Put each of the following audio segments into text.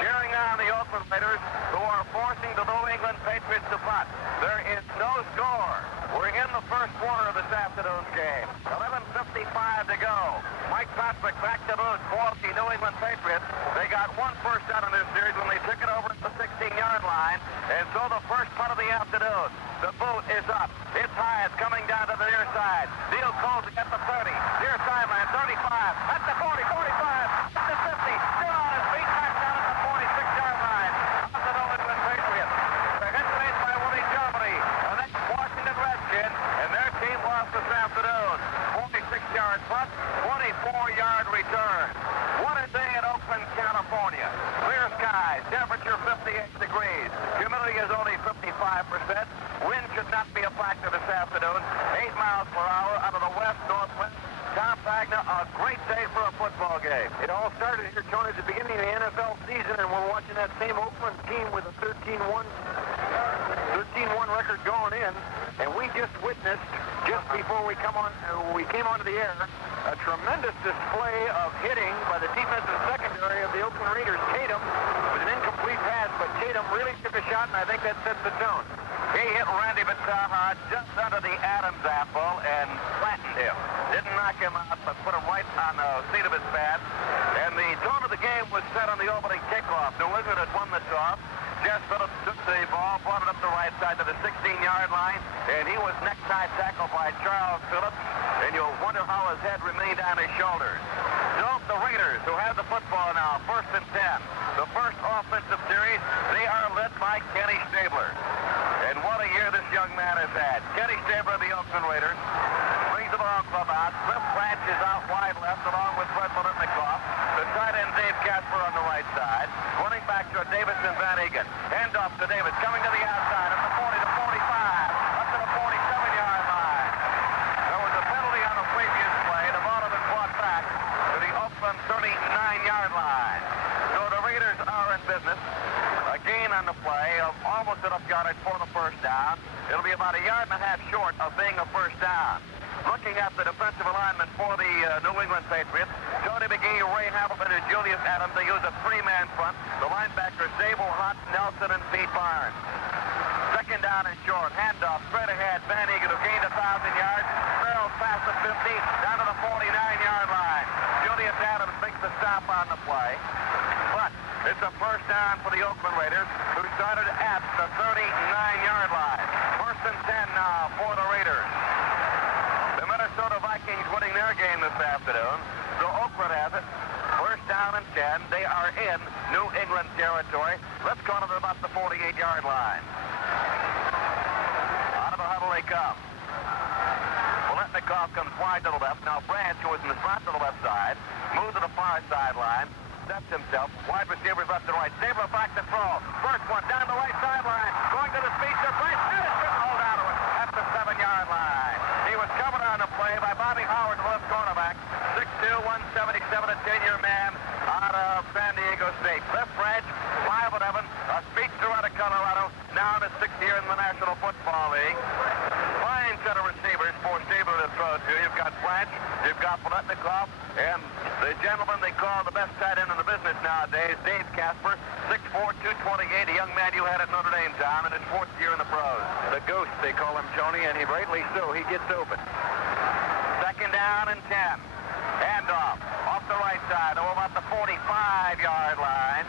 Cheering on the Oakland Raiders, who are forcing the New England Patriots to punt. There is no score. We're in the first quarter of this afternoon's game. 11:55 to go. Mike Patrick back to boot for the New England Patriots. They got one first down in this series when they took it over at the 16-yard line. And so the first punt of the afternoon. The boot is up. It's high. It's coming down to the near side. Neil Colsey at the 30. Near sideline, 35. At the 40, 45. At the 50. Still on his feet. Back down at the 46-yard line. Of the New England Patriots. They're hit made by Willie Germany. And that's Washington Redskins. And their team lost this afternoon. 46-yard punt. 24-yard return. What a day in Oakland, California. Clear skies. Temperature 58 degrees. Humidity is only 55%. Wind should not be a factor this afternoon. 8 miles per hour out of the west-northwest. Tom Pagna, a great day for a football game. It all started here, Tony, at the beginning of the NFL season, and we're watching that same Oakland team with a 13-1 record going in, and we just witnessed, just before we came onto the air, a tremendous display of hitting by the defensive secondary of the Oakland Raiders. Tatum with an incomplete pass, but Tatum really took a shot, and I think that sets the tone. He hit Randy Vitaha just under the Adam's apple and flattened him. Didn't knock him out, but put him right on the seat of his pants. And the tone of the game was set on the opening kickoff. New England had won the toss. Jess Phillips took the ball, brought it up the right side to the 16-yard line, and he was necktie tackled by Charles Phillips. And you'll wonder how his head remained on his shoulders. So the Raiders, who have the football now, 1st and 10. The first offensive series, they are led by Kenny Stabler. And what a year this young man has had. Kenny Stabler of the Oakland Raiders brings the ball club out. Cliff Branch is out wide left along with Fred Kickoff. The tight end Dave Casper on the right side. Running back to Davis and Van Egan. Hand off to Davis, coming to the outside at the 40 to 45. Up to the 47-yard line. There was a penalty on the previous play. The ball had been brought back to the Oakland 39-yard line. So the Raiders are in business. A gain on the play of almost enough yardage for the first down. It'll be about a yard and a half short of being a first down. Looking at the defensive alignment for the New England Patriots, Tony McGee, Ray Hamilton, and Julius Adams. They use a three-man front. The linebackers, Zabel, Hunt, Nelson, and Pete Barnes. Second down and short. Handoff straight ahead. Van Egan, who gained 1,000 yards. Barrels past the 50, down to the 49-yard line. Julius Adams makes the stop on the play. But it's a first down for the Oakland Raiders, who started at the 39-yard line. 1st and 10 now for the Raiders. The Minnesota Vikings winning their game this afternoon. So Oakland has it. 1st down and 10. They are in New England territory. Let's go to about the 48-yard line. Out of the huddle they come. Kickoff comes wide to the left. Now Branch, who is in the slot to the left side, moves to the far sideline. Steps himself. Wide receivers left and right. Stabler back to throw. First one down the right sideline. Going to the speedster. Branch couldn't hold out of it at the 7-yard line. He was covered on the play by Bobby Howard, the left cornerback. 6'2", 177, a 10-year man out of San Diego State. Cliff Branch, 5'11", a speedster out of Colorado, now in his 6th year in the National Football League. Fine set of receivers for Stabler to throw to. You've got Branch, you've got Kickoff, and the gentleman they call the best tight end in the business nowadays, Dave Casper, 6'4", 228, a young man you had at Notre Dame, Tom, in his 4th year in the pros. The Ghost, they call him, Tony, and rightly so. He gets open. Second down and 10. Handoff off the right side, over about the 45-yard line.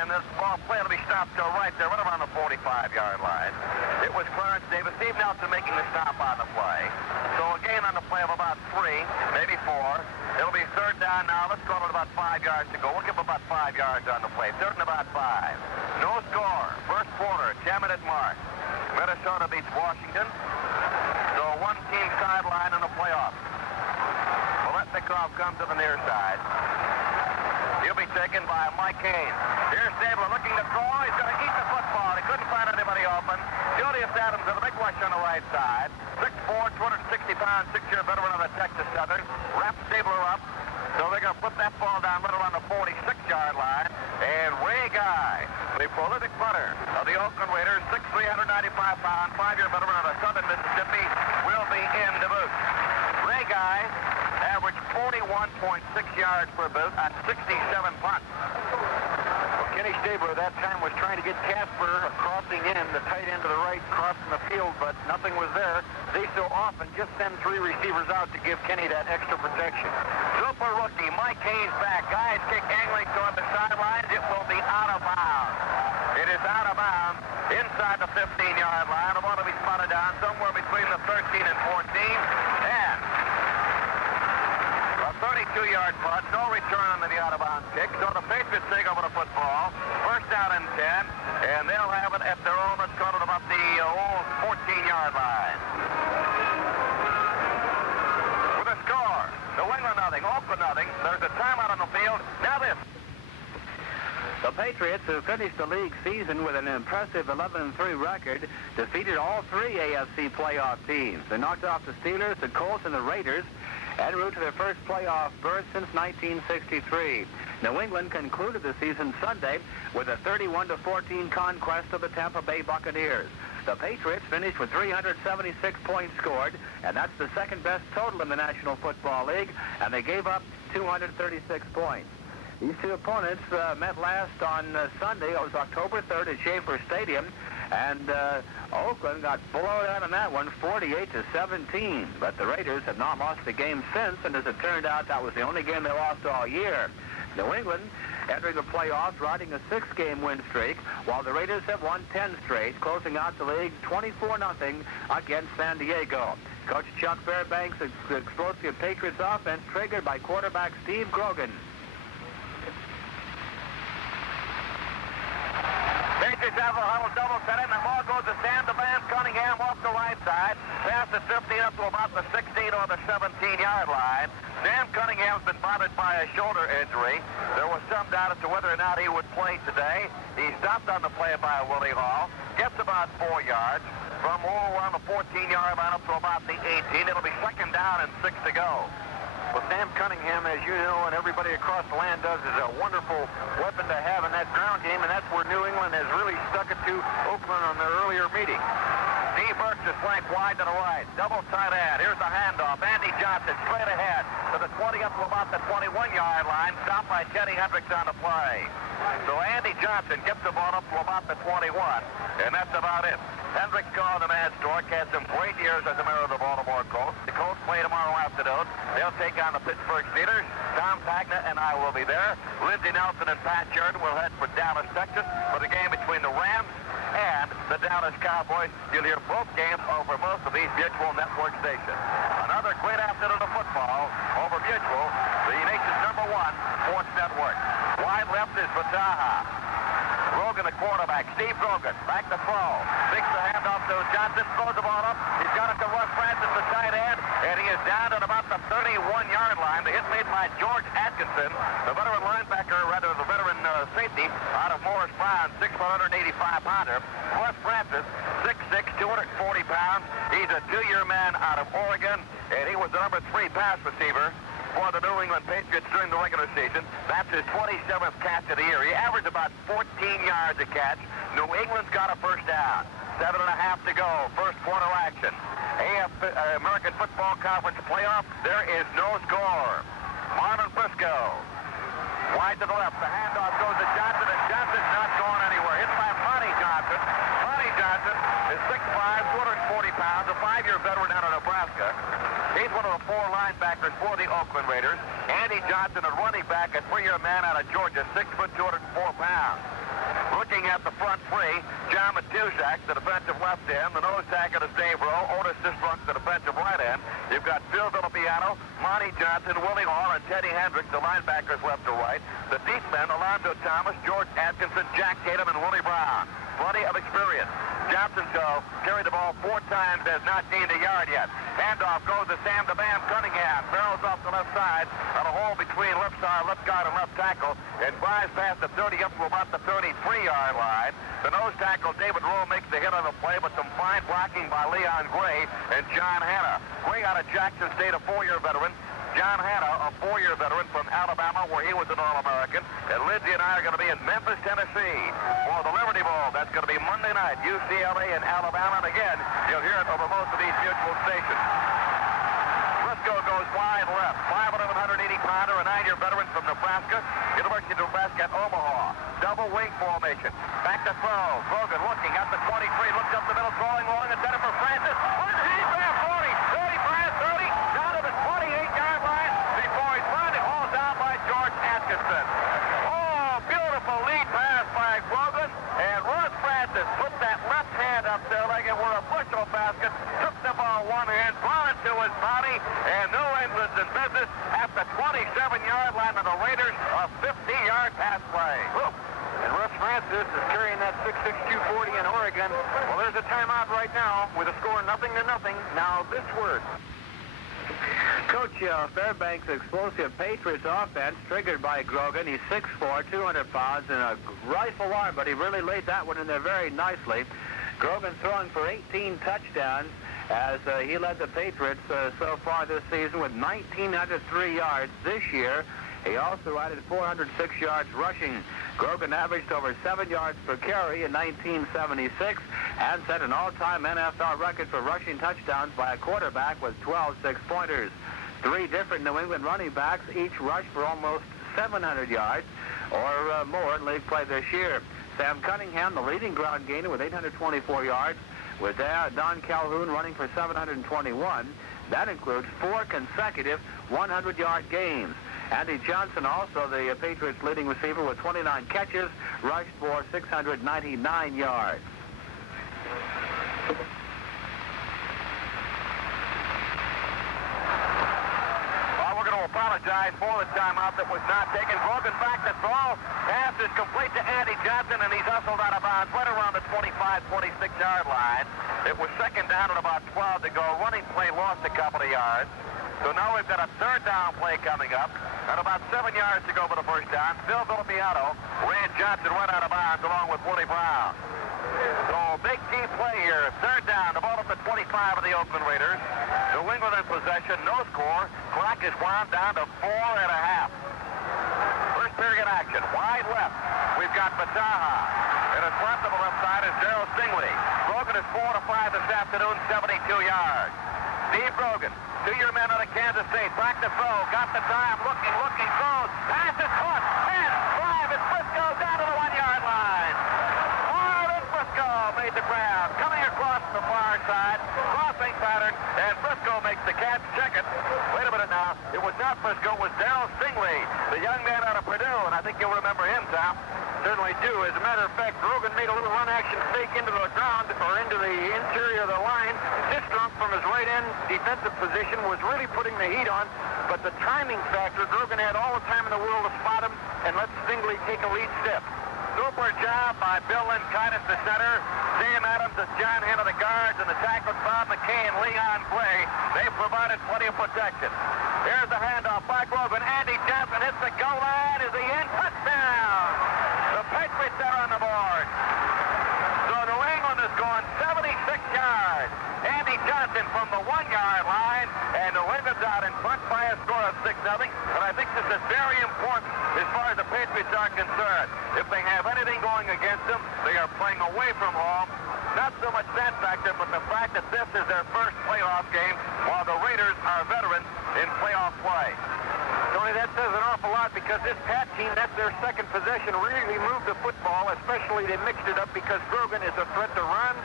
And this ball play will be stopped to right there, right around the 45-yard line. It was Clarence Davis. Steve Nelson making the stop on the play. So a gain on the play of about 3, maybe 4. It'll be 3rd down now. Let's call it about 5 yards to go. We'll give about 5 yards on the play. 3rd and about 5. No score. First quarter, 10-minute mark. Minnesota beats Washington. So one team sideline in the playoffs. Kickoff comes to the near side. He'll be taken by Mike Haynes. Here's Stabler looking to throw. He's going to eat the football. He couldn't find anybody open. Julius Adams with a big rush on the right side. 6'4", 260 pounds, 6-year veteran of the Texas Southern. Wraps Stabler up. So they're going to put that ball down right around the 46-yard line. And Ray Guy, the prolific punter of the Oakland Raiders, 6'3", 195 pounds, 5-year veteran of the Southern Mississippi, will be in the booth. Ray Guy averaged 41.5 yards per boot on 67 punts. Well, Kenny Stabler at that time was trying to get Casper crossing in, the tight end to the right, crossing the field, but nothing was there. They so often just send 3 receivers out to give Kenny that extra protection. Super rookie, Mike Hayes back. Guys kick angling toward the sidelines. It will be out of bounds. It is out of bounds inside the 15-yard line. It ought to be spotted down somewhere between the 13 and 14. And a 32-yard punt. No return on the out-of-bounds kick. So the Patriots take over the football. First down and 10. And they'll have it at their own, let's call it about the 14-yard line. With a score, New England nothing, Oakland nothing. There's a timeout on the field. Now this. The Patriots, who finished the league season with an impressive 11-3 record, defeated all 3 AFC playoff teams. They knocked off the Steelers, the Colts, and the Raiders, en route to their first playoff berth since 1963. New England concluded the season Sunday with a 31-14 conquest of the Tampa Bay Buccaneers. The Patriots finished with 376 points scored, and that's the second-best total in the National Football League, and they gave up 236 points. These 2 opponents met last on Sunday. It was October 3rd at Schaefer Stadium, and Oakland got blown out on that one, 48-17. But the Raiders have not lost a game since, and as it turned out, that was the only game they lost all year. New England entering the playoffs, riding a 6-game win streak, while the Raiders have won 10 straight, closing out the league 24-0 against San Diego. Coach Chuck Fairbanks' explosive Patriots offense triggered by quarterback Steve Grogan. Patriots have a huddle double set in. The ball goes to Sam DeVan. Cunningham off the right side. Pass at 15 up to about the 16 or the 17-yard line. Sam Cunningham's been bothered by a shoulder injury. There was some doubt as to whether or not he would play today. He stopped on the play by Willie Hall. Gets about 4 yards. From around the 14-yard line up to about the 18. It'll be second down and 6 to go. Well, Sam Cunningham, as you know, and everybody across the land does, is a wonderful weapon to have in that ground game, and that's where New England has really stuck it to Oakland on their earlier meeting. Steve Burks is flanked wide to the right. Double tight end. Here's the handoff. Andy Johnson straight ahead to the 20 up to about the 21-yard line. Stopped by Teddy Hendricks on the play. So Andy Johnson gets the ball up to about the 21, and that's about it. Hendricks called the man Stork, had some great years as a member of the Baltimore Colts. The Colts play tomorrow afternoon. They'll take on the Pittsburgh Steelers. Tom Pagna and I will be there. Lindsey Nelson and Pat Sheridan will head for Dallas, Texas for the game between the Rams and the Dallas Cowboys. You'll hear both games over most of these Mutual Network stations. Another great afternoon of football over Mutual, the nation's #1 sports network. Wide left is Vataha. Grogan, the quarterback. Steve Grogan, back to throw. Takes the handoff to Johnson, throws the ball up. He's got it to Russ Francis, the tight end, and he is down at about the 31-yard line. The hit made by George Atkinson, the veteran linebacker, rather the veteran safety out of Morris Brown, 6'185-pounder. Russ Francis, 6'6", 240 pounds. He's a 2-year man out of Oregon, and he was the #3 pass receiver for the New England Patriots during the regular season. That's his 27th catch of the year. He averaged about 14 yards a catch. New England's got a first down. 7.5 to go. First quarter action. American Football Conference playoff. There is no score. Marvin Briscoe. Wide to the left. The handoff goes to Johnson, and Johnson's not going anywhere. Hit by Monty Johnson. Monty Johnson is 6'5", 240 pounds, a 5-year veteran out of Nebraska. He's one of the 4 linebackers for the Oakland Raiders. Andy Johnson, a running back, a 3-year man out of Georgia, 6', 204 pounds. Looking at the front 3, John Matuszak, the defensive left end, the nose tackle is Dave Rowe, Otis Sistrunk, the defensive right end. You've got Phil Villapiano, Monty Johnson, Willie Hall, and Teddy Hendricks, the linebackers left to right. The deep men, Alonzo Thomas, George Atkinson, Jack Tatum, and Willie Brown. Plenty of experience. Johnson, though, carried the ball 4 times, has not gained a yard yet. Handoff goes to Sam DeVan. Cunningham barrels off the left side on a hole between left guard and left tackle, and flies past the 30 up to about the 33-yard line. The nose tackle, David Rowe, makes the hit on the play, but some fine blocking by Leon Gray and John Hanna. Gray out of Jackson State, a 4-year veteran. John Hanna, a 4-year veteran from Alabama, where he was an All-American. And Lindsay and I are going to be in Memphis, Tennessee for the Liberty Bowl. That's going to be Monday night, UCLA and Alabama. And again, you'll hear it over most of these Mutual stations. Briscoe goes wide left, 5'11", 180-pounder, and veteran from Nebraska, University of Nebraska at Omaha. Double wing formation. Back to throw. Grogan looking at the 23, looks up the middle, throwing long, and center for Francis. One hand grab, 40, 35, 30, down to the 28-yard line before he's finally hauled down by George Atkinson. Oh, beautiful lead pass by Grogan, and Ron Francis put that left hand up there like it were a bushel basket, took the ball one hand, brought it to his body, and New England's in business at the 27-yard line of the Raiders, a 50-yard pass play. And Russ Francis is carrying that 6'6", 240 in Oregon. Well, there's a timeout right now with a score 0-0. Now this word. Coach Fairbanks' explosive Patriots offense triggered by Grogan. He's 6'4", 200 pounds, and a rifle arm, but he really laid that one in there very nicely. Grogan throwing for 18 touchdowns as he led the Patriots so far this season with 1,903 yards this year. He also added 406 yards rushing. Grogan averaged over 7 yards per carry in 1976 and set an all-time NFL record for rushing touchdowns by a quarterback with 12 six-pointers. 3 different New England running backs each rushed for almost 700 yards or more in league play this year. Sam Cunningham, the leading ground gainer with 824 yards, with Don Calhoun running for 721. That includes 4 consecutive 100-yard games. Andy Johnson, also the Patriots' leading receiver with 29 catches, rushed for 699 yards. Well, we're going to apologize for the timeout that was not taken. Grogan back to throw. Pass is complete to Andy Johnson, and he's hustled out of bounds right around the 25, 26-yard line. It was second down at about 12 to go. Running play lost a couple of yards. So now we've got a third down play coming up. And about 7 yards to go for the first down. Phil Villapiano ran Johnson right out of bounds along with Woody Brown. So big key play here. Third down. The ball up to 25 of the Oakland Raiders. New England in possession. No score. Clock is wound down to 4.5. First period action. Wide left. We've got Pagna. And in front of the left side is Darryl Stingley. Grogan is 4 to 5 this afternoon. 72 yards. Steve Grogan. 2-year man out of Kansas State. Back to throw. Got the time. Looking, throws. Pass is caught. 10, 5, and Frisco down to the 1-yard line. Marlon Frisco made the grab. Coming across the far side. Crossing pattern. And Frisco makes the catch. Check it. Wait a minute now. It was not Frisco. It was Darryl Stingley, the young man out of Purdue. And I think you'll remember him, Tom. Certainly do. As a matter of fact, Grogan made a little run-action fake into the ground or into the interior of the line. Sistrunk from his right end defensive position was really putting the heat on, but the timing factor, Grogan had all the time in the world to spot him and let Stingley take a lead step. Super job by Bill Linkitis, the center. Sam Adams, the John Henner, the guards, and the tackles Bob McKay and Leon Gray. They provided plenty of protection. Here's the handoff by Grogan. Andy Johnson hits the goal line. Is he in? Touchdown! The Patriots are on the board. So New England has gone 76 yards. Andy Johnson from the 1-yard line, and New England's out in front by a score of 6-0. But I think this is very important as far as the Patriots are concerned. If they have anything going against them, they are playing away from home. Not so much that factor, but the fact that this is their first playoff game, while the Raiders are veterans in playoff play. Tony, that says an awful lot because this Pat team, that's their second possession, really moved the football, especially they mixed it up because Grogan is a threat to run.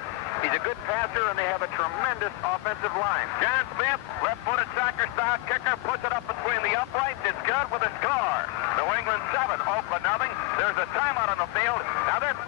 He's a good passer, and they have a tremendous offensive line. John Smith, left-footed soccer-style kicker, puts it up between the uprights. It's good with a score. New England 7, Oakland nothing. There's a timeout on the field. Now they're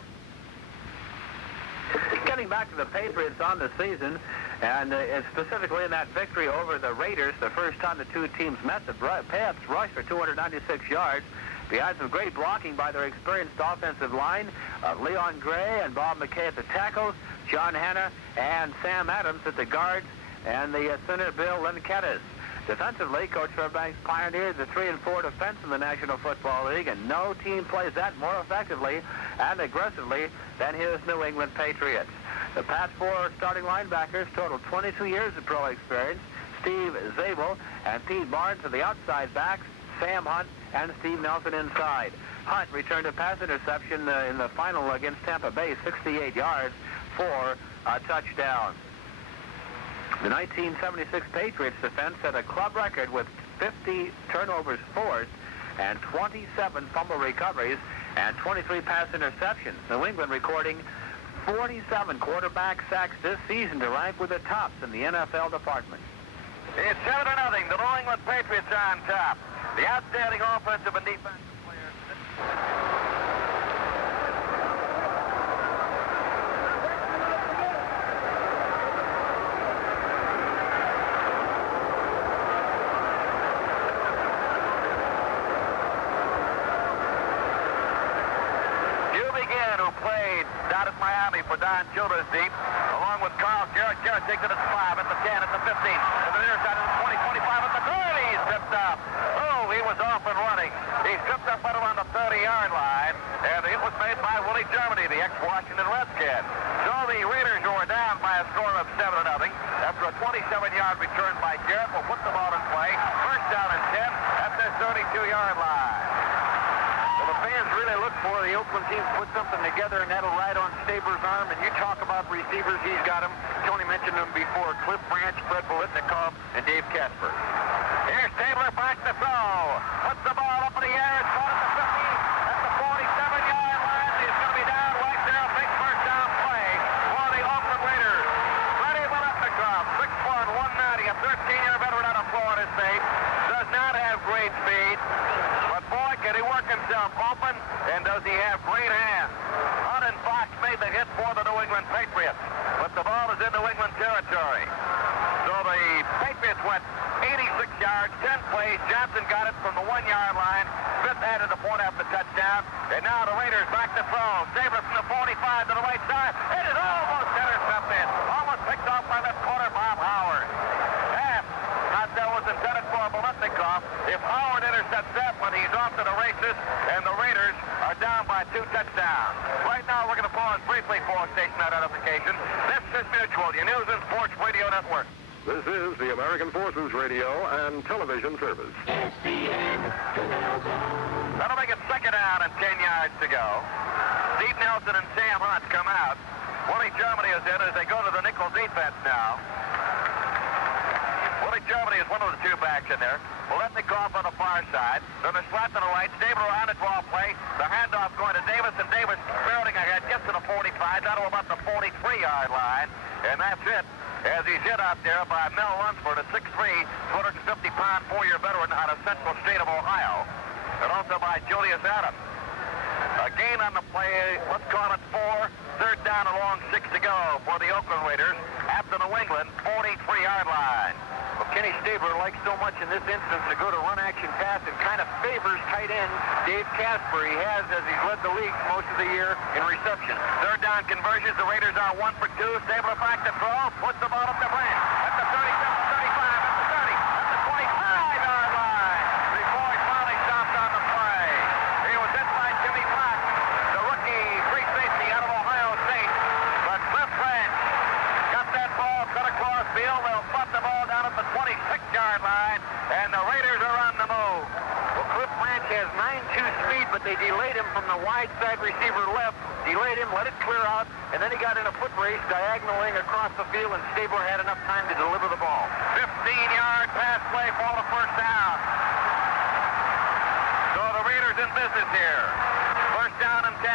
getting back to the Patriots on the season, and specifically in that victory over the Raiders, the first time the two teams met, the Pats rushed for 296 yards. Behind some great blocking by their experienced offensive line of Leon Gray and Bob McKay at the tackles, John Hanna and Sam Adams at the guards, and the center Bill Linkitis. Defensively, Coach Fairbanks pioneered the 3-4 defense in the National Football League, and no team plays that more effectively and aggressively than his New England Patriots. The Pats' 4 starting linebackers total 22 years of pro experience. Steve Zabel and Pete Barnes are the outside backs, Sam Hunt and Steve Nelson inside. Hunt returned a pass interception in the final against Tampa Bay, 68 yards for a touchdown. The 1976 Patriots defense set a club record with 50 turnovers forced and 27 fumble recoveries and 23 pass interceptions. New England recording 47 quarterback sacks this season to rank with the tops in the NFL department. It's 7-0. The New England Patriots are on top. The outstanding offensive and defensive players. For Don Childersdeep, along with Carl Jarrett. Jarrett takes it at 5, at the 10, at the 15, at the near side of the 20, 25, at the 30. He's tripped up. Oh, he was off and running. He tripped up right around the 30-yard line, and it was made by Willie Germany, the ex-Washington Redskin. So the Raiders, who were down by a score of 7-0, after a 27-yard return by Jarrett, will put the ball in play. First down and 10 at their 32-yard line. Well, the fans really look for the Oakland team to put something together, and that'll ride on Stabler's arm. And you talk about receivers, he's got them. Tony mentioned them before: Cliff Branch, Fred Bolitnikoff, and Dave Casper. Here's Stabler back to throw. Puts the ball up in the air. It's caught at the 50, at the 47-yard line. He's going to be down right there. A big first down play for the Oakland Raiders. Freddie Bolitnikoff, 6'1", 190, a 13-year veteran out of Florida State. Does not have great speed. Boy, can he work himself open, and does he have great hands. Hunt and Fox made the hit for the New England Patriots, but the ball is in New England territory. So the Patriots went 86 yards, 10 plays. Johnson got it from the 1-yard line. Smith added a point after touchdown, and now the Raiders back to throw. Stabler from the 45 to the right side. It is almost intercepted. Almost picked off by that corner, Bob Howard. That was intended for Bolitnikoff. If Howard intercepts that one, he's off to the races, and the Raiders are down by 2 touchdowns. Right now, we're going to pause briefly for station identification. This is Mutual, your news and sports radio network. This is the American Forces Radio and Television Service. That'll make it second down and 10 yards to go. Steve Nelson and Sam Hunt come out. Willie Germany is in as they go to the nickel defense now. Willie Germany is one of the 2 backs in there. Bolitnikoff on the far side. Then the slot to the right. Stabler on the draw play. The handoff going to Davis, and Davis barreling ahead, gets to the 45, down to about the 43-yard line. And that's it, as he's hit out there by Mel Lunsford, a 6'3", 250-pound, 4-year veteran out of Central State of Ohio. And also by Julius Adams. A gain on the play, let's call it 4. Third down along 6 to go for the Oakland Raiders at the New England 43-yard line. Well, Kenny Stabler likes so much in this instance to go to run-action pass and kind of favors tight end Dave Casper. He has, as he's led the league most of the year in reception. Third down conversions. The Raiders are 1 for 2. Stabler back to throw. Puts the ball up the Branch. At the 37, 35, at the 30, at the 25-yard line. Before he finally stopped on the play. He was hit by Jimmy Fox, the rookie free safety out of Ohio State. But Cliff Branch got that ball cut across field. They'll put the ball down at the 26-yard line, and the Raiders are on the move. Well, Cliff Branch has 9.2 speed, but they delayed him from the wide side receiver left. Delayed him, let it clear out, and then he got in a foot race diagonaling across the field, and Stabler had enough time to deliver the ball. 15-yard pass play for the first down. So the Raiders in business here. First down and 10.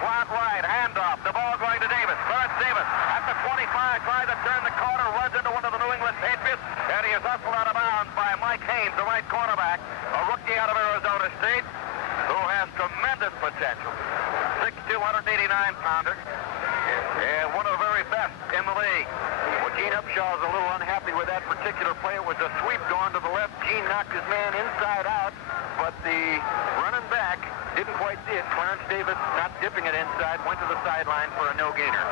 Slot right, handoff. The ball going to Davis. Clarence Davis at the 25, tries to turn the corner, runs into one of the New England Patriots, and he is hustled out of bounds by Mike Haynes, the right cornerback, a rookie out of Arizona State, who has tremendous potential. 6'2", 189-pounder, and one of the very best in the league. Well, Gene Upshaw is a little unhappy with that particular play. It was a sweep going to the left. Gene knocked his man inside out, but the running back didn't quite see it. Clarence Davis, not dipping it inside, went to the sideline for a no-gainer.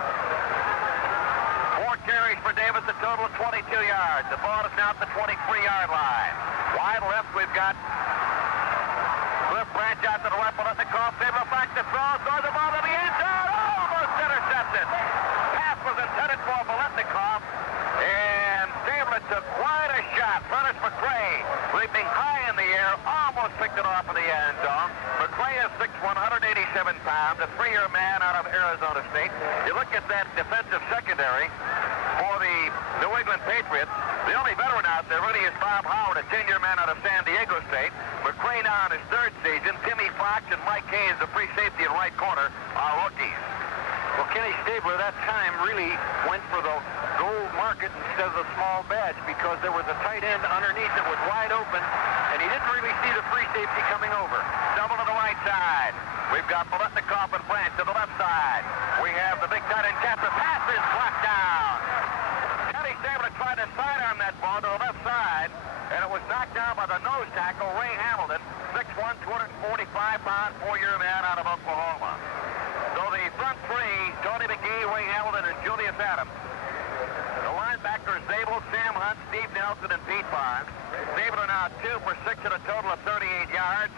4 carries for Davis, a total of 22 yards. The ball is now at the 23-yard line. Wide left, we've got Cliff Branch out to the right, Bolitnikoff, Stabler back to throw, throws the ball to the end zone, almost intercepted. Pass was intended for Bolitnikoff, and Stabler took quite a shot. Prentice McCray, leaping high in the air, almost picked it off in the end zone. McCray is 6'1", 187 pounds, a 3-year man out of Arizona State. You look at that defensive secondary for the New England Patriots. The only veteran out there really is Bob Howard, a 10-year man out of San Diego State. McCray now in his third season. Timmy Fox and Mike Haynes, the free safety and right corner, are rookies. Well, Kenny Stabler that time really went for the gold market instead of the small badge because there was a tight end underneath that was wide open, and he didn't really see the free safety coming over. Double to the right side. We've got Paletnikov and Branch to the left side. We have the big tight end Casper. Pass is blocked down. Kenny Stabler tried to sidearm that ball to the left side, and it was knocked down by the nose tackle, Ray Hamilton, 6'1", 245-pound, 4-year man out of Oklahoma. So the front three, Tony McGee, Ray Hamilton, and Julius Adams. The linebackers, Zabel, Sam Hunt, Steve Nelson, and Pete Barnes. Zabel now 2 for 6 at a total of 38 yards.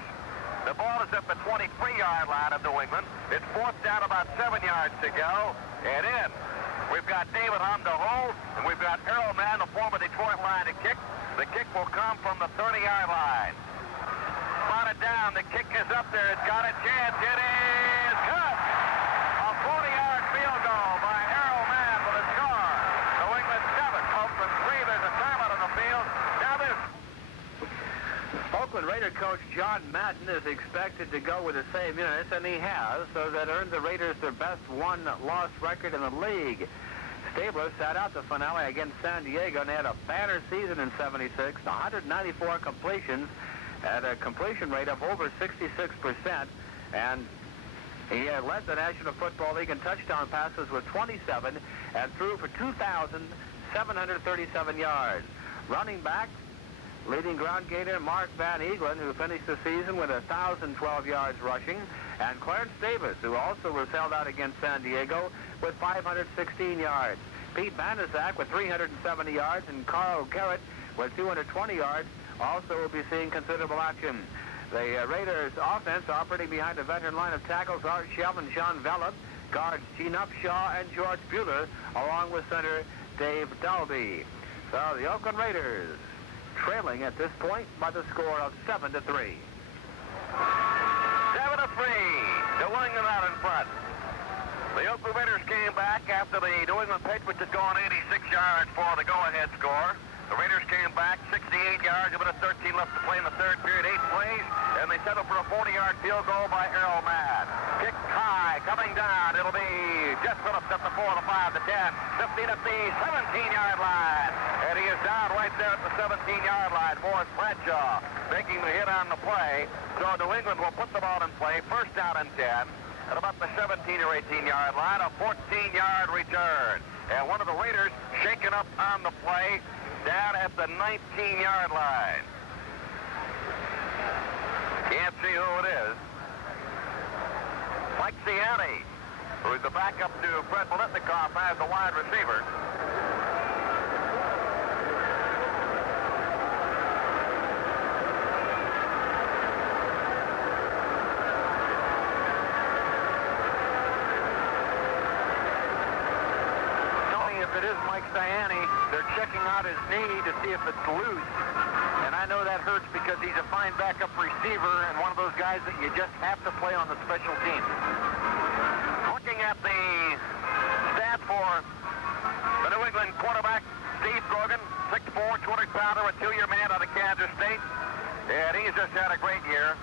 The ball is at the 23-yard line of New England. It's fourth down, about 7 yards to go. And in. We've got David Hum to hold, and we've got Errol Mann, the former Detroit line, to kick. The kick will come from the 30-yard line. Spotted down. The kick is up there. It's got a chance. It is good. A 40-yard field goal by Errol Mann with a score. New England 7, Oakland 3. There's a timeout on the field. Now this. Oakland Raider coach John Madden is expected to go with the same units, and he has, so that earned the Raiders their best one-loss record in the league. Stabler sat out the finale against San Diego and had a banner season in '76, 194 completions at a completion rate of over 66%, and he led the National Football League in touchdown passes with 27 and threw for 2,737 yards. Running back, leading ground gainer Mark Van Eaglen, who finished the season with 1,012 yards rushing, and Clarence Davis, who also was held out against San Diego with 516 yards. Pete Banaszak with 370 yards, and Carl Garrett with 220 yards also will be seeing considerable action. The Raiders offense operating behind a veteran line of tackles Art Shell and Sean Vella, guards Gene Upshaw and George Bueller, along with center Dave Dalby. So the Oakland Raiders trailing at this point by the score of 7-3. 7-3. New England out in front. The Oakland Raiders came back after the New England Patriots had gone 86 yards for the go-ahead score. The Raiders came back 68 yards, a minute 13 left to play in the third period, 8 plays, and they settled for a 40-yard field goal by Errol Mann. Kick high, coming down. It'll be Jeff Phillips at the 4, the 5, the 10, 15 at the 17-yard line. And he is down right there at the 17-yard line. Morris Bradshaw making the hit on the play. So New England will put the ball in play. First down and 10 at about the 17 or 18-yard line. A 14-yard return. And one of the Raiders shaken up on the play down at the 19-yard line. Can't see who it is. Mike Ciani, who is the backup to Fred Paletnikov as the wide receiver. If it is Mike Ciani, they're checking out his knee to see if it's loose. And I know that hurts because he's a fine backup receiver and one of those guys that you just have to play on the special teams. Looking at the stats for the New England quarterback, Steve Grogan, 6'4", 200-pounder, a 2-year man out of Kansas State. And he's just had a great year.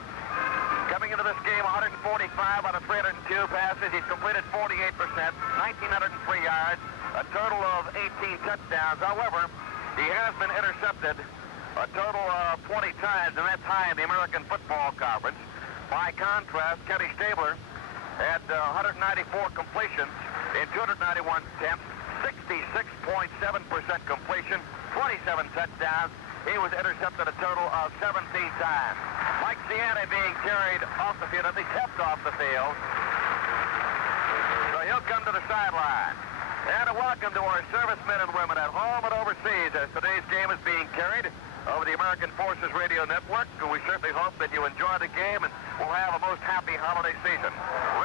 Coming into this game, 145 out of 302 passes. He's completed 48%, 1,903 yards, a total of 18 touchdowns. However, he has been intercepted a total of 20 times, and that's high in the American Football Conference. By contrast, Kenny Stabler had 194 completions in 291 attempts, 66.7% completion, 27 touchdowns. He was intercepted a total of 17 times. Mike Ciani being carried off the field, at least helped off the field. So he'll come to the sideline. And a welcome to our servicemen and women at home and overseas as today's game is being carried over the American Forces Radio Network. We certainly hope that you enjoy the game and will have a most happy holiday season.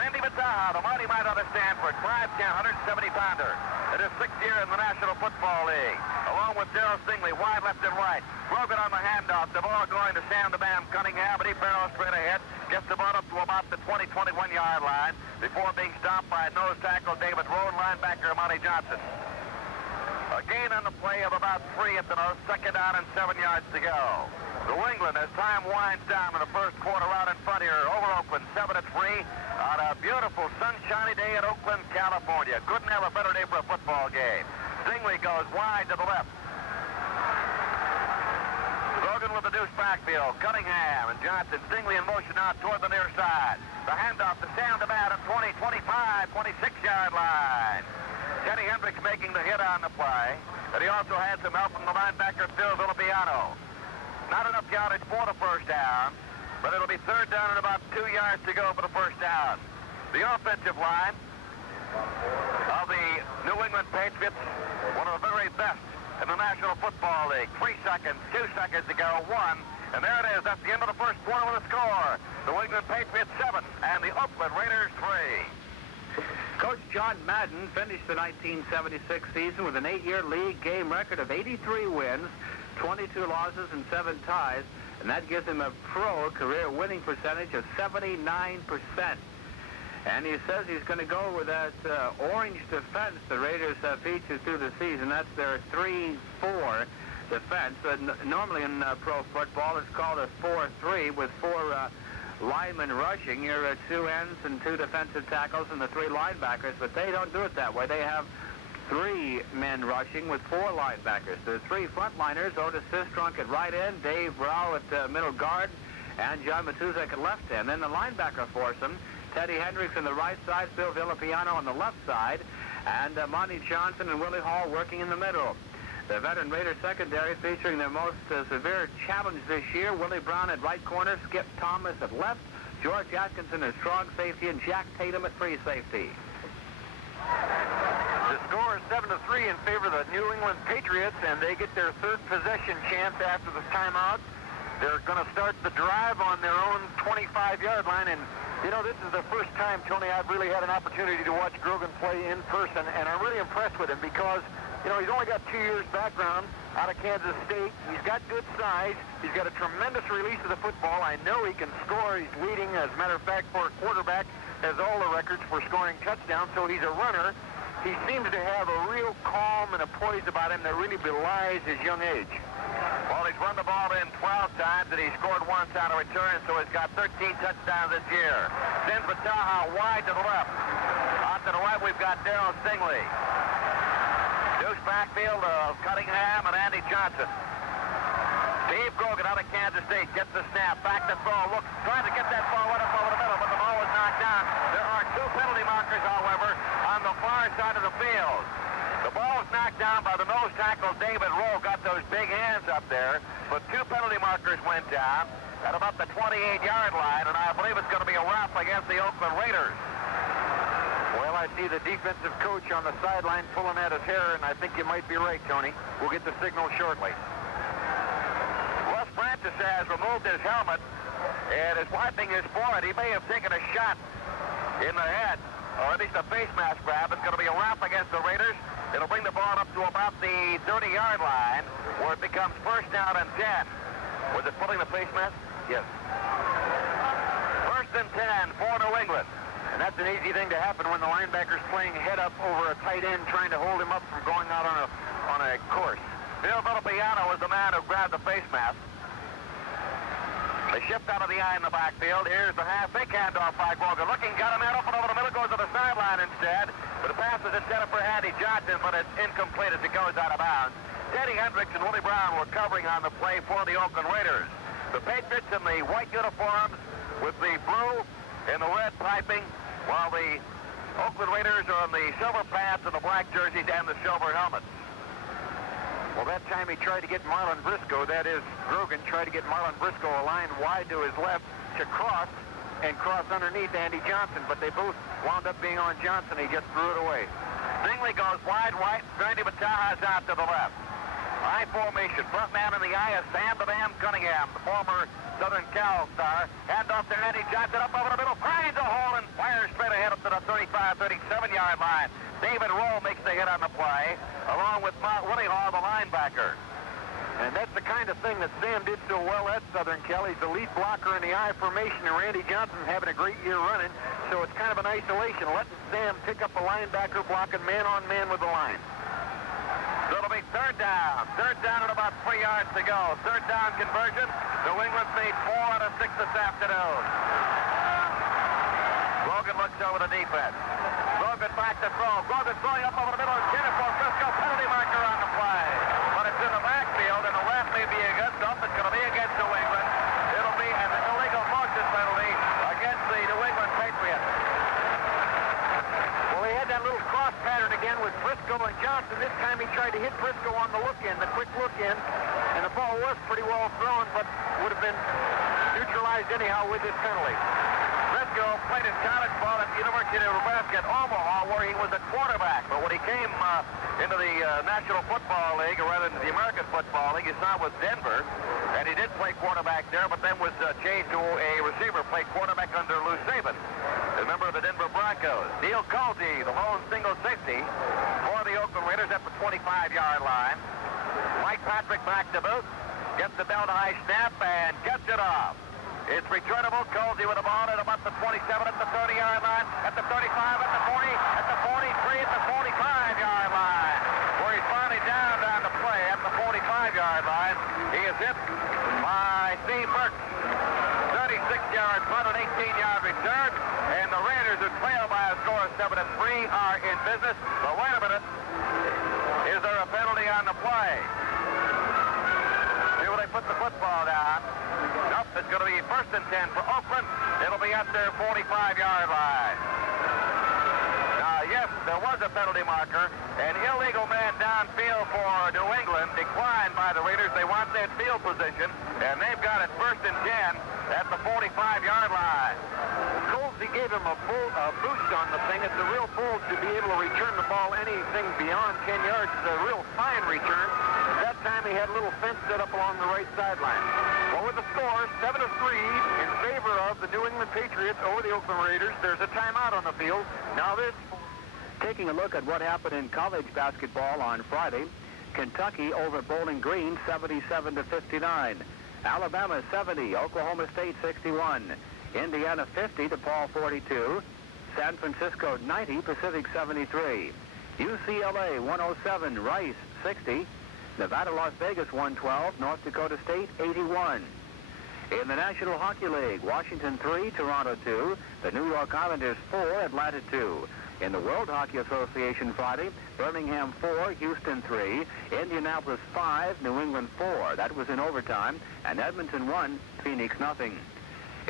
Randy Mataha, the mighty might out of Stanford, 5'10", 170-pounder. It is 6th year in the National Football League. Along with Darryl Stingley, wide left and right. Grogan on the handoff. The ball going to Sam the Bam Cunningham, but he barrels straight ahead. Gets the ball up to about the 20, 21-yard line before being stopped by nose tackle David Rowe, linebacker Monty Johnson. A gain on the play of about 3 at the most, second down and 7 yards to go. New England, as time winds down in the first quarter, out in front here over Oakland, 7-3 on a beautiful sunshiny day in Oakland, California. Couldn't have a better day for a football game. Stingley goes wide to the left. Grogan with the deuce backfield. Cunningham and Johnson. Stingley in motion out toward the near side. The handoff to Sam to bat at 20, 25, 26-yard line. Kenny Hendricks making the hit on the play. But he also had some help from the linebacker, Phil Villapiano. Not enough yardage for the first down, but it'll be third down and about 2 yards to go for the first down. The offensive line of the New England Patriots, one of the very best in the National Football League. 3 seconds, 2 seconds to go, 1. And there it is. That's the end of the first quarter with a score. New England Patriots 7 and the Oakland Raiders 3. Coach John Madden finished the 1976 season with an 8-year league game record of 83 wins, 22 losses, and 7 ties, and that gives him a pro career winning percentage of 79%. And he says he's going to go with that orange defense the Raiders feature through the season. That's their 3-4 defense. Normally in pro football, it's called a 4-3 with 4 linemen rushing. Your 2 ends and 2 defensive tackles and the 3 linebackers, but they don't do it that way. They have 3 men rushing with 4 linebackers. There's 3 frontliners: Otis Sistrunk at right end, Dave Rao at middle guard, and John Matuzak at left end. Then the linebacker foursome: Teddy Hendricks on the right side, Phil Villapiano on the left side, and Monty Johnson and Willie Hall working in the middle. The veteran Raider secondary featuring their most severe challenge this year: Willie Brown at right corner, Skip Thomas at left, George Atkinson at strong safety, and Jack Tatum at free safety. The score is 7-3 in favor of the New England Patriots, and they get their 3rd possession chance after the timeout. They're going to start the drive on their own 25-yard line, and you know, this is the first time, Tony, I've really had an opportunity to watch Grogan play in person, and I'm really impressed with him because, you know, he's only got 2 years background out of Kansas State. He's got good size. He's got a tremendous release of the football. I know he can score. He's leading, as a matter of fact, for a quarterback, has all the records for scoring touchdowns, so he's a runner. He seems to have a real calm and a poise about him that really belies his young age. Well, he's run the ball in 12 times, and he scored once on a return, so he's got 13 touchdowns this year. Sends Bataha wide to the left. Out to the right, we've got Darryl Stingley. Deuce backfield of Cunningham and Andy Johnson. Steve Grogan out of Kansas State gets the snap. Back to throw. Look, trying to get that ball right up over the middle, but the ball was knocked down. There are 2 penalty markers, however, on the far side of the field. The ball was knocked down by the nose tackle, David Rowe. Got those big hands up there, but 2 penalty markers went down at about the 28-yard line, and I believe it's going to be a wrap against the Oakland Raiders. Well, I see the defensive coach on the sideline pulling at his hair, and I think you might be right, Tony. We'll get the signal shortly. Russ Francis has removed his helmet and is wiping his forehead. He may have taken a shot in the head, or at least a face mask grab. It's going to be a wrap against the Raiders. It'll bring the ball up to about the 30-yard line, where it becomes first down and 10. Was it pulling the face mask? Yes. First and 10 for New England. And that's an easy thing to happen when the linebacker's playing head up over a tight end, trying to hold him up from going out on a course. Phil Villapiano was the man who grabbed the face mask. They shift out of the eye in the backfield. Here's the fake handoff by Grogan. Looking, got him out open over the middle, goes to the sideline instead. But the pass is intended for Andy Johnson, but it's incomplete as it goes out of bounds. Teddy Hendricks and Willie Brown were covering on the play for the Oakland Raiders. The Patriots in the white uniforms with the blue and the red piping, while the Oakland Raiders are in the silver pants and the black jerseys and the silver helmets. Well, that time he tried to get Marlon Briscoe, that is, Grogan tried to get Marlon Briscoe a line wide to his left to cross and cross underneath Andy Johnson, but they both wound up being on Johnson. He just threw it away. Stingley goes wide right. Randy Bataha's out to the left. I formation. Front man in the eye is Sam the Man Cunningham, the former Southern Cal star. Hand off to Andy Johnson up over the middle. Finds a hole and fires straight ahead up to the 35, 37-yard line. David Rowe makes the hit on the play, along with Willie Hall, the linebacker. And that's the kind of thing that Sam did so well at Southern Cal. He's the lead blocker in the I formation, and Randy Johnson having a great year running. So it's kind of an isolation, letting Sam pick up a linebacker blocking man-on-man with the line. So it'll be third down. Third down at about 3 yards to go. Third down conversion. New England made 4 out of 6 this afternoon. Logan looks over the defense. Logan back to throw. Logan throwing up over the middle. Intended for Frisco. Penalty marker on the play. But it's in the backfield, and the left may be against them. It's going to be against New England. It'll be an illegal motion penalty against the New England Patriots. Well, he had that little cross pattern again with Frisco and Johnson. This time he tried to hit Frisco on the look-in, the quick look-in, and the ball was pretty well thrown, but would have been neutralized anyhow with this penalty. Frisco played his college ball at the University of Nebraska at Omaha, where he was a quarterback. But when he came into the National Football League, or rather the American Football League, he signed with Denver, and he did play quarterback there, but then was changed to a receiver, played quarterback under Lou Saban, a member of the Denver Broncos. Neil Colsey, the lone single safety for the Oakland Raiders at the 25-yard line. Mike Patrick back to boot, gets the bell to high snap, and gets it off. It's returnable. Colsey with the ball at about the 27, at the 30-yard line, at the 35, at the 40, at the 43, at the 45-yard line, where he's finally down the play at the 45-yard line. He is hit by Steve Burke. 36-yard punt, an 18-yard return, and the Raiders, who trail by a score of 7-3, are in business. But wait a minute. Is there a penalty on the play? See where they put the football down. Nope, it's going to be 1st and 10 for Oakland. It'll be at their 45-yard line. Now, yes, there was a penalty marker. An illegal man downfield for New England, declined by the Raiders. They want that field position, and they've got it 1st and 10 at the 45-yard line. Colsey gave him a boost on the thing. It's a real pull to be able to return the ball anything beyond 10 yards. It's a real fine return. That time he had a little fence set up along the right sideline. Well, with the score 7-3 in favor of the New England Patriots over the Oakland Raiders, there's a timeout on the field. Now this... Taking a look at what happened in college basketball on Friday, Kentucky over Bowling Green 77-59. Alabama 70, Oklahoma State 61. Indiana 50, DePaul 42. San Francisco 90, Pacific 73. UCLA 107, Rice 60. Nevada, Las Vegas 112, North Dakota State 81. In the National Hockey League, Washington 3, Toronto 2, the New York Islanders 4, Atlanta 2. In the World Hockey Association Friday, Birmingham 4, Houston 3, Indianapolis 5, New England 4. That was in overtime, and Edmonton 1, Phoenix 0.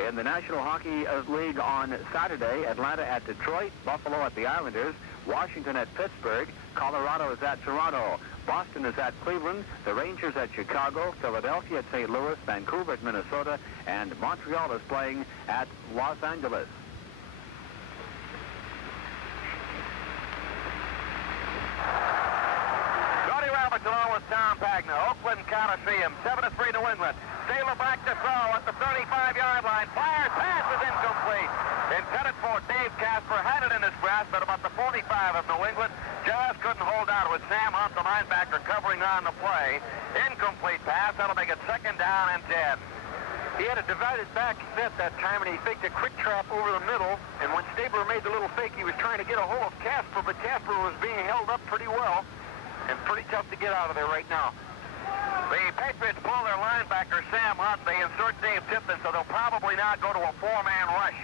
In the National Hockey League on Saturday, Atlanta at Detroit, Buffalo at the Islanders, Washington at Pittsburgh, Colorado is at Toronto, Boston is at Cleveland, the Rangers at Chicago, Philadelphia at St. Louis, Vancouver at Minnesota, and Montreal is playing at Los Angeles. Along with Tom Pagna, Oakland Coliseum, 7-3 New England. Taylor back to throw at the 35-yard line. Fires, pass is incomplete. Intended for Dave Casper, had it in his grasp at about the 45 of New England. Just couldn't hold out with Sam Hunt, the linebacker, covering on the play. Incomplete pass. That'll make it 2nd down and 10. He had a divided back set that time, and he faked a quick trap over the middle. And when Stabler made the little fake, he was trying to get a hold of Casper, but Casper was being held up pretty well. And pretty tough to get out of there right now. The Patriots pull their linebacker, Sam Hunt. They insert Dave Tipton, so they'll probably not go to a 4-man rush.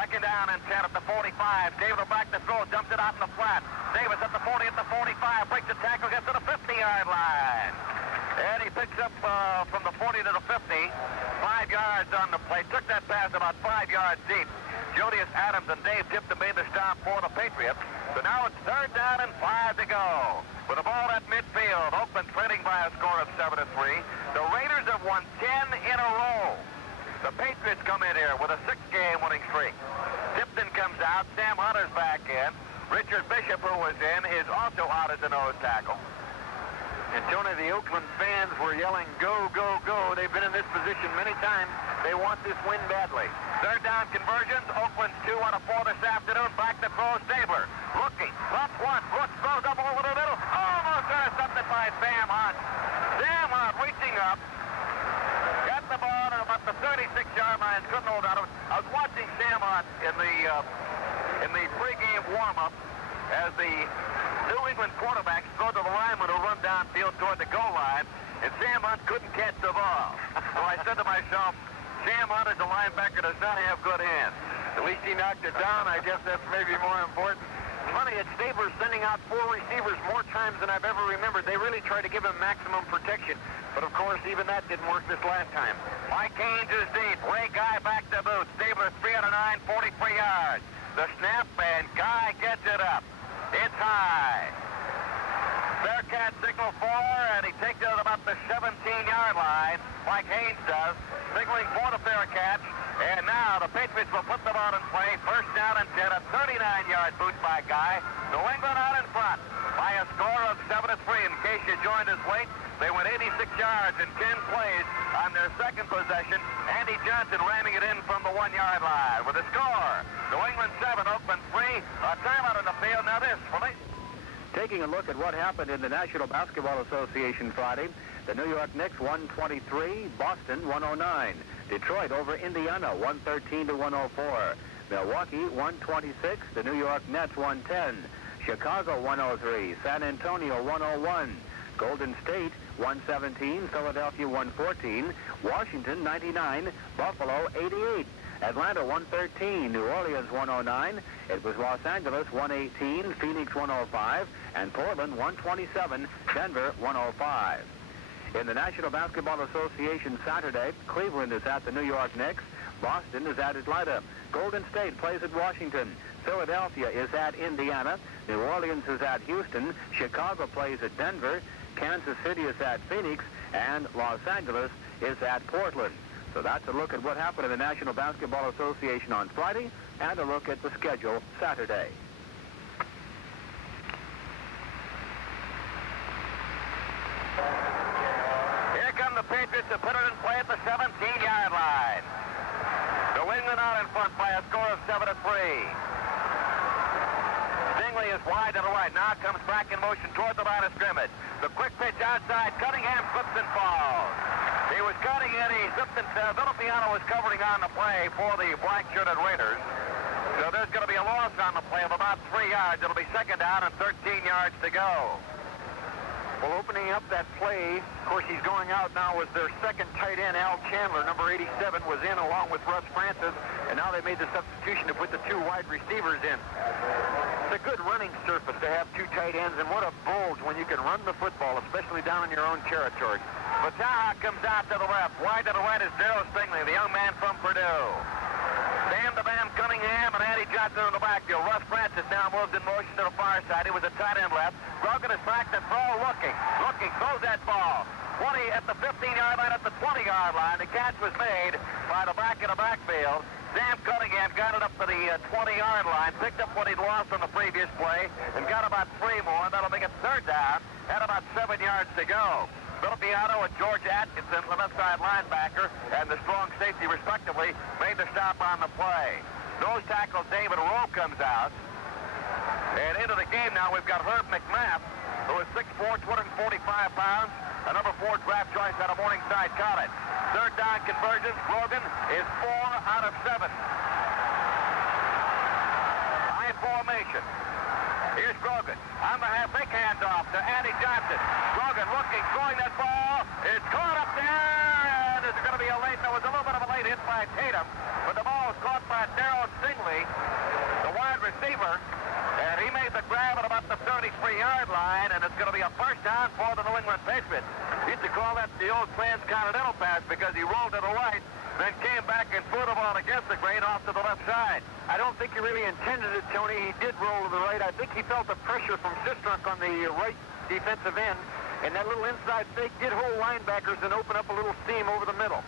2nd down and 10 at the 45. Davis back to throw, dumps it out in the flat. Davis at the 40, at the 45, breaks the tackle, gets to the 50-yard line. And he picks up from the 40 to the 50, 5 yards on the play. Took that pass about 5 yards deep. Julius Adams and Dave Tipton made the stop for the Patriots. So now it's 3rd down and 5 to go. With the ball at midfield, Oakland trailing by a score of 7-3. The Raiders have won 10 in a row. The Patriots come in here with a 6-game winning streak. Tipton comes out. Sam Hunter's back in. Richard Bishop, who was in, is also out as a nose tackle. And Tony, the Oakland fans were yelling, go, go, go. They've been in this position many times. They want this win badly. 3rd down conversions. Oakland's 2 out of 4 this afternoon. Back to throw, Stabler. Looking. Left one. Brooks throws up over the middle. Almost intercepted by Sam Hunt. Sam Hunt reaching up. Got the ball at about the 36-yard line. Couldn't hold out of it. I was watching Sam Hunt in the pregame warm-up as the New England quarterbacks throw to the lineman who run downfield toward the goal line, and Sam Hunt couldn't catch the ball. So I said to myself, Sam Hunt as a linebacker does not have good hands. At least he knocked it down. I guess that's maybe more important. Funny, at Stabler's sending out 4 receivers more times than I've ever remembered. They really try to give him maximum protection. But, of course, even that didn't work this last time. Mike Haynes is deep. Ray Guy back to boot. Stabler 309, 43 yards. The snap, and Guy gets it up. It's high. Bearcat signal 4, and he takes it at about the 17-yard line. Mike Haynes does, signaling for the Bearcats. And now the Patriots will put the ball in play. First down and 10, a 39-yard boot by Guy. New England out in front by a score of 7-3. In case you joined us late, they went 86 yards in 10 plays on their second possession. Andy Johnson ramming it in from the 1-yard line with a score. New England 7, Oakland 3. A timeout in the field. Now this for me. Taking a look at what happened in the National Basketball Association Friday, the New York Knicks 123, Boston 109. Detroit over Indiana 113 to 104. Milwaukee 126, the New York Nets 110. Chicago 103, San Antonio 101. Golden State 117, Philadelphia 114, Washington 99, Buffalo 88. Atlanta 113, New Orleans 109. It was Los Angeles 118, Phoenix 105, and Portland 127, Denver 105. In the National Basketball Association Saturday, Cleveland is at the New York Knicks. Boston is at Atlanta. Golden State plays at Washington. Philadelphia is at Indiana. New Orleans is at Houston. Chicago plays at Denver. Kansas City is at Phoenix. And Los Angeles is at Portland. So that's a look at what happened in the National Basketball Association on Friday and a look at the schedule Saturday. Here come the Patriots to put it in play at the 17-yard line. New England out in front by a score of 7-3. Stingley is wide to the right. Now comes back in motion toward the line of scrimmage. The quick pitch outside. Cunningham slips and falls. He was cutting in. He slipped and Villappiano was covering on the play for the black-shirted Raiders. So there's going to be a loss on the play of about 3 yards. It'll be second down and 13 yards to go. Well, opening up that play, of course, he's going out now, was their second tight end, Al Chandler. Number 87 was in along with Russ Francis, and now they made the substitution to put the 2 wide receivers in. It's a good running surface to have 2 tight ends, and what a bulge when you can run the football, especially down in your own territory. Bataha comes out to the left. Wide to the right is Darryl Stingley, the young man from Purdue. Sam the Bam Cunningham and Andy Johnson in the backfield. Russ Francis now moves in motion to the far side. He was a tight end left. Grogan is back to throw, looking, throws that ball. 20 at the 15-yard line, at the 20-yard line. The catch was made by the back in the backfield. Sam Cunningham got it up to the 20-yard line, picked up what he'd lost on the previous play, and got about 3 more. That'll make it third down, at about 7 yards to go. Villappiano and George Atkinson, the left side linebacker, and the strong safety, respectively, made the stop on the play. Nose tackle David Rowe comes out. And into the game now, we've got Herb McMath, who is 6'4", 245 pounds, a number 4 draft choice out of Morningside College. Third down conversions, Grogan is 4 out of 7. High formation. Here's Grogan. On the half, big handoff to Andy Johnson. Grogan looking, throwing that ball. It's caught up there, and there's going to be a late, there was a little bit of a late hit by Tatum, but the ball was caught by Darryl Stingley, the wide receiver, and he made the grab at about the 33-yard line, and it's going to be a first down for the New England Patriots. Used to call that the old transcontinental pass because he rolled to the right, then came back and threw the ball against the grain off to the left side. I don't think he really intended it, Tony. He did roll to the right. I think he felt the pressure from Sistrunk on the right defensive end, and that little inside fake did hold linebackers and open up a little seam over the middle.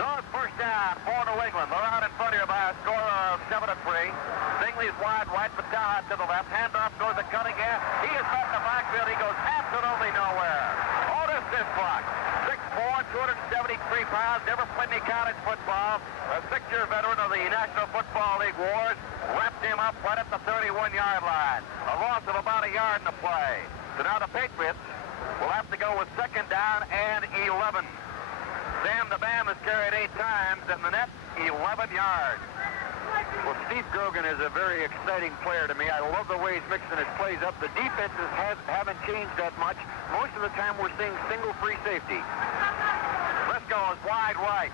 So it's first down for New England. They're out in front here by a score of 7-3. Stingley's wide right, Bataha to the left. Handoff goes to Cunningham. He is back in the backfield. He goes absolutely nowhere. Otis this clock. 6'4", 273 pounds, never played any college football. A 6-year veteran of the National Football League wars. Wrapped him up right at the 31-yard line. A loss of about a yard in the play. So now the Patriots will have to go with second down and 11. Sam the Bam has carried 8 times, and the net 11 yards. Well, Steve Grogan is a very exciting player to me. I love the way he's mixing his plays up. The defenses haven't changed that much. Most of the time we're seeing single free safety. Briscoe is wide right.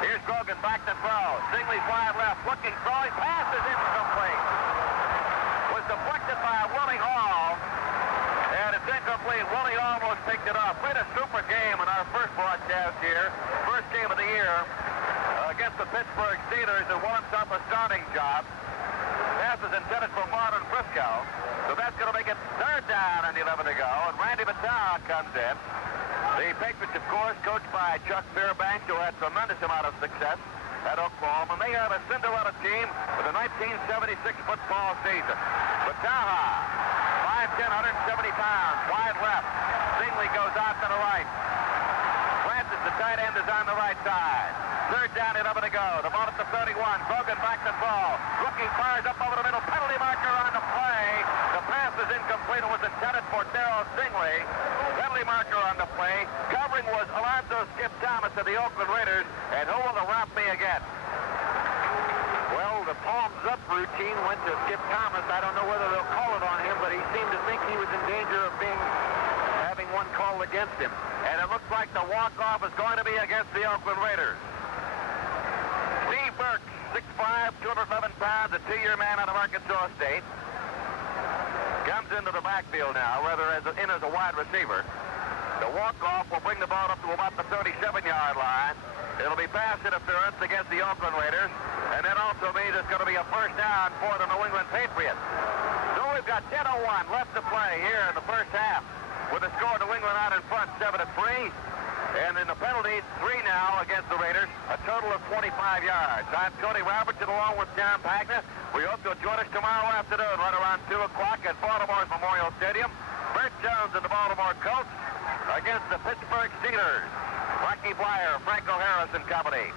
Here's Grogan back to throw. Singley's wide left. Looking, throwing. Pass is incomplete. Was deflected by Willie Hall. And it's incomplete. Willie almost picked it up. We had a super game in our first broadcast here. First game of the year against the Pittsburgh Steelers, and won himself a starting job. Pass is intended for Martin Briscoe. So that's going to make it third down and 11 to go. And Randy Battaglia comes in. The Patriots, of course, coached by Chuck Fairbanks, who had tremendous amount of success at Oklahoma. And they have a Cinderella team for the 1976 football season. Battaglia, 5'10", 170 pounds, wide left. Singley goes out to the right. Francis, the tight end, is on the right side. Third down, 11 to go. The ball at the 31. Grogan back to throw. Rookie fires up over the middle. Penalty marker on the play. The pass is incomplete. It was intended for Darryl Singley. Penalty marker on the play. Covering was Alonzo Skip Thomas of the Oakland Raiders. And who will romp me again? Well, the palms up routine went to Skip Thomas. I don't know whether they'll call it on him, but he seemed to think he was in danger of having one called against him. And it looks like the walk-off is going to be against the Oakland Raiders. Steve Burke, 6'5", 211 pounds, a two-year man out of Arkansas State. Comes into the backfield now, rather in as a wide receiver. The walk-off will bring the ball up to about the 37-yard line. It'll be pass interference against the Oakland Raiders, and that also means it's going to be a first down for the New England Patriots. So we've got 10:01 left to play here in the first half, with the score New England out in front 7-3. And in the penalties, 3 now against the Raiders, a total of 25 yards. I'm Tony Robertson along with John Pagna. We hope you'll join us tomorrow afternoon right around 2 o'clock at Baltimore's Memorial Stadium. Bert Jones and the Baltimore Colts against the Pittsburgh Steelers. Rocky Blyer, Franco Harris and company.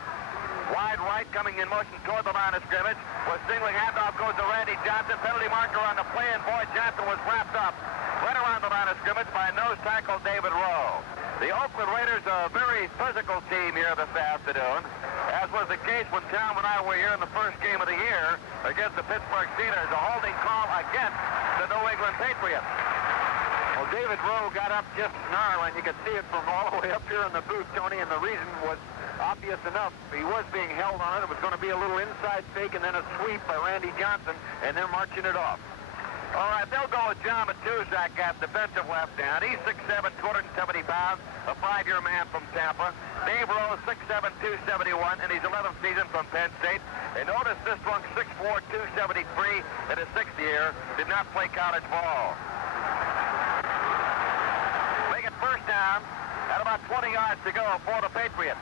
Wide right coming in motion toward the line of scrimmage. Was singling handoff goes to Randy Johnson. Penalty marker on the play, and Boyd Johnson was wrapped up right around the line of scrimmage by nose tackle David Rowe. The Oakland Raiders are a very physical team here this afternoon, as was the case when Tom and I were here in the first game of the year against the Pittsburgh Steelers. A holding call against the New England Patriots. Well, David Rowe got up just snarling. You could see it from all the way up here in the booth, Tony, and the reason was obvious enough. He was being held on it. It was going to be a little inside fake and then a sweep by Randy Johnson, and they're marching it off. All right, they'll go with John Matuzak at defensive left down. He's 6'7", 270 pounds, a 5-year man from Tampa. Dave Rose, 6'7", 271, and he's 11th season from Penn State. And notice this one, 6'4", 273, in his 6th year, did not play college ball. Make it first down at about 20 yards to go for the Patriots.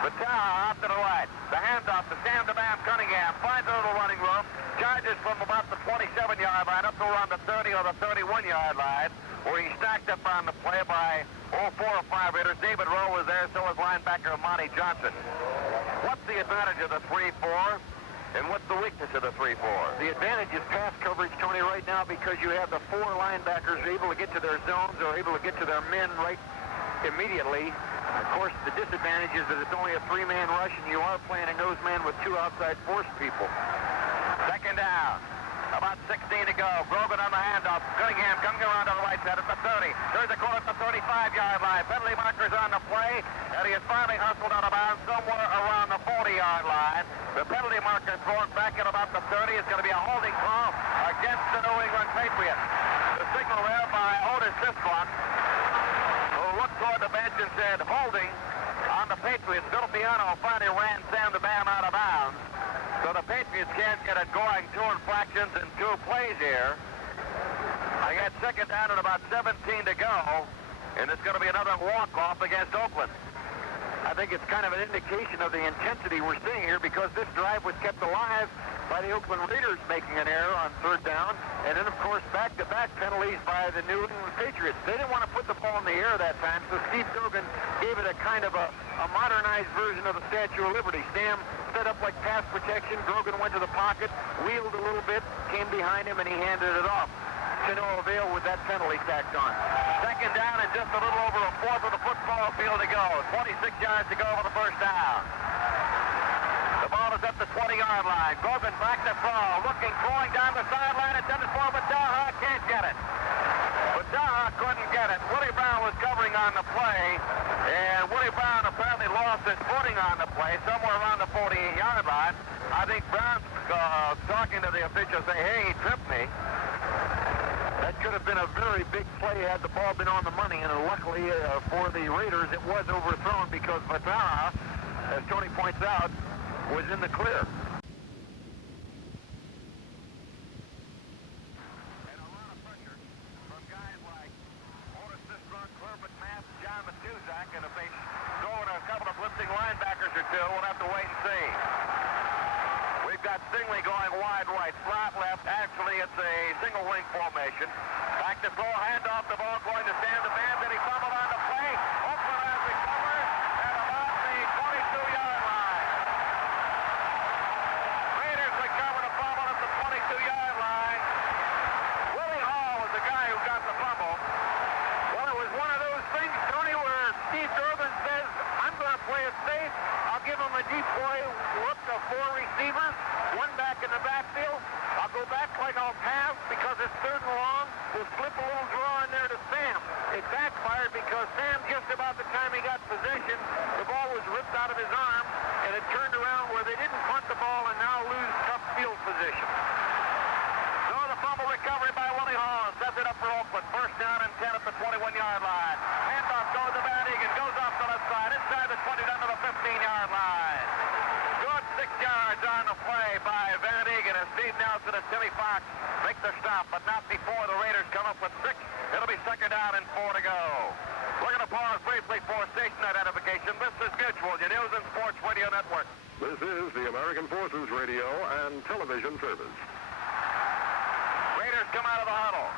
Battaglia off to the right. The handoff to Sam DeBam Cunningham. Finds a little running room. Charges from about the 27-yard line up to around the 30 or the 31-yard line, where he stacked up on the play by 4 or 5 Raiders. David Rowe was there, so was linebacker Monty Johnson. What's the advantage of the 3-4, and what's the weakness of the 3-4? The advantage is pass coverage, Tony, right now, because you have the 4 linebackers able to get to their zones or able to get to their men right immediately. Of course, the disadvantage is that it's only a 3-man rush, and you are playing a nose man with 2 outside force people. Second down. About 16 to go. Grogan on the handoff. Cunningham coming around on the right side at the 30. There's a call at the 35-yard line. Penalty markers on the play, and he is finally hustled out of bounds somewhere around the 40-yard line. The penalty marker thrown back at about the 30 is going to be a holding call against the New England Patriots. The signal there by Otis Siskon, who looked toward the bench and said, holding on the Patriots. Bill Piano finally ran Sam DeBam out of bounds. So the Patriots can't get it going. 2 infractions and 2 plays here. I got second down at about 17 to go, and it's going to be another walk-off against Oakland. I think it's kind of an indication of the intensity we're seeing here, because this drive was kept alive by the Oakland Raiders making an error on third down, and then, of course, back-to-back penalties by the New England Patriots. They didn't want to put the ball in the air that time, so Steve Grogan gave it a kind of a modernized version of the Statue of Liberty. Sam set up like pass protection. Grogan went to the pocket, wheeled a little bit, came behind him, and he handed it off. To no avail with that penalty tacked on. Second down and just a little over a fourth of the football field to go. 26 yards to go for the first down. The ball ball is at the 20-yard line. Grogan back to throw. Looking, throwing down the sideline. Intended for Badaha. Can't get it. Badaha couldn't get it. Willie Brown was covering on the play. And Willie Brown apparently lost his footing on the play somewhere around the 48-yard line. I think Brown's talking to the officials saying, hey, he tripped me. That could have been a very big play had the ball been on the money, and luckily for the Raiders, it was overthrown because Pagna, as Tony points out, was in the clear. And a lot of pressure from guys like Otis Sistrunk, Clermont Matt, John Matuzak, and if they throw in a couple of blitzing linebackers or two, we'll have to wait and see. We've got Stingley going wide right, flat left. Actually, it's a single wing formation. Back to throw, handoff, the ball going to Sam the man. Then he fumbled on the play. Oakland has recovered at about the 22-yard line. Raiders recovered a fumble at the 22-yard line. Willie Hall was the guy who got the fumble. Well, it was one of those things, Tony, where Steve Durbin says, I'm going to play it safe. I'll give him a decoy look to 4 receivers, 1 back in the backfield. I'll go back like I'll pass because it's 3rd and long. We'll slip a little draw in there to Sam. It backfired because Sam, just about the time he got position, the ball was ripped out of his arm, and it turned around where they didn't punt the ball and now lose tough field position. So the fumble recovery by Willie Hall sets it up for Oakland. 1st down and 10 at the 21-yard line. Handoff goes to Van Egan, goes off the left side, inside the 20 down to the 15-yard line. Good 6 yards on the play by Van Egan as Steve Nelson and Timmy Fox make the stop, but not before the Raiders come up with 6. It'll be 2nd down and 4 to go. We're going to pause briefly for station identification. This is Mutual, your News and Sports Radio Network. This is the American Forces Radio and Television Service. Raiders come out of the huddle.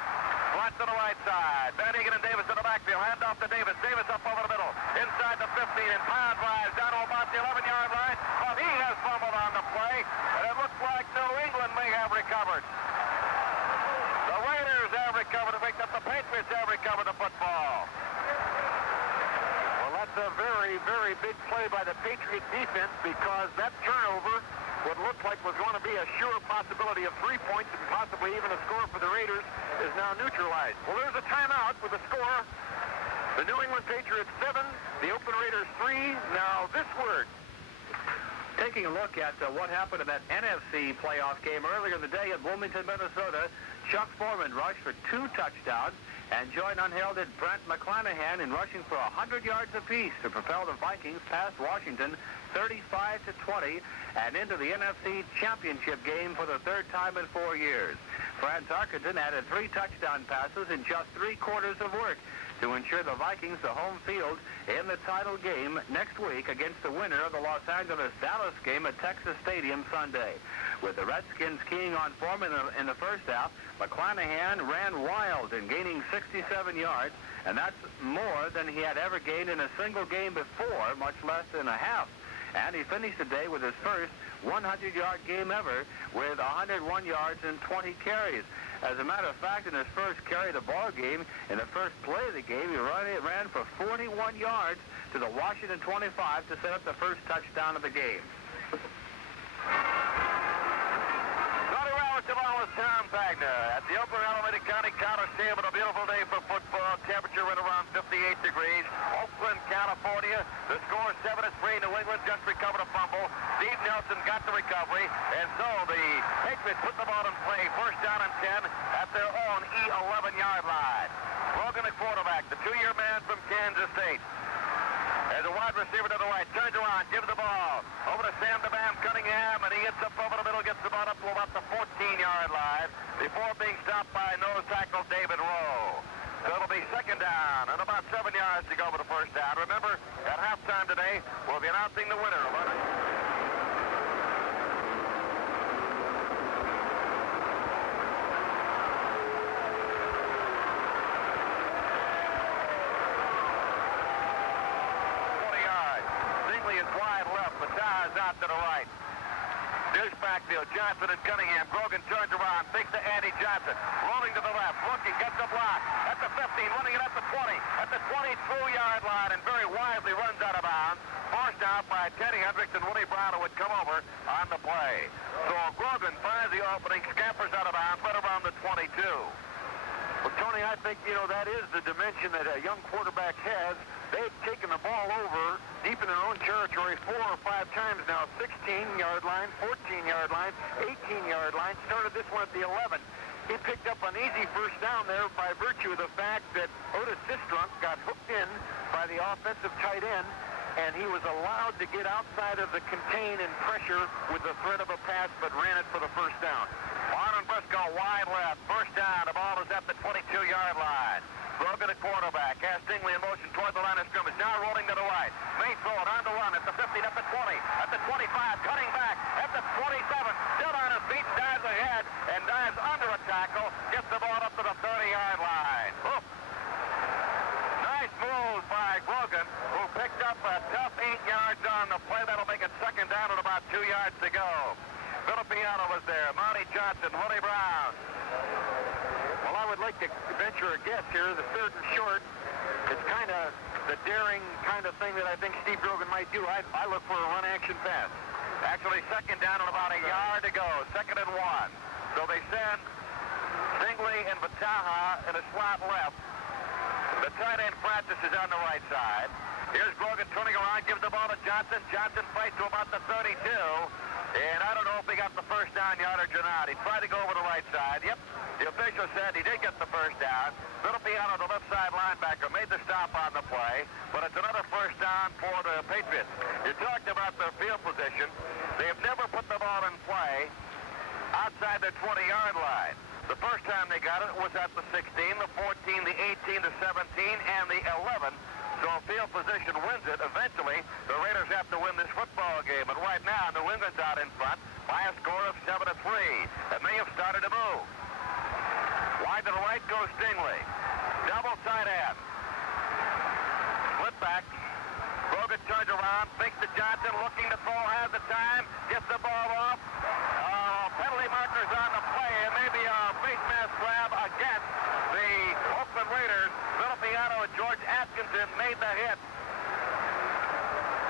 Flat to the right side. Van Egan and Davis in the backfield. Hand off to Davis. Davis up over the middle. Inside the 15 and Pound drives down to about the 11-yard line. But he has fumbled on the play. And it looks like New England may have recovered. The Raiders have recovered. It makes up the Patriots have recovered the football. Well, that's a very, very big play by the Patriot defense because that turnover, what looked like was going to be a sure possibility of 3 points and possibly even a score for the Raiders, is now neutralized. Well, there's a timeout with a score. The New England Patriots 7, the Oakland Raiders 3. Now this word. Taking a look at what happened in that NFC playoff game earlier in the day at Wilmington, Minnesota, Chuck Foreman rushed for 2 touchdowns and joined unheralded Brent McClanahan in rushing for 100 yards apiece to propel the Vikings past Washington 35-20 and into the NFC Championship game for the 3rd time in 4 years. Fran Tarkenton added 3 touchdown passes in just 3 quarters of work to ensure the Vikings the home field in the title game next week against the winner of the Los Angeles-Dallas game at Texas Stadium Sunday. With the Redskins keying on form in the first half, McClanahan ran wild in gaining 67 yards, and that's more than he had ever gained in a single game before, much less in a half. And he finished the day with his first 100-yard game ever with 101 yards and 20 carries. As a matter of fact, in his first carry of the ball game, in the first play of the game, he ran for 41 yards to the Washington 25 to set up the first touchdown of the game. Along with Tom Pagna at the Oakland Alameda County Coliseum on a beautiful day for football. Temperature right around 58 degrees. Oakland, California. The score 7-3. New England just recovered a fumble. Steve Nelson got the recovery. And so the Patriots put the ball in play. 1st down and 10 at their own E11-yard line. Logan, the quarterback, the 2-year man from Kansas State. As a wide receiver to the right, turns around, gives the ball over to Sam the Bam Cunningham, and he hits up over the middle, gets the ball up to about the 14-yard line before being stopped by nose tackle David Rowe. So it'll be 2nd down and about 7 yards to go for the 1st down. Remember, at halftime today, we'll be announcing the winner. Out to the right. There's backfield. Johnson and Cunningham. Grogan turns around. Fakes to Andy Johnson. Rolling to the left. Looking. Gets a block. At the 15. Running it at the 20. At the 22-yard line. And very wisely runs out of bounds. 1st down. out by Teddy Hendricks, and Willie Brown would come over on the play. So Grogan finds the opening, scampers out of bounds, right around the 22. Well, Tony, I think, that is the dimension that a young quarterback has. They've taken the ball over deep in their own territory 4 or 5 times now. 16-yard line, 14-yard line, 18-yard line. Started this one at the 11. He picked up an easy first down there by virtue of the fact that Otis Sistrunk got hooked in by the offensive tight end, and he was allowed to get outside of the contain and pressure with the threat of a pass, but ran it for the first down. Marlon Briscoe wide left. First down. The ball is at the 22-yard line. Grogan at quarterback. Has Stingley in motion toward the line of scrimmage. Now rolling to the right. May throw it on the run at the 15, at the 20, at the 25, cutting back, at the 27. Still on his feet, dives ahead, and dives under a tackle. Gets the ball up to the 30-yard line. Oof. Nice move by Grogan, who picked up a tough 8 yards on the play. That'll make it second down with about 2 yards to go. Filippiano was there. Monty Johnson, Willie Brown. Well, I would like to venture a guess here. The third and short, it's kind of the daring kind of thing that I think Steve Grogan might do. I look for a run-action pass. Actually, second down and about a yard to go. 2nd and 1. So they send Stingley and Vataha in a slot left. The tight end Francis is on the right side. Here's Grogan turning around, gives the ball to Johnson. Johnson fights to about the 32. And I don't know if he got the first down yardage or not. He tried to go over the right side. Yep, the official said he did get the first down. Filippiano, the left side linebacker, made the stop on the play. But it's another first down for the Patriots. You talked about their field position. They have never put the ball in play outside their 20-yard line. The first time they got it was at the 16, the 14, the 18, the 17, and the 11. So field position wins it. Eventually, the Raiders have to win this football game. But right now, New England's out in front by a score of 7-3. That may have started to move. Wide to the right goes Stingley. Double tight end. Split back. Grogan turns around, fakes to Johnson, looking to throw, has the time, gets the ball off. Penalty markers on the play, and maybe a face mask grab against the Oakland Raiders. Filippiano and George Atkinson made the hit.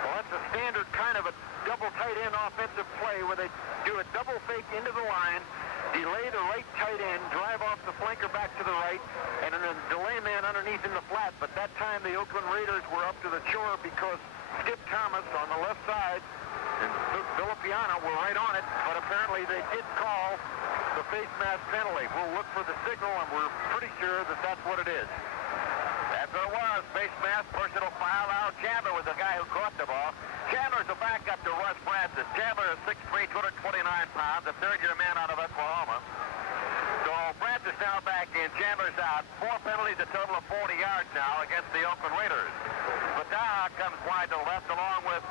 Well, that's a standard kind of a double tight end offensive play where they do a double fake into the line, delay the right tight end, drive off the flanker back to the right, and then a delay man underneath in the flat. But that time the Oakland Raiders were up to the chore because Skip Thomas on the left side and Filippiano were right on it, but apparently they did call the face mask penalty. We'll look for the signal, and we're pretty sure that that's what it is. That's what it was. Face mask, personal foul. Al Chandler was the guy who caught the ball. Chandler's a backup to Russ Francis. Chandler is 6'3", 229 pounds, a third-year man out of Oklahoma. So Francis now back in. Chandler's out. 4 penalties, a total of 40 yards now against the Oakland Raiders. Vataha comes wide to the left along with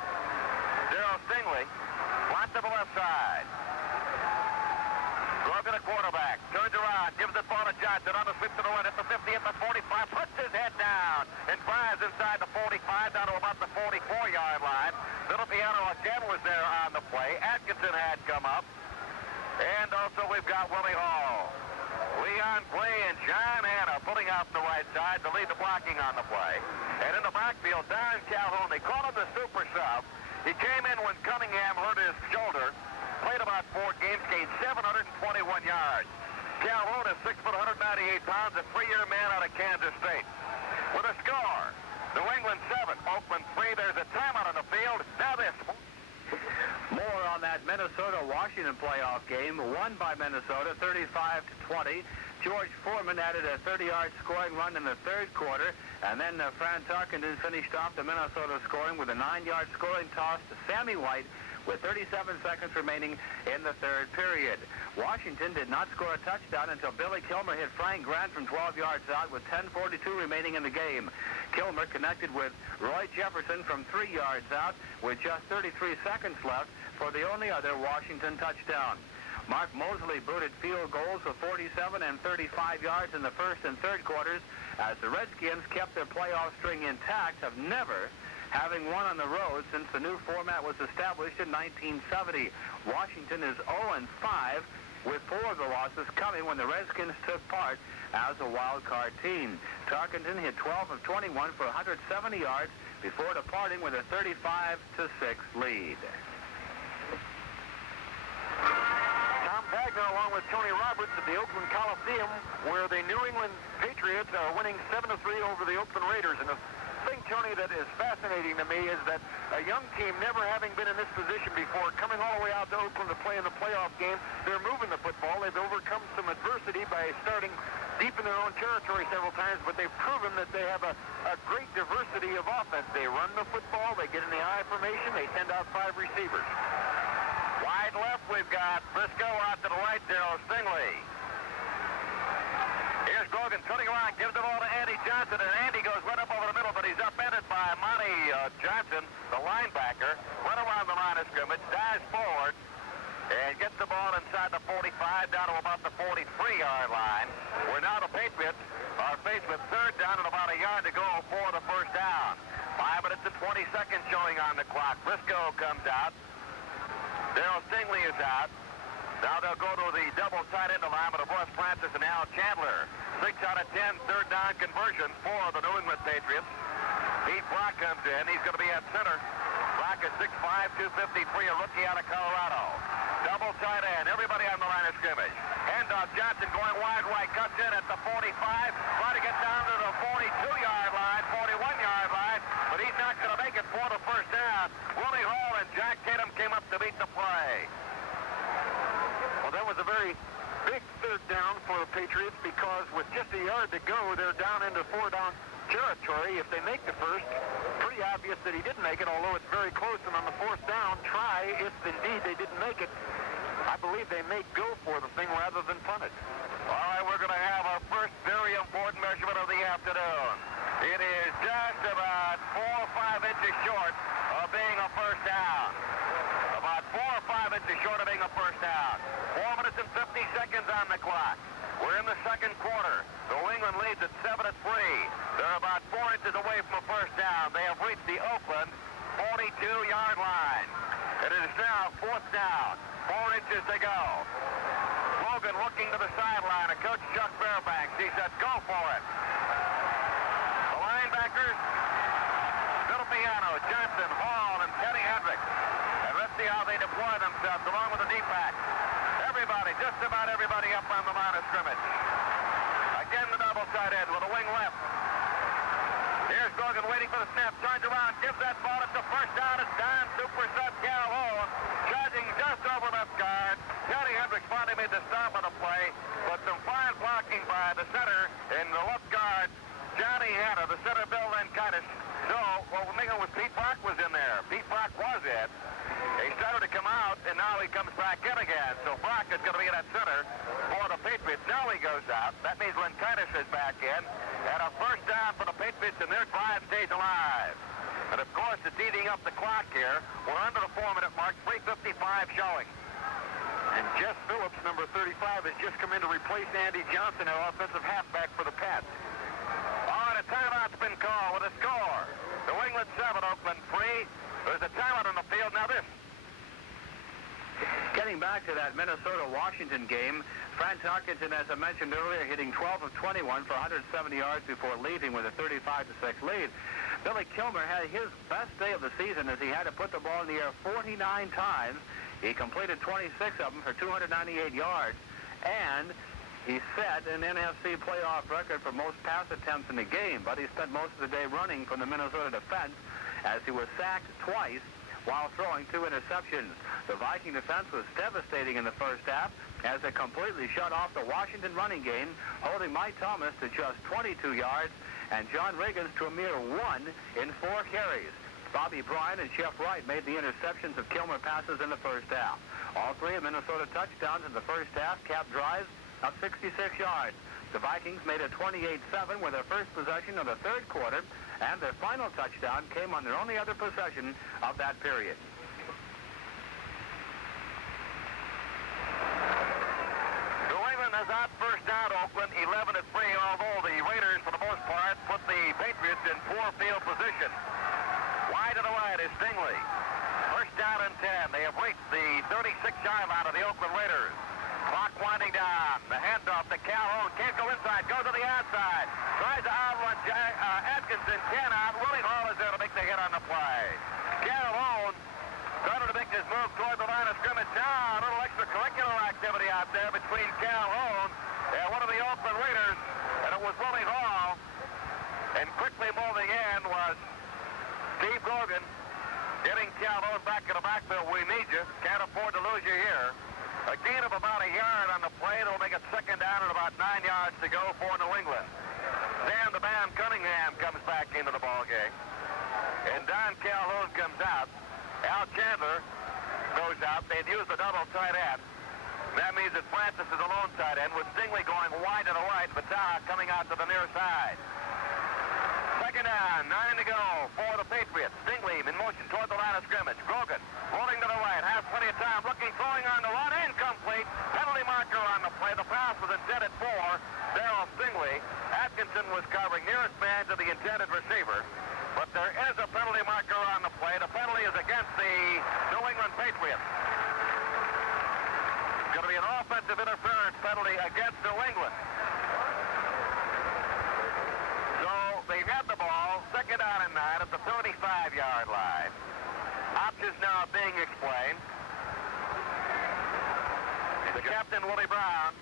Darryl Stingley. Flat to the left side. Grogan, a quarterback, turns around, gives the ball to Johnson on the sweep to the right at the 50, at the 45, puts his head down and fires inside the 45 down to about the 44-yard line. Filippiano again was there on the play. Atkinson had come up. And also we've got Willie Hall. Leon Clay and John Hanna pulling out the right side to lead the blocking on the play. And in the backfield, Darren Calhoun, they call him the super sub. He came in when Cunningham hurt his shoulder. Played about 4 games, gained 721 yards. Calhoun is 6 foot, 198 pounds, a 3-year man out of Kansas State. With a score, New England 7, Oakland 3. There's a timeout on the field. Now this. More on that Minnesota-Washington playoff game, won by Minnesota 35-20. George Foreman added a 30-yard scoring run in the third quarter, and then Fran Tarkenton finished off the Minnesota scoring with a 9-yard scoring toss to Sammy White with 37 seconds remaining in the third period. Washington did not score a touchdown until Billy Kilmer hit Frank Grant from 12 yards out with 10:42 remaining in the game. Kilmer connected with Roy Jefferson from 3 yards out with just 33 seconds left for the only other Washington touchdown. Mark Mosley booted field goals of 47 and 35 yards in the first and third quarters as the Redskins kept their playoff string intact of never having won on the road since the new format was established in 1970. Washington is 0-5 with 4 of the losses coming when the Redskins took part as a wild card team. Tarkenton hit 12 of 21 for 170 yards, before departing with a 35-6 lead. Tom Pagna, along with Tony Roberts at the Oakland Coliseum, where the New England Patriots are winning 7-3 over the Oakland Raiders. And the thing, Tony, that is fascinating to me is that a young team, never having been in this position before, coming all the way out to Oakland to play in the playoff game, they're moving the football. They've overcome some adversity by starting deep in their own territory several times, but they've proven that they have a great diversity of offense. They run the football, they get in the I formation, they send out 5 receivers. Wide left, we've got Briscoe out to the right there, Stingley. Here's Grogan turning around, gives the ball to Andy Johnson, and Andy goes right up over the middle, but he's upended by Monty Johnson, the linebacker, right around the line of scrimmage, dives forward, and gets the ball inside the 45 down to about the 43-yard line, where now the Patriots are faced with 3rd down and about a yard to go for the first down. 5 minutes and 20 seconds showing on the clock. Briscoe comes out. Darryl Stingley is out. Now they'll go to the double tight end alignment of Russ Francis and Al Chandler. 6 out of 10 third down conversions for the New England Patriots. Pete Brock comes in. He's going to be at center. Brock is 6'5", 253, a rookie out of Colorado. Double tight end. Everybody on the line of scrimmage. Handoff, Johnson going wide right. Cuts in at the 45. Trying to get down to the 42-yard line, 41-yard line. But he's not going to make it for the first down. Willie Hall and Jack Tatum came up to beat the play. Well, that was a very big 3rd down for the Patriots, because with just a yard to go, they're down into 4-down territory. If they make the first, pretty obvious that he didn't make it, although it's very close. And on the 4th down try, if indeed they didn't make it, I believe they may go for the thing rather than punt it. All right, we're going to have our first very important measurement of the afternoon. It is just about 4 or 5 inches short of being a first down. About 4 or 5 inches short of being a first down. 4 minutes and 50 seconds on the clock. We're in the second quarter. New England leads at 7-3. They're about 4 inches away from a first down. They have reached the Oakland 42-yard line. It is now 4th down. 4 inches to go. Logan looking to the sideline. A coach Chuck Fairbanks. He said, go for it. The linebackers, Filipiano, Johnson, Hall, and Kenny Hendricks. And let's see how they deploy themselves along with the D-back. Everybody, just about everybody up on the line of scrimmage. Again, the double tight end with a wing left. Here's Grogan waiting for the snap. Turns around, gives that ball. It's the first down. It's down. Super sub Calhoun. Charging just over left guard. Kenny Hendricks finally made the stop on the play, but some fine blocking by the center in the left guard, Johnny Hanna, the center, Bill Lenkitis. So, what we're making with Pete Brock was in there. Pete Brock was in. He started to come out, and now he comes back in again. So Brock is going to be in at center for the Patriots. Now he goes out. That means Lenkitis is back in. And a first down for the Patriots, and their drive stays alive. And, of course, it's eating up the clock here. We're under the 4-minute mark, 3:55 showing. And Jeff Phillips, number 35, has just come in to replace Andy Johnson, our offensive halfback for the Pats. All right, a timeout's been called with a score. New England 7, Oakland 3. There's a timeout on the field. Now this. Getting back to that Minnesota-Washington game, Frank Tarkenton, as I mentioned earlier, hitting 12 of 21 for 170 yards before leaving with a 35-6 lead. Billy Kilmer had his best day of the season as he had to put the ball in the air 49 times. He completed 26 of them for 298 yards, and he set an NFC playoff record for most pass attempts in the game, but he spent most of the day running from the Minnesota defense as he was sacked twice while throwing 2 interceptions. The Viking defense was devastating in the first half as it completely shut off the Washington running game, holding Mike Thomas to just 22 yards and John Riggins to a mere 1 in 4 carries. Bobby Bryant and Jeff Wright made the interceptions of Kilmer passes in the first half. All 3 of Minnesota touchdowns in the first half capped drives of 66 yards. The Vikings made it 28-7 with their first possession of the third quarter, and their final touchdown came on their only other possession of that period. New England has out first down Oakland 11-3, although the Raiders, for the most part, put the Patriots in poor field position. Wide to the right is Stingley. First down and 10. They have reached the 36-yard line of the Oakland Raiders. Clock winding down. The handoff to Calhoun. Can't go inside. Goes to the outside. Tries to outrun Atkinson. Cannot. Willie Hall is there to make the hit on the play. Calhoun started to make his move toward the line of scrimmage. Now, a little extracurricular activity out there between Calhoun and one of the Oakland Raiders, and it was Willie Hall. And quickly moving in was Steve Grogan, getting Calhoun back in the backfield. We need you. Can't afford to lose you here. A gain of about a yard on the play. It'll make it second down and about 9 yards to go for New England. Dan the Bam Cunningham comes back into the ball game. And Don Calhoun comes out. Al Chandler goes out. They've used the double tight end. That means that Francis is a lone tight end with Stingley going wide to the right, but coming out to the near side. Second down, 9 to go for the Patriots. Stingley in motion toward the line of scrimmage. Grogan rolling to the right, has plenty of time, looking, throwing on the run, incomplete. Penalty marker on the play. The pass was intended for Darryl Stingley. Atkinson was covering nearest man to the intended receiver. But there is a penalty marker on the play. The penalty is against the New England Patriots. It's going to be an offensive interference penalty against New England. So they've had the ball, second down and 9 at the 35-yard line. Options now being explained. The captain, Willie Brown.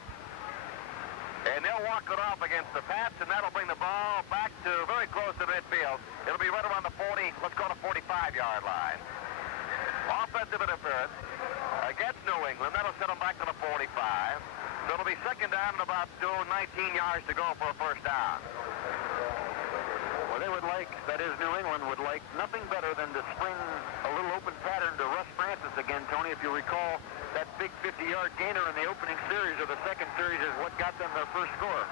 And they'll walk it off against the Pats, and that'll bring the ball back to very close to midfield. It'll be right around the 40, let's go to 45-yard line. Offensive interference against New England. That'll set them back to the 45. So it'll be second down and about 19 yards to go for a first down. Well, they would like, that is New England, would like nothing better than to spring a little open pattern to Russ Francis again, Tony. If you recall, that big 50-yard gainer in the opening series or the second series is what got them their first score.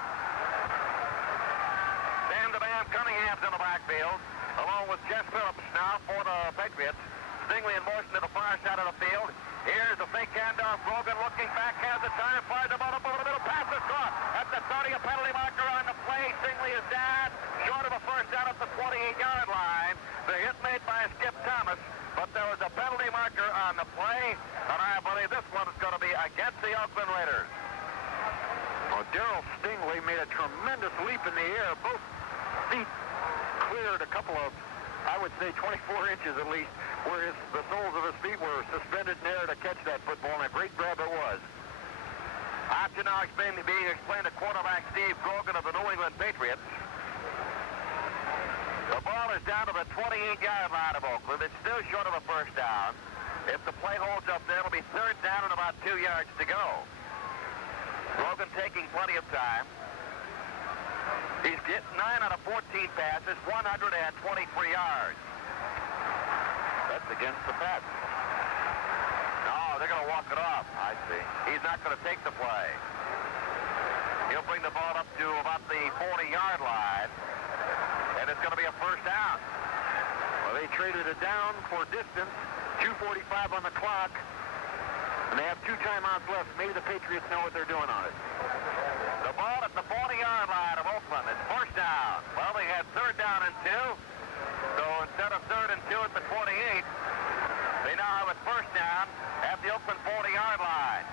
Dan the Bam Cunningham's in the backfield, along with Jeff Phillips now for the Patriots. Stingley in motion to the far side of the field. Here's the fake handoff. Grogan looking back, has the time, fires the ball up over the middle. Pass is caught at the 30, a penalty marker on the play. Stingley is down, short of a first down at the 28-yard line. The hit made by Skip Thomas, but there was a penalty marker on the play, and I believe this one is going to be against the Oakland Raiders. Well, Darryl Stingley made a tremendous leap in the air. Both feet cleared a couple of, I would say 24 inches at least, where the soles of his feet were suspended in air to catch that football, and a great grab it was. Option now being explained to quarterback Steve Grogan of the New England Patriots. The ball is down to the 28-yard line of Oakland. It's still short of a first down. If the play holds up there, it'll be third down and about 2 yards to go. Grogan taking plenty of time. He's hit 9 out of 14 passes, 123 yards. That's against the Pats. No, they're going to walk it off. I see. He's not going to take the play. He'll bring the ball up to about the 40-yard line, and it's going to be a first down. Well, they traded it down for distance, 2:45 on the clock, and they have 2 timeouts left. Maybe the Patriots know what they're doing on it. The ball at the 40-yard line of Oakland. It's first down. Well, they had third down and 2. So instead of third and 2 at the 28, they now have it first down at the Oakland 40-yard line.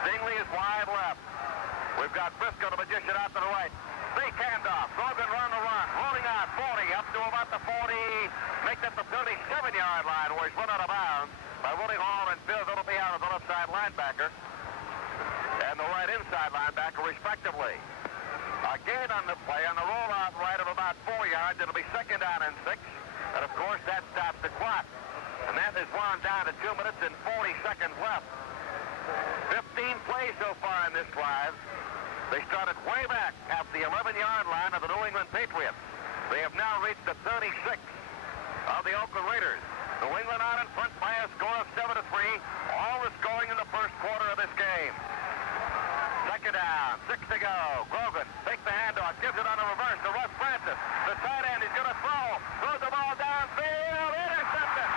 Stingley is wide left. We've got Briscoe, the magician, out to the right. Fake handoff. Grogan run the run. Rolling out 40 up to about the 40. Make that the 37-yard line where he's run out of bounds by Willie Hall and Phil Villapia, the left side linebacker, and the right inside linebacker, respectively. A gain on the play on the rollout right of about 4 yards. It'll be second down and 6. And, of course, that stops the clock. And that is wound down to 2 minutes and 40 seconds left. 15 plays so far in this drive. They started way back at the 11-yard line of the New England Patriots. They have now reached the 36 of the Oakland Raiders. New England out in front by a score of 7-3. All the scoring in the first quarter of this game. Second down, 6 to go. Grogan takes the handoff, gives it on the reverse to Russ Francis. The tight end is going to throws the ball downfield, intercepted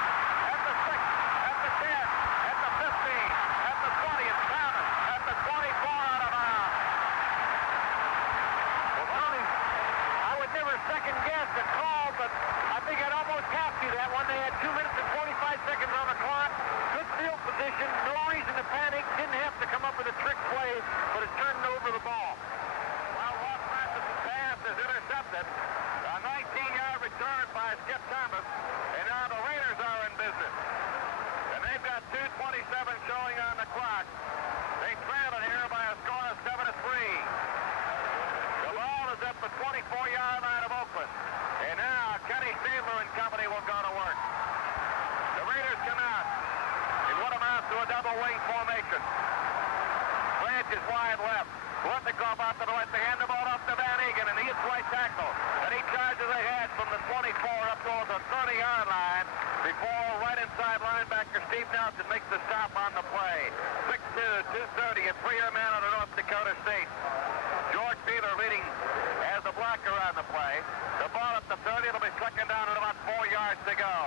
at the 6, at the 10, at the 15, at the 20, it's Thomas, at the 24 out of bounds. Well, Tony, I would never second guess the call, but I think I'd almost have to that one. They had 2 minutes and 45 seconds on the clock. Good field position, no reason to panic, didn't have to come up with a trick play. Kickoff out to the right. They hand the ball off to Van Egan, and he hits right tackle. And he charges ahead from the 24 up towards the 30-yard line before right inside linebacker Steve Nelson makes the stop on the play. 6'2", 230, a 3-year man out of North Dakota State. George Beeler leading as the blocker on the play. The ball at the 30. It'll be second down at about 4 yards to go.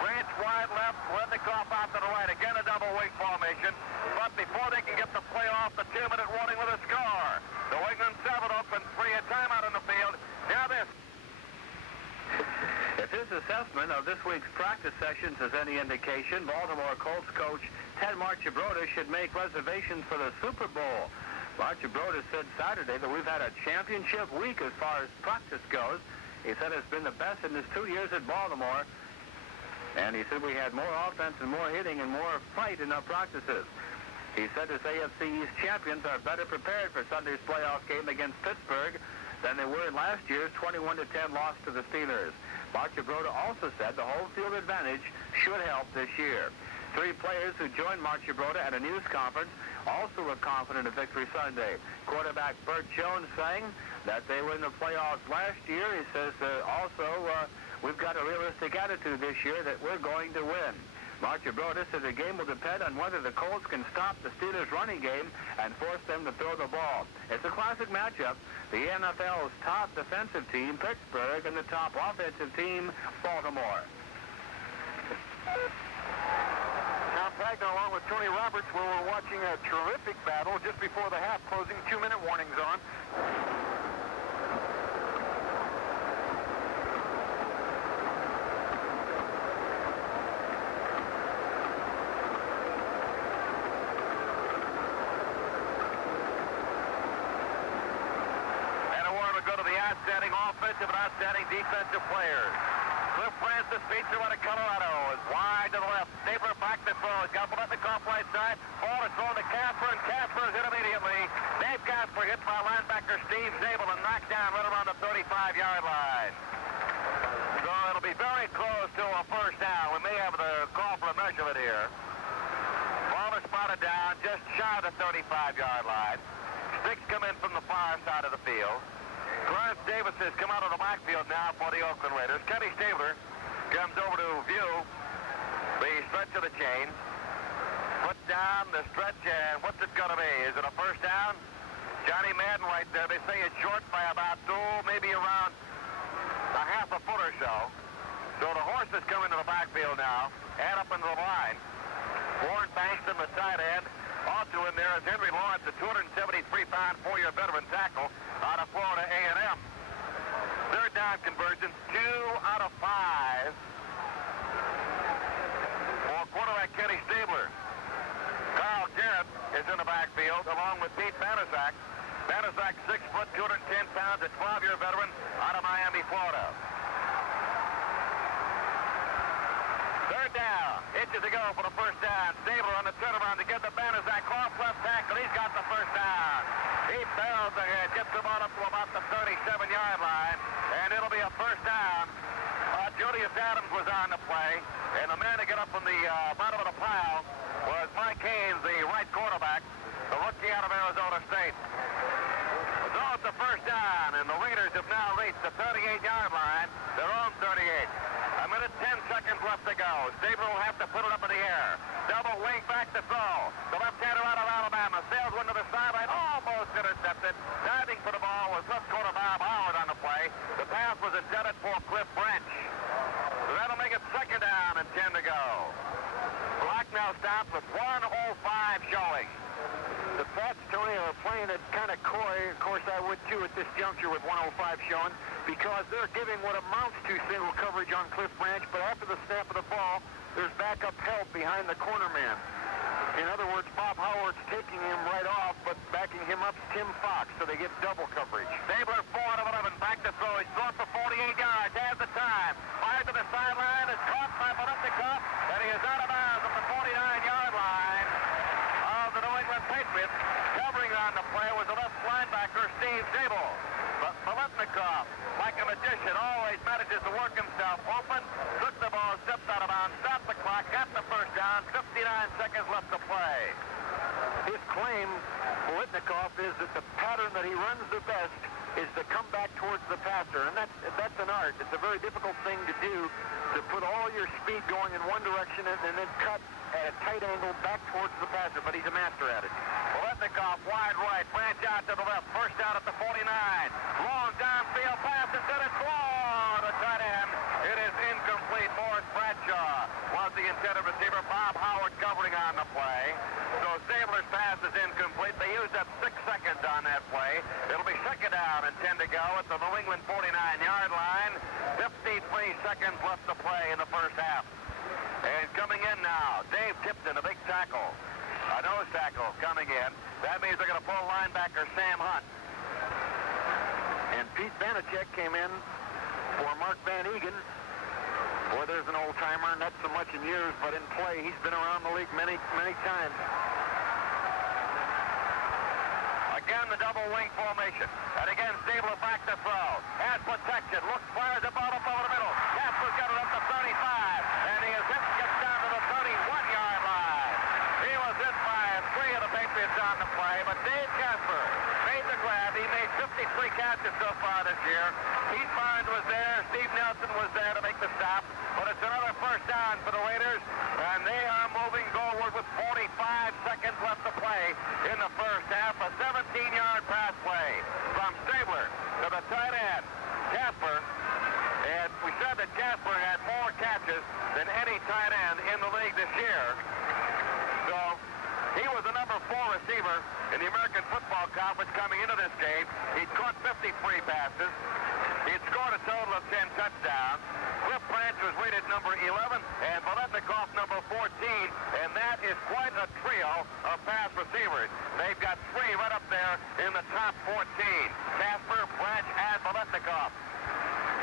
Branch wide left, Kickoff out to the right. Again, a double wing formation. But before they can get the play off, the 2-minute warning with a score. New England 7, Oakland 3, a timeout in the field. Now this. If his assessment of this week's practice sessions is any indication, Baltimore Colts coach Ted Marchibroda should make reservations for the Super Bowl. Marchibroda said Saturday that we've had a championship week as far as practice goes. He said it's been the best in his 2 years at Baltimore. And he said we had more offense and more hitting and more fight in our practices. He said his AFC East champions are better prepared for Sunday's playoff game against Pittsburgh than they were in last year's 21-10 loss to the Steelers. Marchibroda also said the home field advantage should help this year. 3 players who joined Marchibroda at a news conference also were confident of victory Sunday. Quarterback Burt Jones saying that they were in the playoffs last year. He says we've got a realistic attitude this year that we're going to win. Marchibroda said the game will depend on whether the Colts can stop the Steelers' running game and force them to throw the ball. It's a classic matchup. The NFL's top defensive team, Pittsburgh, and the top offensive team, Baltimore. Now Pagna along with Tony Roberts, where we're watching a terrific battle just before the half, closing 2-minute warnings on. Outstanding offensive and outstanding defensive players. Cliff Francis, feature out of Colorado, is wide to the left. Stabler back to throw. He's got Kickoff right side. Ball is thrown to Casper, and Casper is hit immediately. Dave Casper hit by linebacker Steve Zabel and knocked down right around the 35-yard line. So it'll be very close to a first down. We may have the call for a measurement here. Ball is spotted down just shy of the 35-yard line. Sticks come in from the far side of the field. Clarence Davis has come out of the backfield now for the Oakland Raiders. Kenny Stabler comes over to view the stretch of the chain. Put down the stretch, and what's it going to be? Is it a first down? Johnny Madden right there. They say it's short by about maybe around a half a foot or so. So the horses come into the backfield now, and up into the line. Warren Bankston, the tight end. Also in there is Henry Lawrence, a 273-pound, 4-year veteran tackle out of Florida A&M. Third down conversions, 2 out of 5 for quarterback Kenny Stabler. Carl Garrett is in the backfield along with Pete Banaszak. Banaszak, 6 foot, 210 pounds, a 12-year veteran out of Miami, Florida. Third down, inches to go for the first down. Stabler on the turnaround to get the Banaszak off left tackle. He's got the first down. He barrels ahead, gets the ball up to about the 37-yard line, and it'll be a first down. Julius Adams was on the play, and the man to get up from the bottom of the pile was Mike Haynes, the right quarterback, the rookie out of Arizona State. So it's a first down, and the Raiders have now reached the 38-yard line, their own 38. A minute, 10 seconds left to go. Stabler will have to put it up in the air. Double wing back to throw. The left-hander out of Alabama sails one to the sideline, almost intercepted. Diving for the ball was left corner Bob Howard on the play. The pass was intended for Cliff Branch. So that'll make it second down and 10 to go. Clock now stops with 1:05 showing. The Pats, Tony, are playing it kind of coy. Of course, I would too at this juncture with 1:05 showing, because they're giving what amounts to single coverage on Cliff Branch, but after the snap of the ball, there's backup help behind the corner man. In other words, Bob Howard's taking him right off, but backing him up is Tim Fox, so they get double coverage. Stabler, 4 out of 11, back to throw. He's thrown for 48 yards, has the time. Fired to the sideline, is caught by Kickoff, and he is out of bounds at the 49-yard line of the New England Patriots. Covering on the play was the left linebacker, Steve Zabel. But Kickoff, like a magician, always manages to work himself open, took the ball, stepped out of bounds, stopped the clock, got the first down, 59 seconds left to play. His claim, Bolitnikoff, is that the pattern that he runs the best is to come back towards the passer, and that's an art. It's a very difficult thing to do, to put all your speed going in one direction and then cut at a tight angle back towards the passer, but he's a master at it. Bolitnikoff wide right, branch out to the left, first down at the 49. Long downfield pass, instead it's long to tight end. It is incomplete. Morris Bradshaw was the intended receiver. Bob Howard covering on the play. So Stabler's pass is incomplete. They used up 6 seconds on that play. It'll be second down and 10 to go at the New England 49-yard line. 53 seconds left to play in the first half. And coming in now, Dave Tipton, a big tackle. A nose tackle coming in. That means they're going to pull linebacker Sam Hunt. And Pete Vanacek came in for Mark Van Egan. Boy, there's an old-timer, not so much in years, but in play. He's been around the league many, many times. Again, the double wing formation. And again, Stabler back to throw. Has protection. Looks, fires the ball up over the middle. Casper's got it up to 35. And he is hit, gets down to the 31-yard line. He was hit by 3 of the Patriots on the play, but Dave Casper made the grab. He made 53 catches so far this year. Pete Barnes was there. Steve Nelson was there to make the stop. But it's another first down for the Raiders, and they are moving forward with 45 seconds left to play in the first half. A 17-yard pass play from Stabler to the tight end, Casper. And we said that Casper had more catches than any tight end in the league this year. So he was the number 4 receiver in the American Football Conference coming into this game. He'd caught 53 passes. He'd scored a total of 10 touchdowns. Cliff Branch was rated number 11, and Bolitnikoff number 14, and that is quite a trio of pass receivers. They've got 3 right up there in the top 14. Casper, Branch, and Bolitnikoff.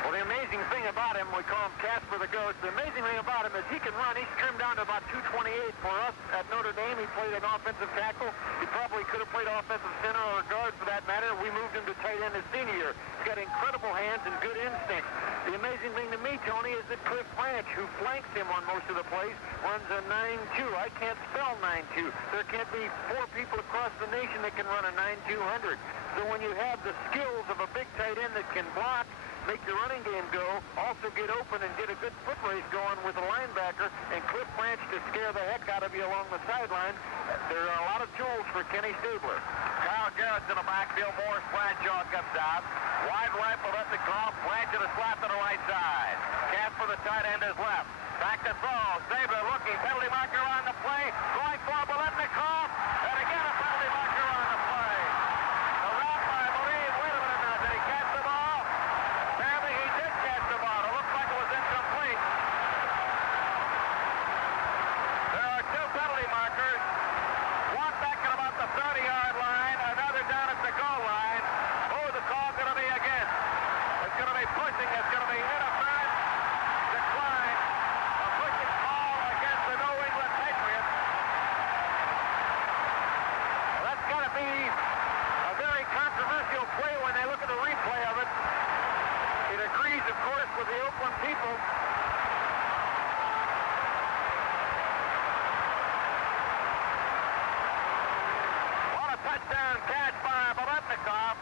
Well, the amazing thing about him, we call him Casper the Ghost. The amazing thing about him is he can run. He's trimmed down to about 228 for us at Notre Dame. He played an offensive tackle. He probably could have played offensive center or guard for that matter. We moved him to tight end his senior year. He's got incredible hands and good instincts. The amazing thing to me, Tony, is that Cliff Branch, who flanks him on most of the plays, runs a 9-2. I can't spell 9-2. There can't be 4 people across the nation that can run a 9-200. So when you have the skills of a big tight end that can block, make your running game go, also get open and get a good foot race going with a linebacker, and Cliff Branch to scare the heck out of you along the sideline. There are a lot of tools for Kenny Stabler. Kyle Garrett's in the backfield. Morris Bradshaw comes out. Wide right, Bolitnikoff. Branch to the slot to the right side. Casper, the tight end, is left. Back to throw. Stabler looking. Penalty marker on the play. Going for Bolitnikoff. And again a penalty marker on the play. The wrap, I believe. Wait a minute now. Did he catch the ball? Apparently he did catch the ball. It looks like it was incomplete. There are 2 penalty markers. One back at about the 30-yard line. Another down at the goal line. Who's the call going to be against? It's going to be pushing. It's going to be interference. Decline. A pushing call against the New England Patriots. Well, that's got to be a very controversial play when they look at the replay of it. It agrees, of course, with the Oakland people. What a touchdown catch by Bolitnikoff.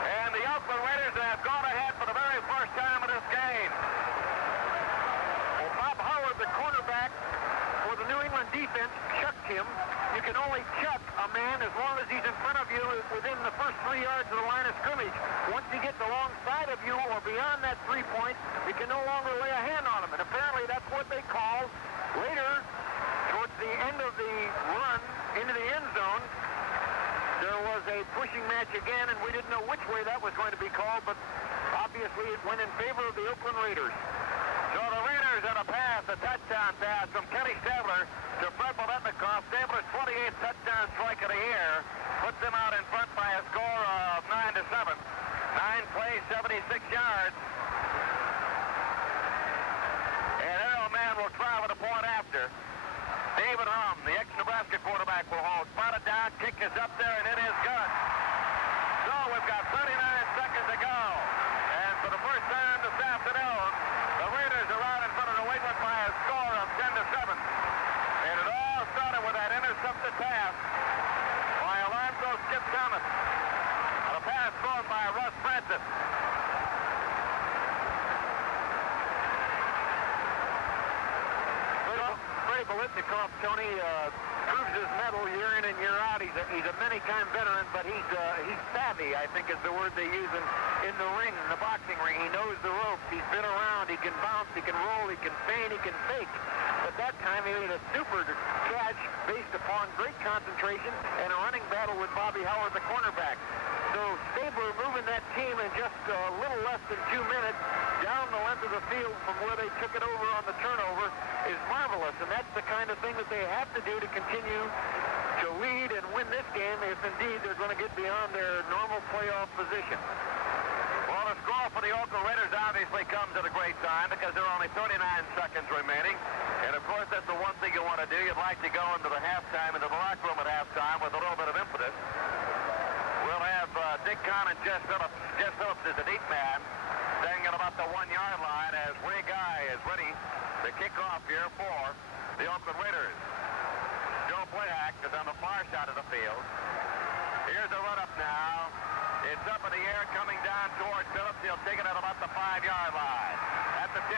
And the Oakland Raiders have gone ahead for the very first time in this game. Well, Bob Howard, the cornerback for the New England defense, chucked him. You can only chuck a man as long as he's in front of you within the first 3 yards of the line of scrimmage. Once he gets alongside of you or beyond that 3 points, you can no longer lay a hand on him. And apparently that's what they called later, towards the end of the run into the end zone. There was a pushing match again, and we didn't know which way that was going to be called, but obviously it went in favor of the Oakland Raiders. So the Raiders on a pass, a touchdown pass from Kenny Stabler to Fred Bolitnikoff. Stabler's 28th touchdown strike of the year puts them out in front by a score of 9-7. 9 plays, 76 yards. And Errol Mann will try with a point after. David Hum, the ex-Nebraska quarterback, will hold. Spotted down, kick is up there, and it is good. So we've got 39 seconds to go. And for the first time this afternoon, the Raiders are out in front of New England by a score of 10-7. And it all started with that interception Poletnikoff, Tony, proves his mettle year in and year out. He's a many-time veteran, but he's savvy, I think is the word they use in the ring, in the boxing ring. He knows the ropes. He's been around. He can bounce. He can roll. He can feint. He can fake. But that time he made a super catch based upon great concentration and a running battle with Bobby Howard, the cornerback. So Stabler moving that team in just a little less than 2 minutes down the length of the field from where they took it over on the turnover is marvelous. And that's the kind of thing that they have to do to continue to lead and win this game if indeed they're going to get beyond their normal playoff position. Well, the score for the Oakland Raiders obviously comes at a great time because there are only 39 seconds remaining. And, of course, that's the one thing you want to do. You'd like to go into the halftime, into the locker room at halftime with a little bit of impetus. We'll have Dick Kahn and Jess Phillips. Jess Phillips is the deep man, standing at about the 1-yard line as Ray Guy is ready to kick off here for the Oakland Raiders. Joe Playhack is on the far side of the field. Here's a run-up now. It's up in the air, coming down towards Phillips. He'll take it at about the 5-yard line. At the 10.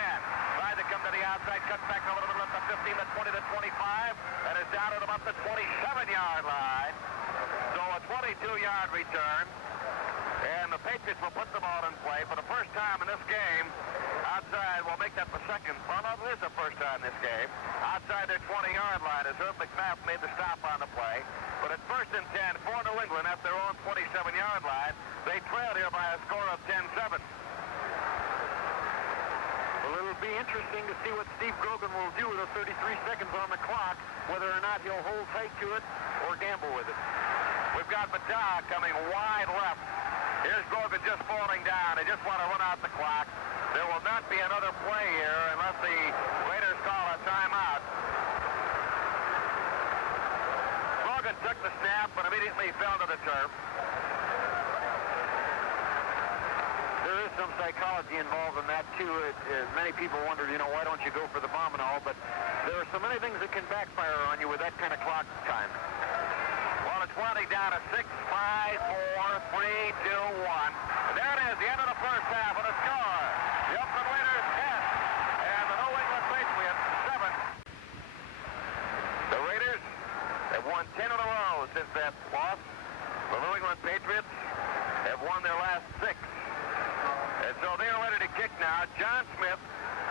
Tries to come to the outside, cuts back a little bit at the 15, the 20, the 25, and is down at about the 27-yard line. So a 22-yard return. And the Patriots will put the ball in play for the first time in this game. Outside, we'll make that the second. Well, no, it is the first time in this game. Outside their 20-yard line as Herb McMath made the stop on the play. But it's 1st and 10 for New England at their own 27-yard line. They trail here by a score of 10-7. Well, it'll be interesting to see what Steve Grogan will do with the 33 seconds on the clock, whether or not he'll hold tight to it or gamble with it. We've got Battaglia coming wide left. Here's Grogan just falling down. They just want to run out the clock. There will not be another play here unless the Raiders call a timeout. Grogan took the snap but immediately fell to the turf. There is some psychology involved in that, too. Many people wondered, why don't you go for the bomb and all, but there are so many things that can backfire on you with that kind of clock time. Well, it's winding down to 6, 5, 4, 3, 2, 1. There it is, the end of the first half with a score. The Oakland Raiders 10 and the New England Patriots 7. The Raiders have won 10 in a row since that loss. The New England Patriots have won their last 6. And so they're ready to kick now. John Smith,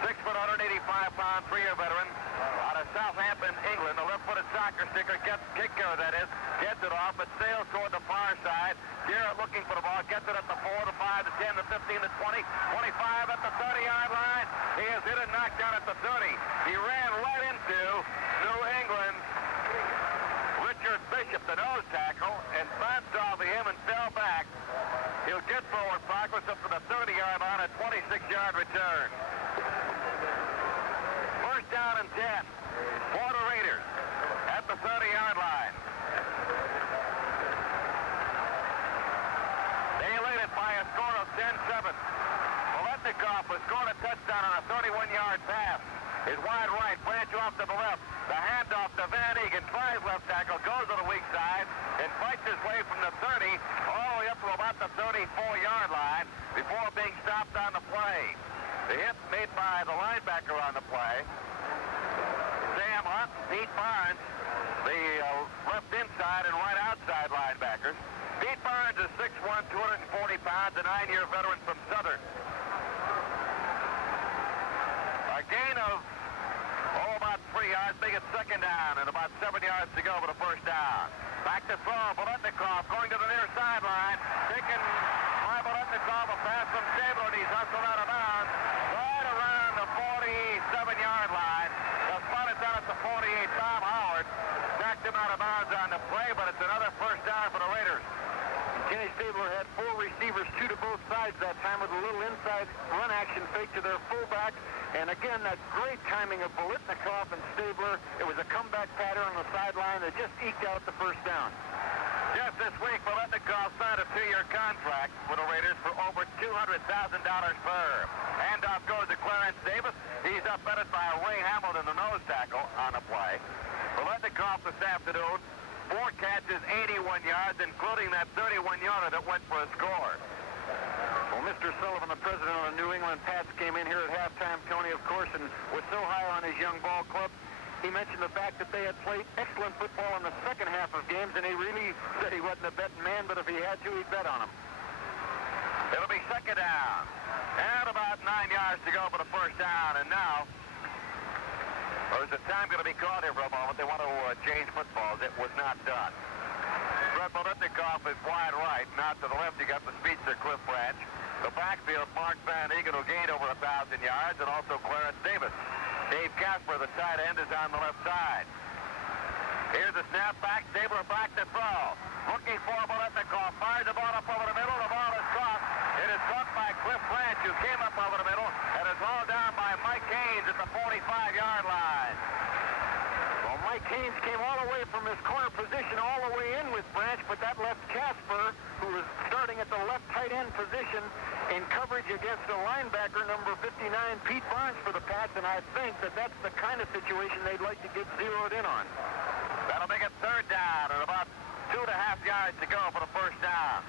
6 foot, 185-pound, 3-year veteran out of Southampton, England. A left-footed soccer kicker, kicker that is, gets it off, but sails toward the far side. Garrett looking for the ball, gets it at the 4, the 5, the 10, the 15, the 20, 25 at the 30-yard line. He is hit and knocked down at the 30. He ran right into New England's Richard Bishop, the nose tackle, and bounced off of him and fell back. He'll get forward progress up to the 30-yard line, a 26-yard return. First down and 10 for the Raiders at the 30-yard line. They lead it by a score of 10-7. Paletnikoff has scored a touchdown on a 31-yard pass. His wide right, branch off to the left. The handoff to Van Egan, tries left tackle, goes to the weak side, and fights his way from the 30 all the way up to about the 34-yard line before being stopped on the play. The hit made by the linebacker on the play. Sam Hunt, Pete Barnes, the left inside and right outside linebackers. Pete Barnes is 6'1", 240 pounds, a 9-year veteran from Southern. A gain of, about 3 yards, make it second down, and about 7 yards to go for the first down. Back to throw, Paletnikoff going to the near sideline, taken by Paletnikoff, a pass from Stabler, and he's hustled out of bounds, right around the 47-yard line. The spot is down at the 48. Tom Howard knocked him out of bounds on the play, but it's another first down for the Raiders. Kenny Stabler had 4 receivers, 2 to both sides that time with a little inside run action fake to their fullback. And again, that great timing of Paletnikoff and Stabler. It was a comeback pattern on the sideline that just eked out the first down. Just this week, Paletnikoff signed a 2-year contract with the Raiders for over $200,000 per. Handoff goes to Clarence Davis. He's upended by Ray Hamilton, the nose tackle, on the play. Paletnikoff this afternoon, 4 catches, 81 yards, including that 31-yarder that went for a score. Well, Mr. Sullivan, the president of the New England Pats, came in here at halftime, Tony, of course, and was so high on his young ball club. He mentioned the fact that they had played excellent football in the second half of games, and he really said he wasn't a betting man, but if he had to, he'd bet on them. It'll be second down. And about 9 yards to go for the first down. And now, there's a time going to be called here for a moment. They want to change footballs. It was not done. Brett Bolitnikoff is wide right. Now to the left, you got the speedster Cliff Branch. The backfield, Mark Van Egan, who gained over 1,000 yards, and also Clarence Davis. Dave Casper, the tight end, is on the left side. Here's the snap back. Stabler back to throw. Looking for Bolitnikoff. Fires the ball up over the middle. The ball is caught. It is caught by Cliff Branch, who came up over the middle, and is hauled down by Mike Haynes at the 45-yard line. Well, Mike Haynes came all the way from his corner position all the way in with Branch, but that left Casper, who was starting at the left tight end position, in coverage against the linebacker, number 59, Pete Barnes, for the Pats, and I think that that's the kind of situation they'd like to get zeroed in on. That'll make it third down and about 2.5 yards to go for the first down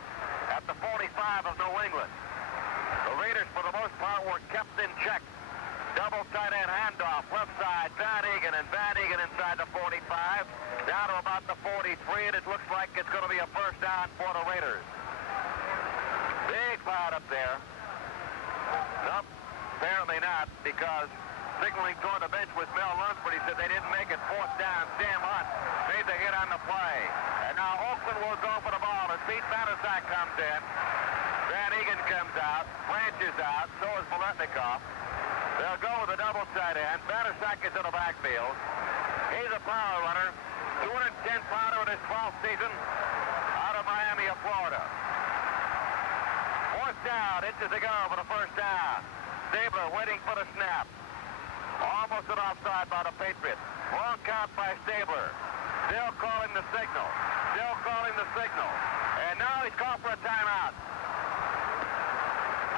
at the 45 of New England. The Raiders, for the most part, were kept in check. Double tight end handoff, left side, Van Egan, and Van Egan inside the 45, down to about the 43, and it looks like it's going to be a first down for the Raiders. Big crowd up there. Nope, apparently not, because signaling toward the bench was Mel Lunsford. He said they didn't make it fourth down. Sam Hunt made the hit on the play. And now Oakland will go for the ball as Pete Banaszak comes in. Van Egan comes out. Branch is out. So is Bolitnikoff. They'll go with a double tight end. Banaszak is in the backfield. He's a power runner. 210-pounder in his 12th season out of Miami of Florida. Fourth down, inches to go for the first down. Stabler waiting for the snap. Almost an offside by the Patriots. Long count by Stabler. Still calling the signal. Still calling the signal. And now he's called for a timeout.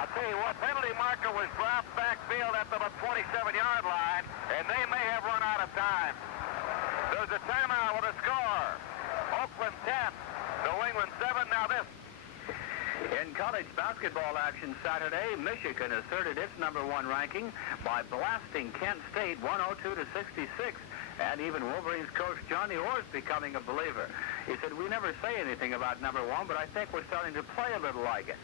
I'll tell you what, penalty marker was dropped backfield at the 27-yard line, and they may have run out of time. There's a timeout with a score. Oakland 10, New England 7. Now this. In college basketball action Saturday, Michigan asserted its #1 ranking by blasting Kent State 102-66. And even Wolverines coach Johnny Orr's becoming a believer. He said, we never say anything about #1, but I think we're starting to play a little like it.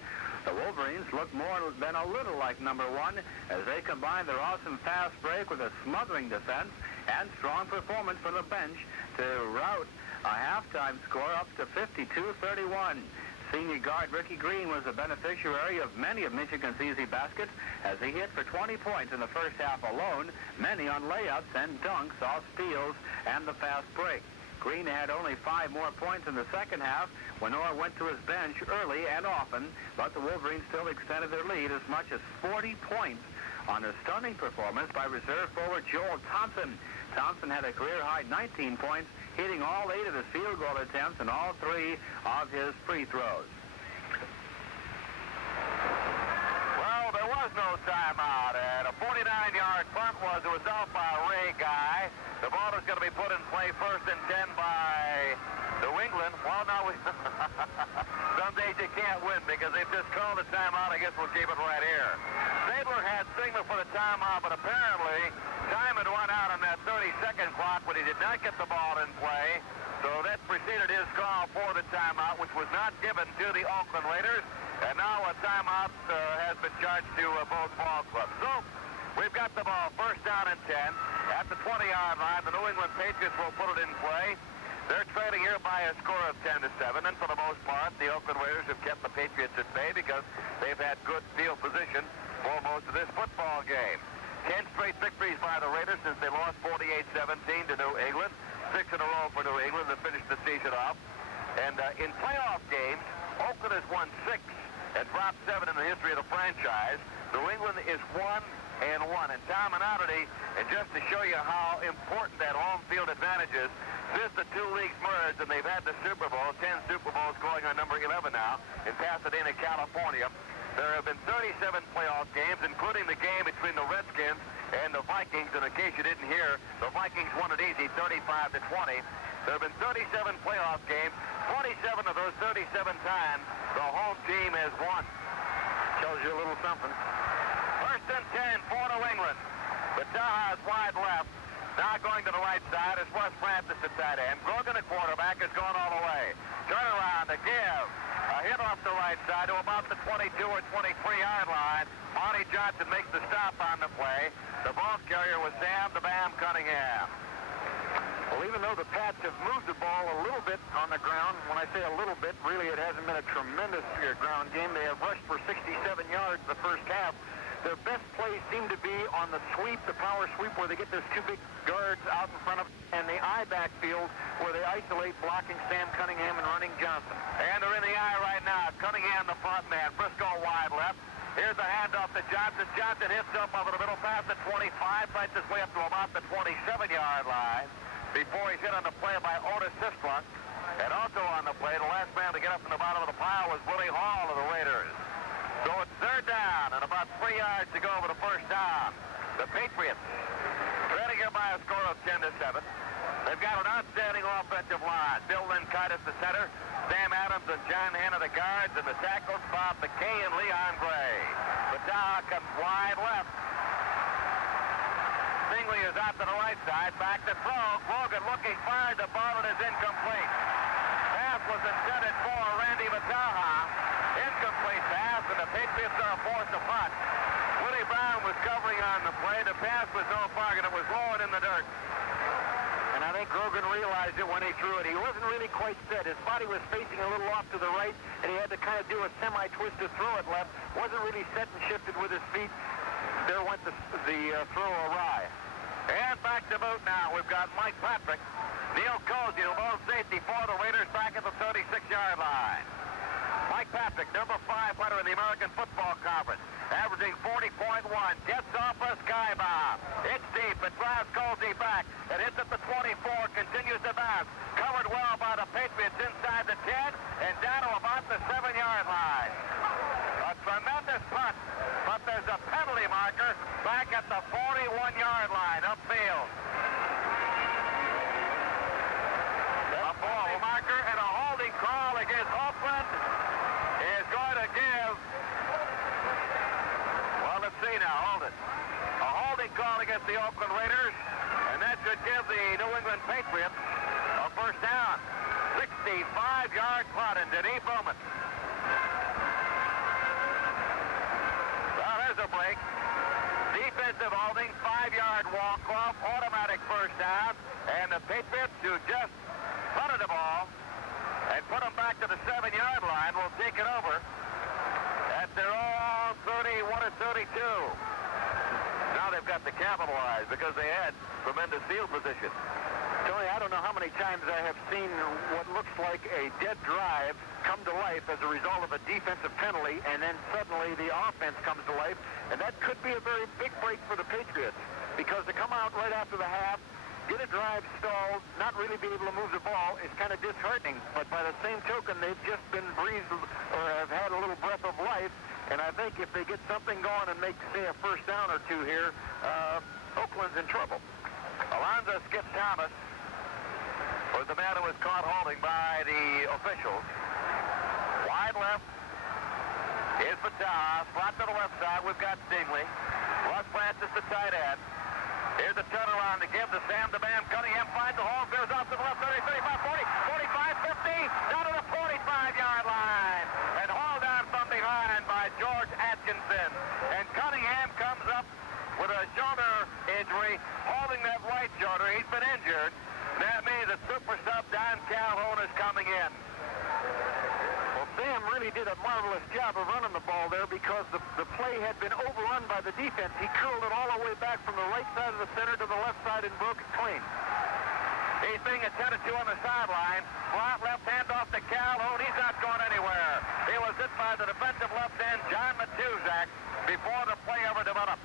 The Wolverines look more than a little like #1 as they combine their awesome fast break with a smothering defense and strong performance from the bench to rout a halftime score up to 52-31. Senior guard Ricky Green was the beneficiary of many of Michigan's easy baskets as he hit for 20 points in the first half alone, many on layups and dunks off steals and the fast break. Green had only 5 more points in the second half when Orr went to his bench early and often, but the Wolverines still extended their lead as much as 40 points on a stunning performance by reserve forward Joel Thompson. Thompson had a career-high 19 points, hitting all 8 of his field goal attempts and all 3 of his free throws. Well, there was no timeout, and a 49-yard punt was off by Ray Guy. The ball is going to be put in play first and 10 by New England. Well, now some days you can't win because they've just called a timeout. I guess we'll keep it right here. Stabler had signal for the timeout, but apparently time had run out on that 30-second clock when he did not get the ball in play. So that preceded his call for the timeout, which was not given to the Oakland Raiders. And now a timeout has been charged to both ball clubs. So we've got the ball first down and 10 at the 20-yard line. The New England Patriots will put it in play. They're trailing here by a score of 10-7, and for the most part, the Oakland Raiders have kept the Patriots at bay because they've had good field position for most of this football game. 10 straight victories by the Raiders since they lost 48-17 to New England. 6 in a row for New England to finish the season off. And in playoff games, Oakland has won 6 and dropped 7 in the history of the franchise. New England is 1-1. And Tom and Oddity, and just to show you how important that home field advantage is, since the two leagues merged and they've had the Super Bowl, 10 Super Bowls going on number 11 now in Pasadena, California, there have been 37 playoff games, including the game between the Redskins and the Vikings. And in case you didn't hear, the Vikings won it easy, 35-20. There have been 37 playoff games. 27 of those 37 times, the home team has won. Tells you a little something. First and 10 for New England. Bataha is wide left. Now going to the right side is Wes Francis at tight end. Grogan, the quarterback, is going all the way. Turn around to give. A hit off the right side to about the 22 or 23-yard line. Monty Johnson makes the stop on the play. The ball carrier was Sam the Bam Cunningham. Well, even though the Pats have moved the ball a little bit on the ground, when I say a little bit, really it hasn't been a tremendous ground game. They have rushed for 67 yards the first half. Their best plays seem to be on the sweep, the power sweep, where they get those two big guards out in front of them, and the I backfield where they isolate blocking Sam Cunningham and running Johnson. And they're in the I right now. Cunningham, the front man. Briscoe wide left. Here's the handoff to Johnson. Johnson hits up over the middle past the 25, fights his way up to about the 27-yard line before he's hit on the play by Otis Sistrunk. And also on the play, the last man to get up from the bottom of the pile was Willie Hall of the Raiders. So it's third down and about 3 yards to go for the first down. The Patriots trailing here by a score of 10-7. They've got an outstanding offensive line. Bill Linkite the center, Sam Adams and John Hanna the guards, and the tackles Bob McKay and Leon Gray. Pagna comes wide left. Stingley is out to the right side, back to throw. Grogan looking fired, the ball is incomplete. Pass was intended for Randy Vataha. Incomplete pass, and the Patriots are forced to punt. Willie Brown was covering on the play. The pass was no target. It was lowered in the dirt. And I think Grogan realized it when he threw it. He wasn't really quite set. His body was facing a little off to the right, and he had to kind of do a semi-twist to throw it left. Wasn't really set and shifted with his feet. There went the throw awry. And back to boot now. We've got Mike Patrick, Neil Cozy, the lone safety for the Raiders, back at the 36-yard line. Mike Patrick, number 5 punter in the American Football Conference, averaging 40.1, gets off a sky bomb. It's deep, it drives Cozy back. It hits at the 24, continues to bounce. Covered well by the Patriots inside the 10 and down to about the 7-yard line. A tremendous punt, but there's a penalty marker back at the 41-yard line upfield. A penalty marker and a holding call against Oakland is going to give, well, let's see now, hold it. A holding call against the Oakland Raiders, and that should give the New England Patriots a first down. 65-yard punt into deep Bowman. Well, there's a break. Defensive holding, 5-yard walk-off, automatic first down, and the Patriots, who just punted the ball and put them back to the 7-yard line, will take it over at their own 31-32. Now they've got to capitalize because they had tremendous field position. Tony, I don't know how many times I have seen what looks like a dead drive come to life as a result of a defensive penalty, and then suddenly the offense comes to life, and that could be a very big break for the Patriots, because to come out right after the half, get a drive stalled, not really be able to move the ball is kind of disheartening, but by the same token, they've just been breathed or have had a little breath of life, and I think if they get something going and make, say, a first down or two here, Oakland's in trouble. Alonzo Skip Thomas was the man who was caught holding by the officials. Wide left is Pagna. Slot to the left side. We've got Stingley. Russ Francis, the tight end. Here's the turnaround to give to Sam the Bam Cunningham. Finds the hole. Goes off to the left. 30, 35, 40, 45, 50. Down to the 45-yard line. And hauled down from behind by George Atkinson. And Cunningham comes up with a shoulder injury, holding that right shoulder. He's been injured. That means that super sub Don Calhoun is coming in. Well, Sam really did a marvelous job of running the ball there because the play had been overrun by the defense. He curled it all the way back from the right side of the center to the left side and broke it clean. He's being attended to on the sideline. Slot left hand off to Calhoun. He's not going anywhere. He was hit by the defensive left end, John Matuzak, before the play ever developed.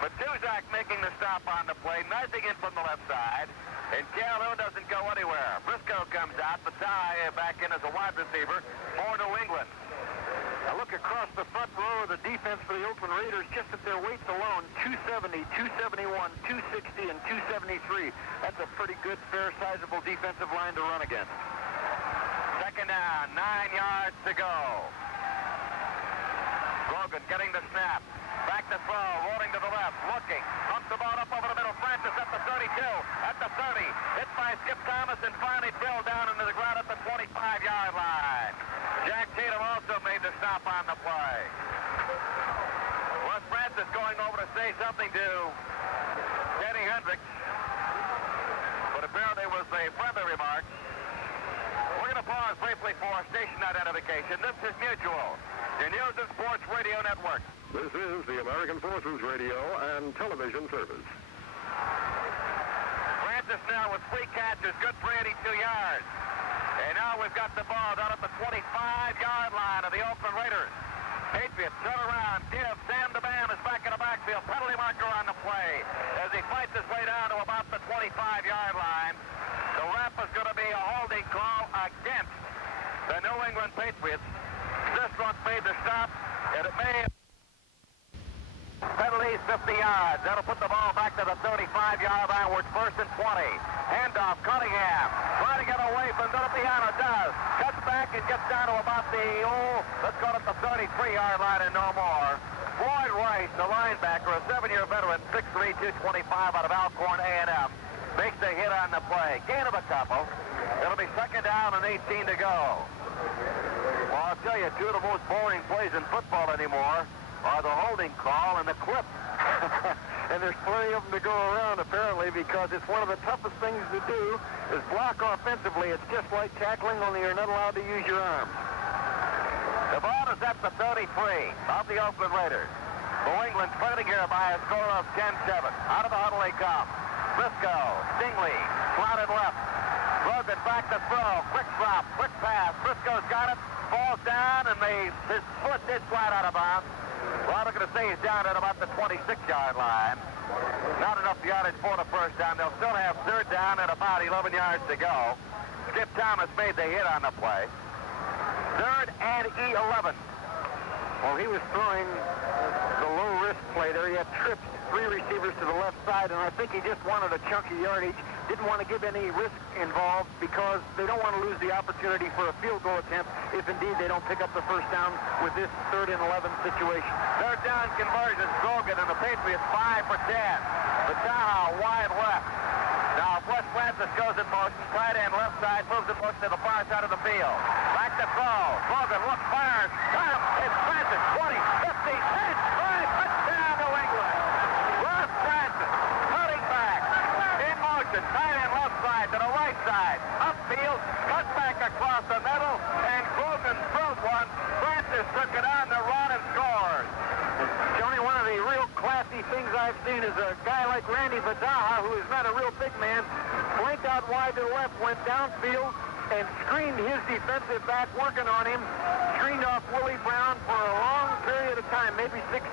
Matuzak making the stop on the play, knifing in from the left side. And Calhoun doesn't go anywhere. Briscoe comes out, Batai back in as a wide receiver for New England. Now look across the front row of the defense for the Oakland Raiders, just at their weights alone, 270, 271, 260, and 273. That's a pretty good, fair, sizable defensive line to run against. Second down, 9 yards to go. Grogan getting the snap. Back to throw, rolling to the left, looking. Pumps the ball up over the middle. Francis at the 32, at the 30, hit by Skip Thomas and finally drilled down into the ground at the 25-yard line. Jack Tatum also made the stop on the play. Was Francis going over to say something to Kenny Hendricks, but apparently it was a friendly remark. We're going to pause briefly for station identification. This is Mutual, your News and Sports Radio Network. This is the American Forces Radio and Television Service. Francis now with free catches, good for 82 yards. And now we've got the ball down at the 25-yard line of the Oakland Raiders. Patriots turn around, give. Sam DeBam is back in the backfield. Penalty marker on the play as he fights his way down to about the 25-yard line. The ref is going to be a holding call against the New England Patriots. This one made the stop, and it may have... Penalties, 50 yards. That'll put the ball back to the 35-yard line where it's first and 20. Handoff, Cunningham. Trying to get away from Villapiano. Does. Cuts back and gets down to about the, let's go to the 33-yard line and no more. Floyd Rice, the linebacker, a 7-year veteran, 6'3", 225 out of Alcorn A&M. Makes the hit on the play. Gain of a couple. It'll be second down and 18 to go. Well, I'll tell you, two of the most boring plays in football anymore are the holding call and the clip. And there's plenty of them to go around, apparently, because it's one of the toughest things to do is block offensively. It's just like tackling, only you're not allowed to use your arms. The ball is at the 33 of the Oakland Raiders. New England trailing here by a score of 10-7. Out of the huddle they come. Briscoe, Stingley, slotted left. Rogan back to throw. Quick drop, quick pass. Briscoe's got it. Falls down, and his foot did slide out of bounds. Well, they're going to say he's down at about the 26-yard line. Not enough yardage for the first down. They'll still have third down and about 11 yards to go. Skip Thomas made the hit on the play. Third and 11. Well, he was throwing the low-risk play there. He had tripped three receivers to the left side, and I think he just wanted a chunk of yardage. Didn't want to give any risk involved because they don't want to lose the opportunity for a field goal attempt if indeed they don't pick up the first down with this 3rd and 11 situation. Third down conversion, Grogan and the Patriots 5 for 10. Bataha wide left. Now Wes Francis goes in motion, tight end left side, moves in motion to the far side of the field. Back to throw. Grogan looks, fires. Stop. It's Francis. 20, 50, 10, 5, touchdown New England. Wes Francis cutting back. In motion, tight end left side to the right side. Upfield, cut back across the middle, and Grogan throws one. Francis took it on the run and scores. Tony, one of the real classy things I've seen is a guy like Randy Bataha, who is not a real big man, flanked out wide to the left, went downfield, and screened his defensive back working on him, screened off Willie Brown for a long period of time, maybe 6-7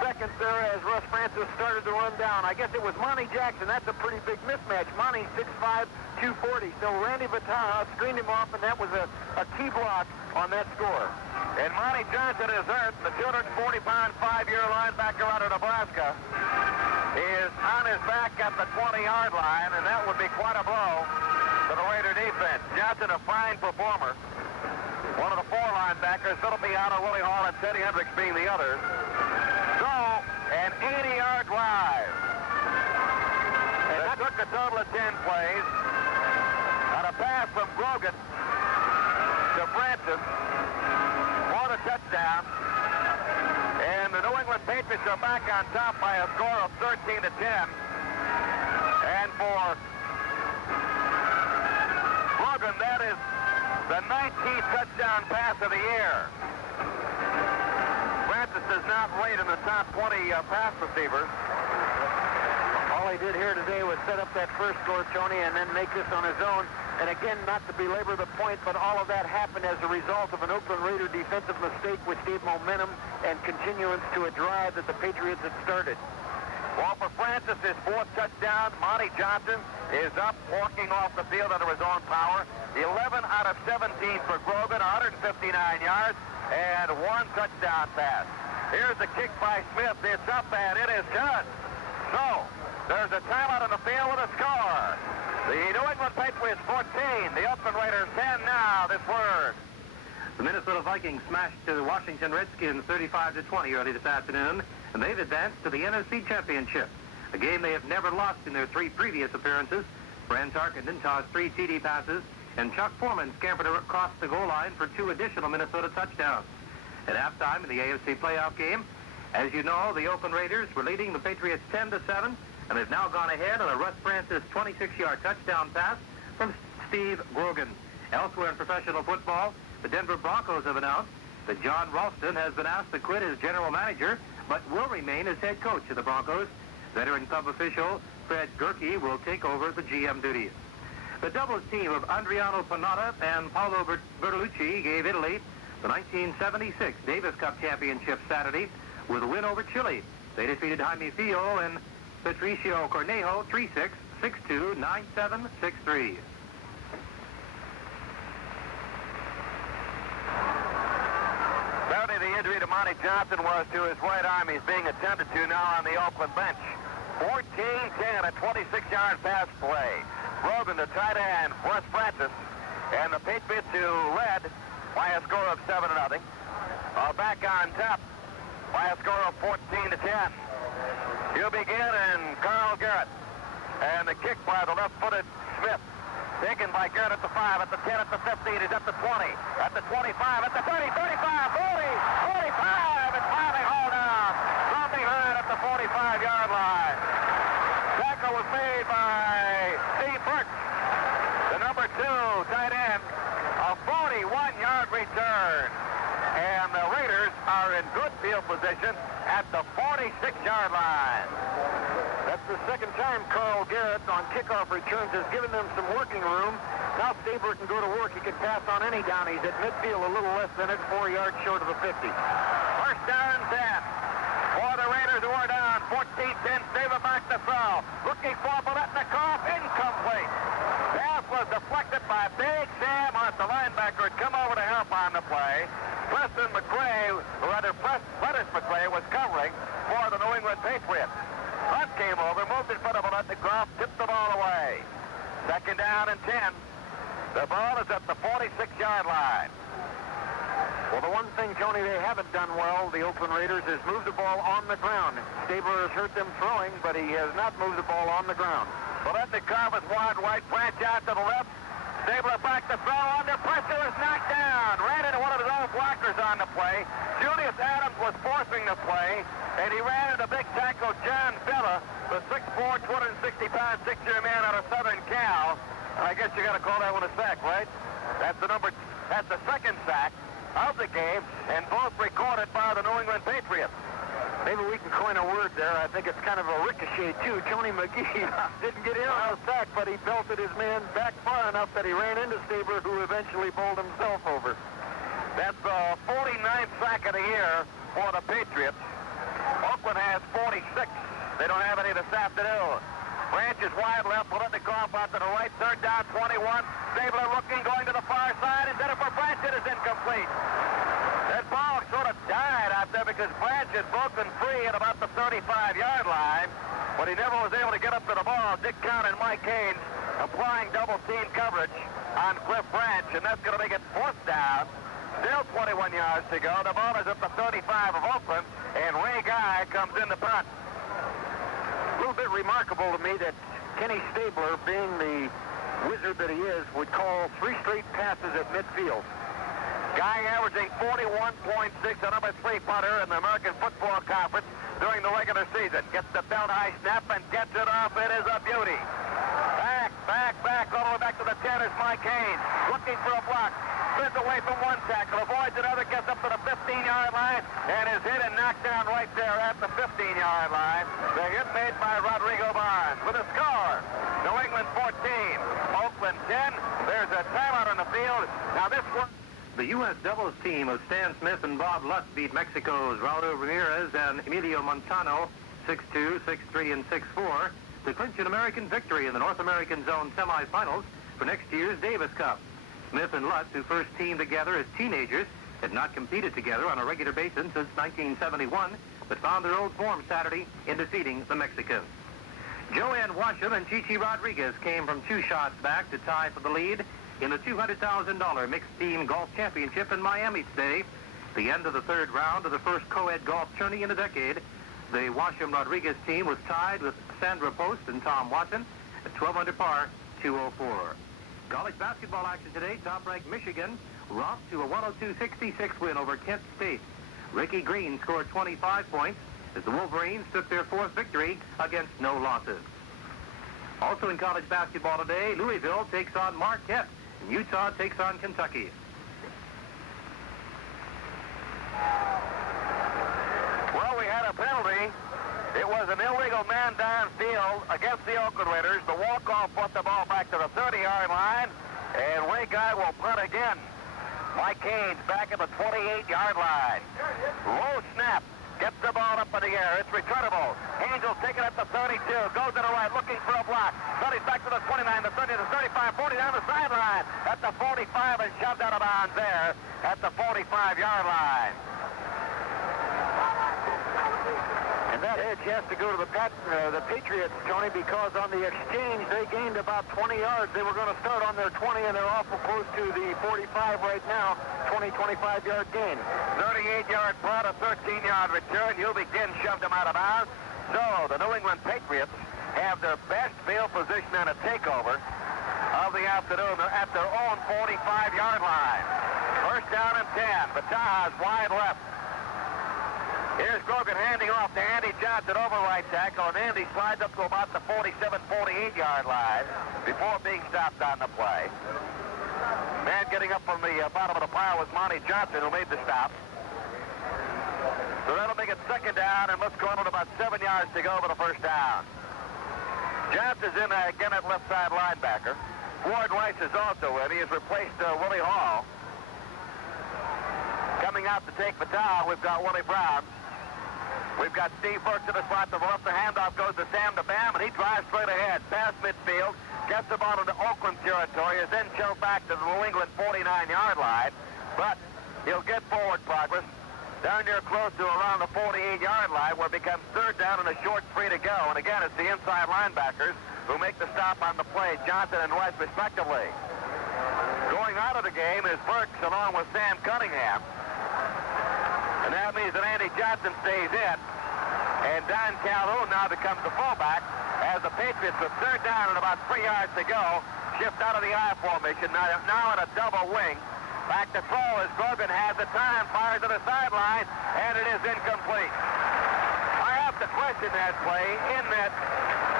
seconds there as Russ Francis started to run down. I guess it was Monty Jackson. That's a pretty big mismatch. Monty, 6'5", 240. So Randy Bataha screened him off, and that was a key block on that score. And Monty Johnson is hurt. The 240-pound, 5-year linebacker out of Nebraska is on his back at the 20-yard line, and that would be quite a blow to the Raider defense. Johnson, a fine performer. One of the 4 linebackers, Filipiano, Willie Hall, and Teddy Hendricks being the others. So, an 80-yard drive. And that took a total of 10 plays. On a pass from Grogan to Francis for the touchdown. And the New England Patriots are back on top by a score of 13-10. And for Grogan, that is the 19th touchdown pass of the year. Francis is not rated in the top 20 pass receivers. All he did here today was set up that first score, Tony, and then make this on his own. And again, not to belabor the point, but all of that happened as a result of an Oakland Raider defensive mistake which gave momentum and continuance to a drive that the Patriots had started. Well, for Francis, his 4th touchdown, Monty Johnson is up, walking off the field under his own power. 11 out of 17 for Grogan, 159 yards, and 1 touchdown pass. Here's the kick by Smith. It's up, and it is good. So, there's a timeout on the field with a score. The New England Patriots 14, the Oakland Raiders 10 now, this word. The Minnesota Vikings smashed the Washington Redskins 35-20 early this afternoon, and they've advanced to the NFC Championship. a game they have never lost in their 3 previous appearances. Brent Tarkenton tossed 3 TD passes, and Chuck Foreman scampered across the goal line for 2 additional Minnesota touchdowns. At halftime in the AFC playoff game, as you know, the Oakland Raiders were leading the Patriots 10-7, and they've now gone ahead on a Russ Francis 26-yard touchdown pass from Steve Grogan. Elsewhere in professional football, the Denver Broncos have announced that John Ralston has been asked to quit as general manager, but will remain as head coach of the Broncos. Veteran club official Fred Gerke will take over the GM duties. The doubles team of Adriano Pagna and Paolo Bertolucci gave Italy the 1976 Davis Cup championship Saturday with a win over Chile. They defeated Jaime Fillo and Patricio Cornejo 3-6, 6-2, 9-7, 6-3. Apparently the injury to Monty Johnson was to his right arm. He's being attended to now on the Oakland bench. 14-10, a 26-yard pass play. Grogan, the tight end, Russ Francis, and the Patriots, who led by a score of 7-0, are back on top by a score of 14-10. He'll begin in Carl Garrett. And the kick by the left-footed Smith. Taken by Garrett at the 5, at the 10, at the 15, he's at the 20, at the 25, at the 30, 35, 40, 45, and finally hauled down. Dropping hard at the 45-yard line. Tackle was made by Steve Burke, the number 2 tight end. A 41-yard return. And the Raiders are in good field position at the 46-yard line. That's the second time Carl Garrett on kickoff returns has given them some working room. Now Stabler can go to work. He can pass on any down. He's at midfield a little less than it, 4 yards short of the 50. First down 10 for the Raiders, who are down 14-10. Stabler back to throw. Looking for Biletnikoff. Incomplete. Pass was deflected by Big Sam Hunt, the linebacker, had come over to help on the play. Preston McRae, or rather Prentice McRae, was covering for the New England Patriots. Hunt came over, moved in front of Biletnikoff, tipped the ball away. Second down and 10. The ball is at the 46-yard line. Well, the one thing, Tony, they haven't done well, the Oakland Raiders, is move the ball on the ground. Stabler has hurt them throwing, but he has not moved the ball on the ground. Biletnikoff is wide right, branch out to the left. Stabler back to throw, under pressure, is knocked down. Ran into one of his own blockers on the play. Julius Adams was forcing the play, and he ran into big tackle John Bella, the 6'4", 260-pound, 6-year man out of Southern Cal. I guess you got to call that one a sack, right? That's the second sack of the game, and both recorded by the New England Patriots. Maybe we can coin a word there. I think it's kind of a ricochet, too. Tony McGee didn't get in on the sack, but he belted his man back far enough that he ran into Stabler, who eventually bowled himself over. That's the 49th sack of the year for the Patriots. Oakland has 46. They don't have any this afternoon. Branch is wide left, Biletnikoff out to the right, third down, 21. Stabler looking, going to the far side, and then for Branch, it is incomplete. That ball sort of died out there because Branch had broken free at about the 35-yard line, but he never was able to get up to the ball. Dick Count and Mike Haynes applying double-team coverage on Cliff Branch, and that's going to make it fourth down. Still 21 yards to go. The ball is at the 35 of Oakland, and Ray Guy comes in to punt. A little bit remarkable to me that Kenny Stabler, being the wizard that he is, would call 3 straight passes at midfield. Guy averaging 41.6, the number 3 punter in the American Football Conference during the regular season. Gets the belt high snap and gets it off. It is a beauty. Back, all the way back to the 10 is Mike Haynes. Looking for a block. Spins away from one tackle, avoids another, gets up to the 15-yard line, and is hit and knocked down right there at the 15-yard line. The hit made by Rodrigo Barnes. With a score, New England 14, Oakland 10. There's a timeout on the field. Now this one... The U.S. doubles team of Stan Smith and Bob Lutz beat Mexico's Raul Ramirez and Emilio Montano 6-2, 6-3, and 6-4 to clinch an American victory in the North American Zone semifinals for next year's Davis Cup. Smith and Lutz, who first teamed together as teenagers, had not competed together on a regular basis since 1971, but found their old form Saturday in defeating the Mexicans. Joanne Washam and Chichi Rodriguez came from 2 shots back to tie for the lead in the $200,000 mixed team golf championship in Miami today, the end of the 3rd round of the first co-ed golf tourney in a decade. the Washam Rodriguez team was tied with Sandra Post and Tom Watson at 12 under par, 204. College basketball action today. Top-ranked Michigan romped to a 102-66 win over Kent State. Ricky Green scored 25 points as the Wolverines took their 4th victory against no losses. Also in college basketball today, Louisville takes on Marquette, and Utah takes on Kentucky. Well, we had a penalty. It was an illegal man downfield against the Oakland Raiders. The walk-off put the ball back to the 30-yard line, and Ray Guy will punt again. Mike Haynes back at the 28-yard line. Low snap. Gets the ball up in the air. It's returnable. Angels take it at the 32. Goes to the right, looking for a block. 30 back to the 29, the 30, the 35, 40 down the sideline. At the 45 and shoved out of bounds there at the 45-yard line. And that edge has to go to the Patriots, Tony, because on the exchange they gained about 20 yards. They were going to start on their 20, and they're awful close to the 45 right now. 20, 25-yard gain. 38-yard punt, a 13-yard return. Begin shoved them out of bounds. So the New England Patriots have their best field position on a takeover of the afternoon. They're at their own 45-yard line. First down and 10. Bataha's wide left. Here's Grogan handing off to Andy Johnson over right tackle, and Andy slides up to about the 47, 48-yard line before being stopped on the play. Man getting up from the bottom of the pile was Monty Johnson, who made the stop. So that'll make it second down, and let's go on with about 7 yards to go for the first down. Johnson's in again at left side linebacker. Ward Rice is also in. He has replaced Willie Hall. Coming out to take Bataha, we've got Willie Brown. We've got Steve Burke to the slot to the left. The handoff goes to Sam to Bam, and he drives straight ahead. Past midfield, gets the ball into Oakland territory, is then shoved back to the New England 49-yard line. But he'll get forward progress down near close to around the 48-yard line, where it becomes third down and a short 3 to go. And again, it's the inside linebackers who make the stop on the play, Johnson and Rice respectively. Going out of the game is Burks along with Sam Cunningham. And that means that Andy Johnson stays in. And Don Calhoun now becomes the fullback as the Patriots, with third down and about 3 yards to go, shift out of the I formation. Now in a double wing. Back to throw as Grogan has the time, fires to the sideline, and it is incomplete. I have to question that play in that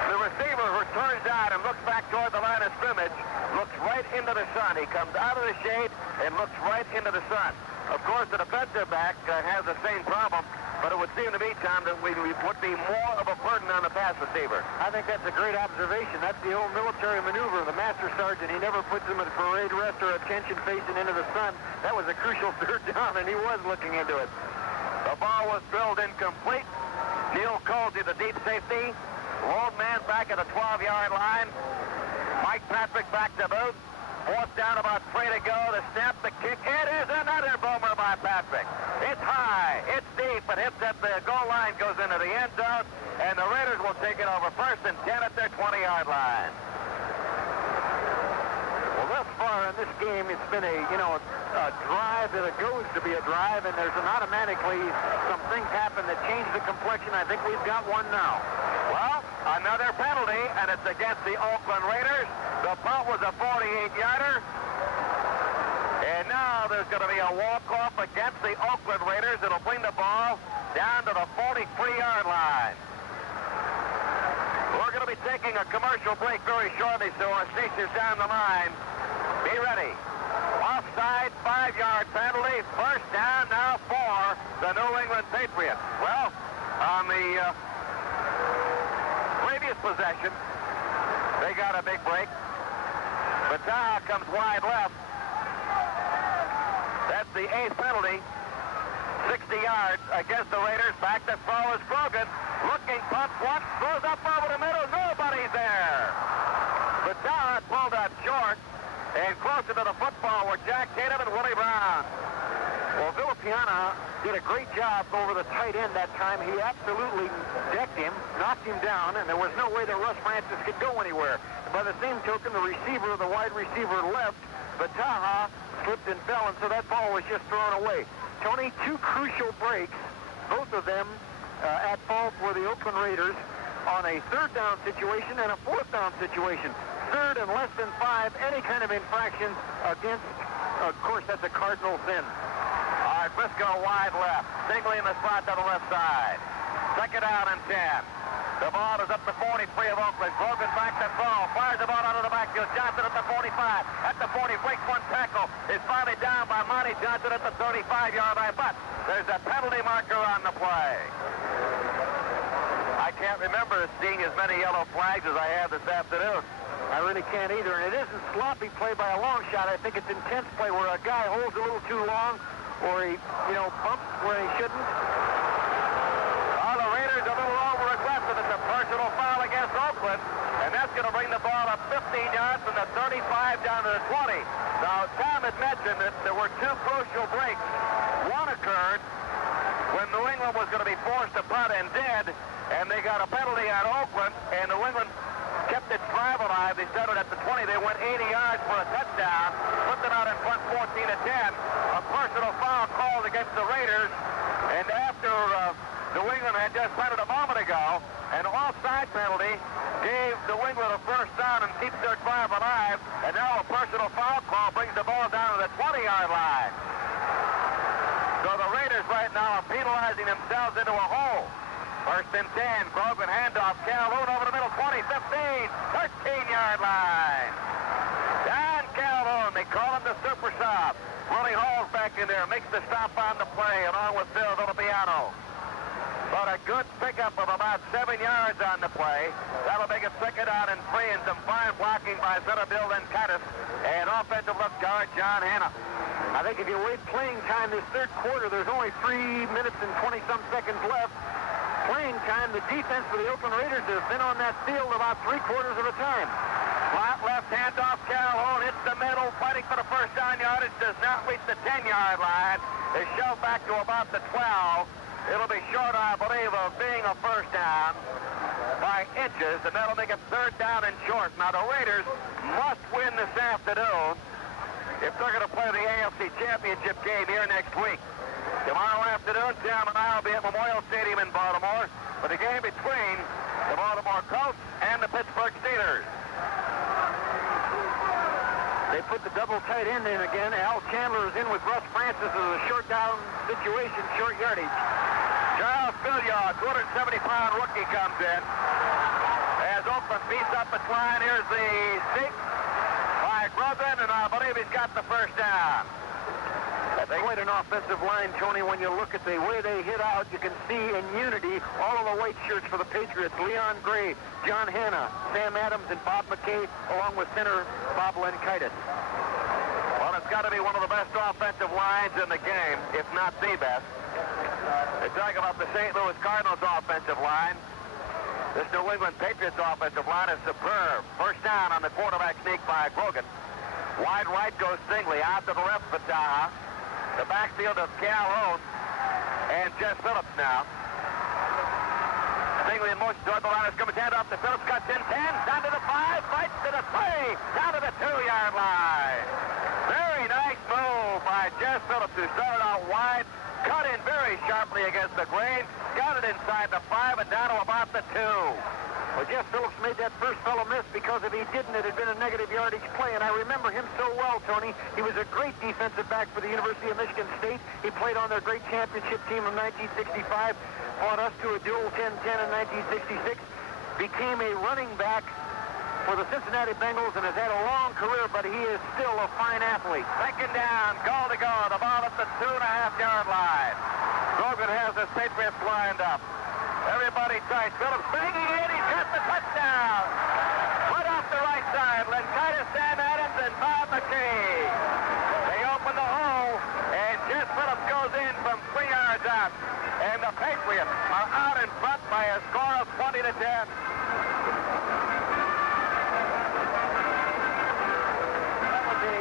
the receiver who turns out and looks back toward the line of scrimmage looks right into the sun. He comes out of the shade and looks right into the sun. Of course, the defensive back has the same problem, but it would seem to me, Tom, that we would be more of a burden on the pass receiver. I think that's a great observation. That's the old military maneuver. The master sergeant, he never puts them at parade rest or attention facing into the sun. That was a crucial third down, and he was looking into it. The ball was drilled incomplete. Neil Colsey, the deep safety. Lone man back at the 12-yard line. Mike Patrick back to boot. Fourth down, about 3 to go. The snap, the kick. It is another boomer by Patrick. It's high, it's deep, but hits at the goal line, goes into the end zone, and the Raiders will take it over first and 10 at their 20-yard line. Well, thus far in this game, it's been a drive that it goes to be a drive, and there's automatically some things happen that change the complexion. I think we've got one now. Well, another penalty, and it's against the Oakland Raiders. The punt was a 48-yarder. And now there's going to be a walk-off against the Oakland Raiders. It'll bring the ball down to the 43-yard line. We're going to be taking a commercial break very shortly, so our station's down the line. Be ready. Offside, 5-yard penalty. First down now for the New England Patriots. Well, on the previous possession, they got a big break. Bataha comes wide left. That's the 8th penalty. 60 yards against the Raiders. Back to throw is Grogan. Looking, pumps once, throws up over the middle. Nobody's there. Bataha pulled out short and closer to the football were Jack Tatum and Willie Brown. Well, Villapiana did a great job over the tight end that time. He absolutely decked him, knocked him down, and there was no way that Russ Francis could go anywhere. By the same token, the wide receiver left. Bataha slipped and fell, and so that ball was just thrown away. Tony, 2 crucial breaks, both of them at fault were the Oakland Raiders on a third down situation and a fourth down situation. Third and less than 5, any kind of infraction against, of course, that's a cardinal sin. All right, Briscoe wide left. Singly in the spot to the left side. Second down and 10. The ball is up to 43 of Oakland. Grogan back to throw. Fires the ball out of the backfield. Johnson at the 45. At the 40, breaks one tackle. Is finally down by Monty Johnson at the 35-yard line. But there's a penalty marker on the play. I can't remember seeing as many yellow flags as I have this afternoon. I really can't either. And it isn't sloppy play by a long shot. I think it's intense play where a guy holds a little too long or he, bumps where he shouldn't. The Raiders a little over-aggressive. It's a personal foul against Oakland, and that's going to bring the ball up 15 yards from the 35 down to the 20. Now, Tom had mentioned that there were two crucial breaks. One occurred when New England was going to be forced to punt and did, and they got a penalty on Oakland, and New England kept its drive alive. They started at the 20. They went 80 yards for a touchdown, put them out in front 14-10. A personal foul called against the Raiders, and after New England had just punted a moment ago, an offside penalty gave New England a first down and keeps their drive alive, and now a personal foul call brings the ball down to the 20-yard line. So the Raiders right now are penalizing themselves into a hole. First and 10, Grogan handoff, Calhoun over the middle, 20, 15, 13-yard line. Don Calhoun, they call him the super sub. Willie Hall's back in there, makes the stop on the play along with Phil Villapiano. But a good pickup of about 7 yards on the play. That'll make it second down and 3, and some fine blocking by center Bill Lenkitis and offensive left guard John Hanna. I think if you wait playing time this third quarter, there's only 3 minutes and 20-some seconds left. Playing time, the defense for the Oakland Raiders has been on that field about 3/4 of the time. Flat left handoff, Calhoun hits the middle, fighting for the first down yardage, does not reach the 10-yard line. Is shoved back to about the 12. It'll be short, I believe, of being a first down by inches, and that'll make it third down and short. Now, the Raiders must win this afternoon if they're going to play the AFC Championship game here next week. Tomorrow afternoon, Sam and I will be at Memorial Stadium in Baltimore for the game between the Baltimore Colts and the Pittsburgh Steelers. They put the double tight end in again. Al Chandler is in with Russ Francis as a short down situation, short yardage. Charles Billiard, 270-pound rookie, comes in. As Oakland beats up its line, here's the seek by Grogan, and I believe he's got the first down. That's quite an offensive line, Tony. When you look at the way they hit out, you can see in unity all of the white shirts for the Patriots. Leon Gray, John Hanna, Sam Adams, and Bob McKay, along with center Bob Lenkitis. Well, it's got to be one of the best offensive lines in the game, if not the best. They talk about the St. Louis Cardinals offensive line. This New England Patriots offensive line is superb. First down on the quarterback sneak by Grogan. Wide right goes Stingley, out to the left for Taha. The backfield of Calhoun and Jess Phillips now. Stingley in motion toward the line of scrimmage. Hand off to Phillips, cuts in 10, down to the 5, fights to the 3, down to the 2-yard line. Very nice move by Jess Phillips, who started out wide, cut in very sharply against the grain, got it inside the 5 and down to about the 2. Well, Jeff Phillips made that first fellow miss because if he didn't, it had been a negative yardage play, and I remember him so well, Tony. He was a great defensive back for the University of Michigan State. He played on their great championship team in 1965, fought us to a dual 10-10 in 1966, became a running back for the Cincinnati Bengals and has had a long career, but he is still a fine athlete. Second down, goal to go. The ball at the 2.5-yard line. Grogan has the Patriots lined up. Everybody tight. Phillips banging in. He's got the touchdown. Put off the right side. Lenkitis, Sam Adams, and Bob McKay. They open the hole, and Jess Phillips goes in from 3 yards out. And the Patriots are out in front by a score of 20-10. That was a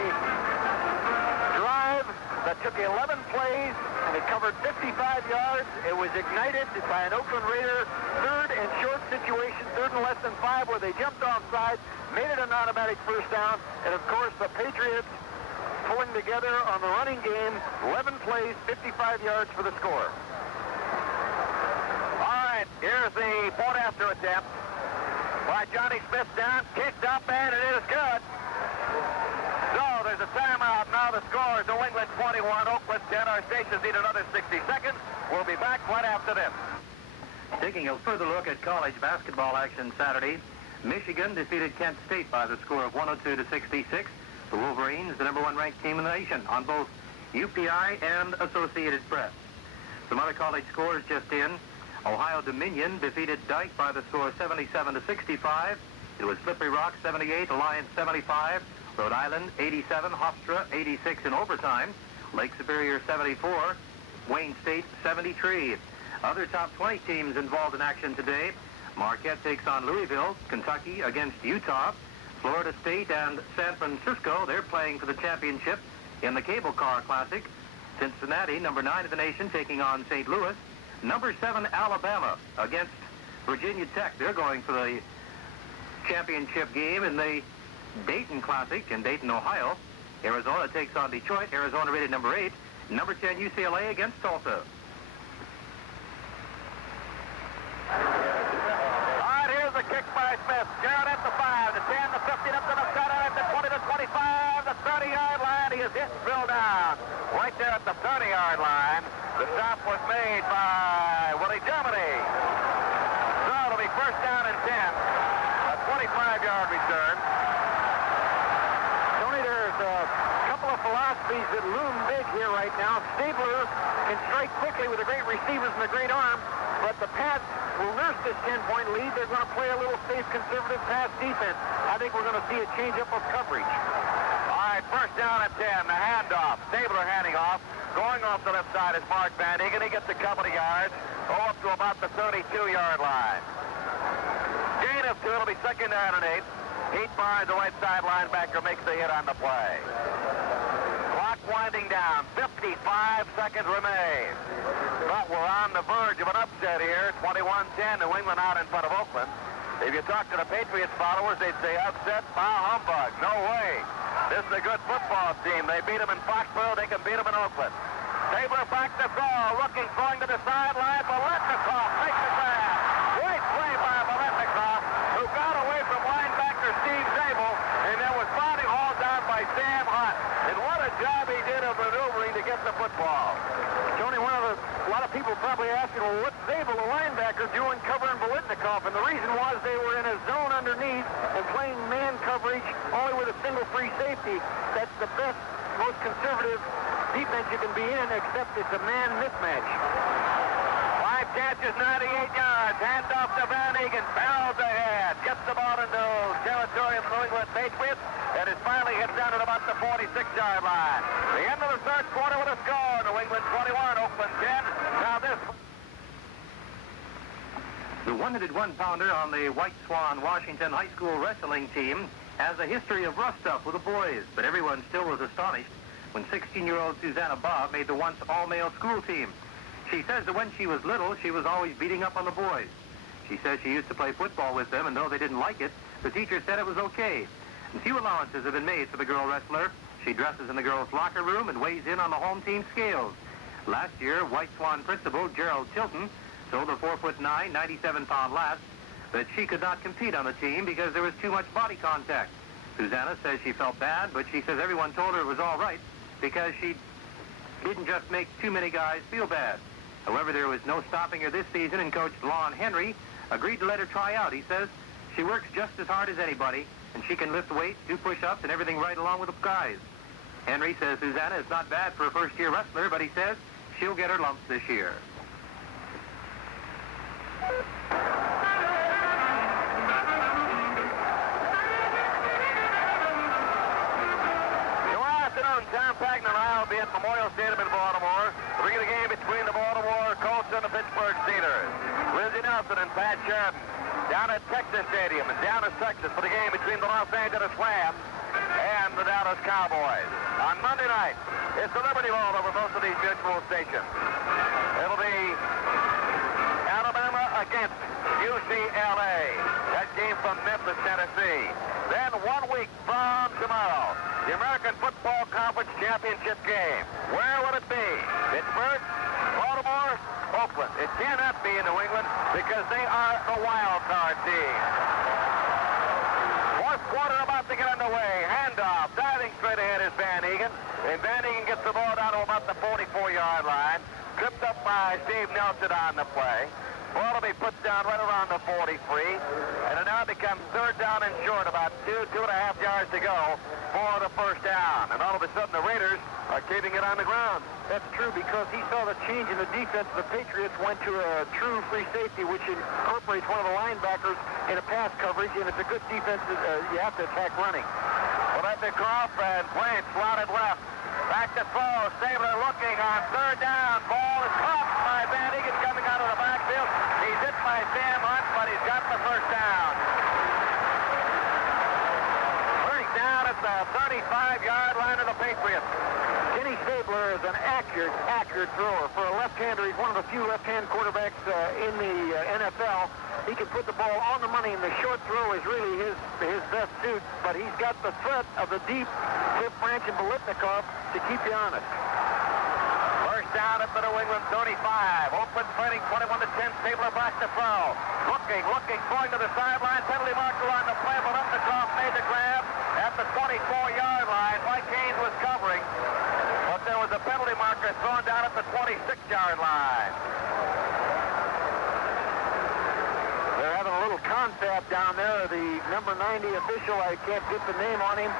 drive that took 11 plays, and it covered 55 yards. It was ignited by an Oakland Raider third and short situation, third and less than 5, where they jumped offside, made it an automatic first down, and of course the Patriots pulling together on the running game, 11 plays, 55 yards for the score. All Here's the point after attempt by Johnny Smith, down, kicked up, and it is good. So there's a timeout. Now the score is New England 21, Oakland 10. Our stations need another 60 seconds. We'll be back right after this. Taking a further look at college basketball action Saturday, Michigan defeated Kent State by the score of 102-66. The Wolverines, the #1 ranked team in the nation on both UPI and Associated Press. Some other college scores just in. Ohio Dominion defeated Dyke by the score 77-65. It was Slippery Rock 78, Alliance 75, Rhode Island 87, Hofstra 86 in overtime, Lake Superior 74, Wayne State 73. Other top 20 teams involved in action today. Marquette takes on Louisville, Kentucky against Utah, Florida State and San Francisco, they're playing for the championship in the Cable Car Classic. Cincinnati, #9 of the nation, taking on St. Louis. #7 Alabama against Virginia Tech. They're going for the championship game in the Dayton Classic in Dayton, Ohio. Arizona takes on Detroit. Arizona rated #8. #10 UCLA against Tulsa. A kick by Smith. Garrett at the 5, the 10, the 15, up to the sideline, the 20, the 25, the 30-yard line. He is hit and drilled down. Right there at the 30-yard line. The stop was made by Willie Germany. So it'll be first down and 10. A 25-yard return. Tony, there's a couple of philosophies that loom big here right now. Stabler can strike quickly with the great receivers and the great arm, but the Pats will nurse this 10-point lead. They're going to play a little safe, conservative pass defense. I think we're going to see a change-up of coverage. All right, first down at 10, the handoff. Stabler handing off. Going off the left side is Mark Van Egan. He gets a couple of yards, up to about the 32-yard line. Gain of 2, it'll be second down and 8. Heat Barnes, the right side linebacker, makes the hit on the play. Clock winding down, 55 seconds remain. But we're on the verge of an upset here. 21-10, New England out in front of Oakland. If you talk to the Patriots followers, they'd say upset, bah humbug. No way. This is a good football team. They beat them in Foxborough. They can beat them in Oakland. Stabler back to throw. Looking, throwing to the sideline. Bolitnikoff makes the grab. Great play by Bolitnikoff, who got away from linebacker Steve Zabel, and then was body hauled down by Sam Hunt. And what a job he did of maneuvering to get the football. Tony, a lot of people probably asking, well, what's Zabel, the linebacker, doing covering Bolitnikoff? And the reason was they were in a zone underneath and playing man coverage only with a single free safety. That's the best, most conservative defense you can be in, except it's a man mismatch. 5 catches, 98 yards. Hand off to Van Egan. Barrels ahead. Gets the ball into territory of the New England Patriots. And it finally hits down at about the 46-yard line. The end of the third quarter with a score. New England 21, Oakland 10. Now this. The 101-pounder on the White Swan Washington High School wrestling team has a history of rough stuff with the boys, but everyone still was astonished when 16-year-old Susanna Bob made the once all-male school team. She says that when she was little, she was always beating up on the boys. She says she used to play football with them, and though they didn't like it, the teacher said it was okay. And few allowances have been made for the girl wrestler. She dresses in the girls' locker room and weighs in on the home team scales. Last year, White Swan principal Gerald Tilton told the 4'9", 97-pound lass that she could not compete on the team because there was too much body contact. Susanna says she felt bad, but she says everyone told her it was all right because she didn't just make too many guys feel bad. However, there was no stopping her this season, and Coach Lon Henry agreed to let her try out. He says she works just as hard as anybody, and she can lift weights, do push-ups, and everything right along with the guys. Henry says Susanna is not bad for a first-year wrestler, but he says she'll get her lumps this year. Tom Pagna and I will be at Memorial Stadium in Baltimore to bring the game between the Baltimore Colts and the Pittsburgh Steelers. Lindsey Nelson and Pat Sheridan down at Texas Stadium and down at Texas for the game between the Los Angeles Rams and the Dallas Cowboys. On Monday night, it's the Liberty Bowl over most of these virtual stations. It'll be Alabama against UCLA. That game from Memphis, Tennessee. Then 1 week from tomorrow, the American Football Conference Championship game. Where will it be? Pittsburgh, Baltimore, Oakland. It cannot be in New England because they are the wild card team. Fourth quarter about to get underway. Handoff. Diving straight ahead is Van Egan. And Van Egan gets the ball down to about the 44-yard line. Tripped up by Steve Nelson on the play. Ball will be put down right around the 43. And it now becomes third down and short, about 2.5 yards to go for the first down. And all of a sudden the Raiders are keeping it on the ground. That's true because he saw the change in the defense. The Patriots went to a true free safety, which incorporates one of the linebackers in a pass coverage, and it's a good defense. You have to attack running. Well, that's Kickoff and Blanche slotted left. Back to throw. Stabler looking on third down. Ball is caught by Van Egan coming out of the backfield. He's hit by Sam Hunt, but he's got the first down. First down at the 35-yard line of the Patriots. Kenny Stabler is an accurate thrower. For a left-hander, he's one of the few left-hand quarterbacks in the NFL. He can put the ball on the money, and the short throw is really his best suit. But he's got the threat of the deep Cliff Branch and Bolitnikov to keep you honest. First down at the New England 35. Oakland trailing 21-10. Stabler back to throw. Looking, going to the sideline. Penalty marker on the play. Bolitnikov made the grab at the 24-yard line. Mike Haynes was covering. But there was a penalty marker thrown down at the 26-yard line. They're having a little confab down there. The number 90 official, I can't get the name on him,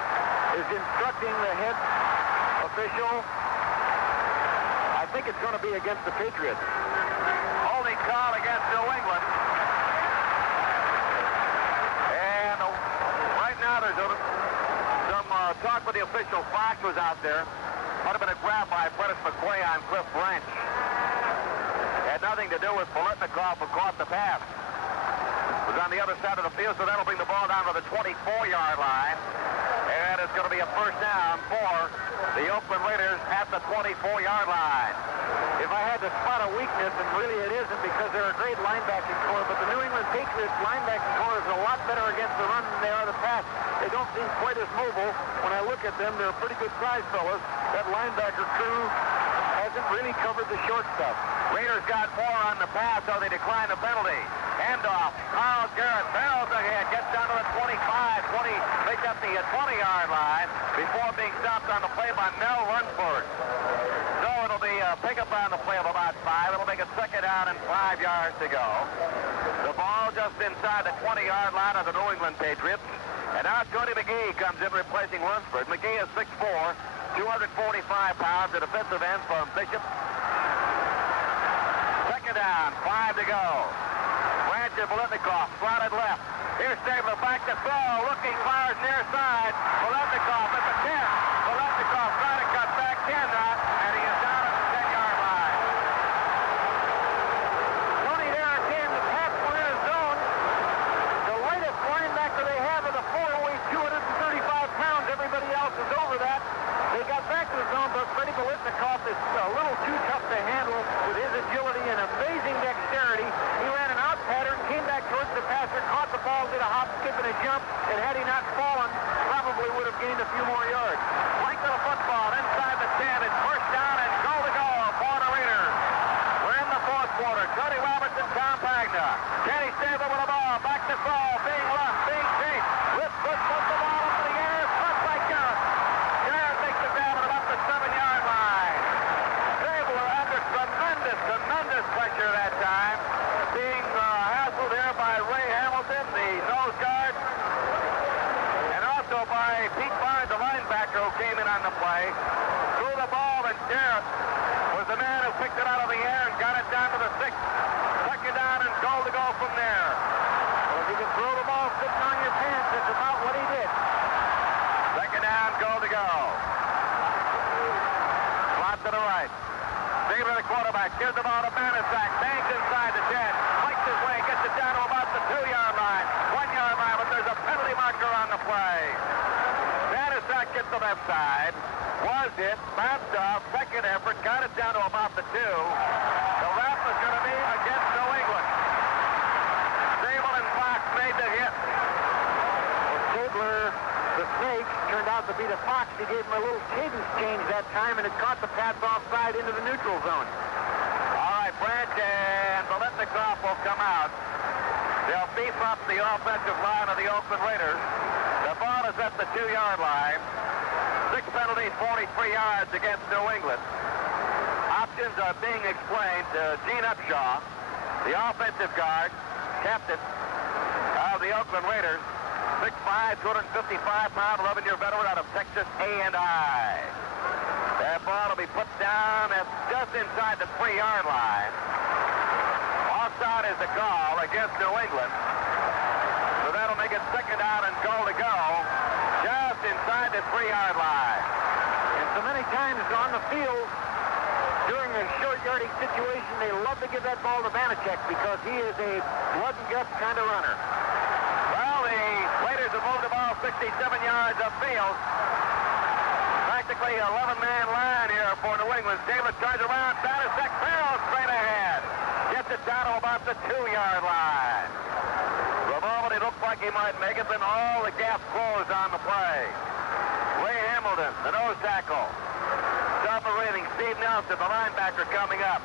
is instructing the head official. I think it's going to be against the Patriots. Holding call against New England. And right now there's some talk with the official. Fox was out there. Might have been a grab by Prentice McQuay on Cliff Branch. Had nothing to do with Bolitnikov, who caught the pass. Was on the other side of the field, so that'll bring the ball down to the 24-yard line. And it's going to be a first down for the Oakland Raiders at the 24-yard line. If I had to spot a weakness, and really it isn't because they're a great linebacking core, but the New England Patriots linebacking core is a lot better against the run than they are the pass. They don't seem quite as mobile. When I look at them, they're pretty good size fellas. That linebacker crew hasn't really covered the short stuff. Raiders got more on the pass, so they declined the penalty. Handoff. Carl Garrett barrels ahead, gets down to the 25, 20, makes up the 20-yard line before being stopped on the play by Mel Lunsford. So it'll be a pickup on the play of about 5. It'll make a second down and 5 yards to go. The ball just inside the 20-yard line of the New England Patriots. And now Tony McGee comes in replacing Lunsford. McGee is 6'4", 245 pounds, a defensive end from Bishop. Second down, 5 to go. Branch and Bolitnikov slotted left. Here's Stabler back to throw. Looking, fires near side. Bolitnikov at the 10. Bolitnikov trying to cut back, cannot, and he is down at the 10-yard line. Tony there again, the pass for his zone. The lightest linebacker they have of the 4 weighs 235 pounds. Everybody else is over that. They got back to the zone, but Freddie Bolitnikov is a little too tough to handle with his agility and amazing dexterity. He ran an out pattern, came back towards the passer, caught the ball, did a hop, skip, and a jump, and had he not fallen, probably would have gained a few more yards. Length of the football inside the 10. It's first down and goal to go for the Raiders. We're in the fourth quarter. Cody Robertson, Tom Pagna. Kenny Stabler with the ball. Back to throw. Being left, being chased. With puts the ball up in the air. Caught by Garrett. Garrett makes the grab at about the 7-yard line. Stabler under tremendous pressure that time. Being hassled here by Ray Hamilton, the nose guard. And also by Pete Barnes, the linebacker who came in on the play. Threw the ball, and Garrett was the man who picked it out of the air and got it down to the 6. Second down and goal to go from there. Well, if you can throw the ball sitting on your pants, that's about what he did. Second down, goal to go. Slot to the right. Stabler, the quarterback, gives the ball to Banaszak. Bangs inside the 10. Fights his way, gets it down to about the 2-yard line. 1-yard line, but there's a penalty marker on the play. Banaszak gets the left side. Was it? Bounced off. Second effort. Got it down to about the 2. The ref is going to be against New England. Stabler and Fox made the hit. Stabler, the snake, turned out to be the Fox. He gave him a little cadence change that time, and it caught the pass offside into the neutral zone. All right, French, and the Kickoff will come out. They'll beef up the offensive line of the Oakland Raiders. The ball is at the 2-yard line. 6 penalties, 43 yards against New England. Options are being explained to Gene Upshaw, the offensive guard, captain of the Oakland Raiders, 6'5", 255-pound, 11-year veteran out of Texas A&I. That ball will be put down at just inside the 3-yard line. Offside is the call against New England. So that'll make it second down and goal to go just inside the 3-yard line. And so many times on the field, during a short yardage situation, they love to give that ball to Vanacek because he is a blood and guts kind of runner. Well, the Raiders have moved the ball 67 yards upfield. Practically 11-man line here for New England. Davis turns around, Vanacek barrels straight ahead. Gets it down to about the 2-yard line. The moment it looked like he might make it, then all the gaps closed on the play. Ray Hamilton, the nose tackle. Operating Steve Nelson, the linebacker, coming up.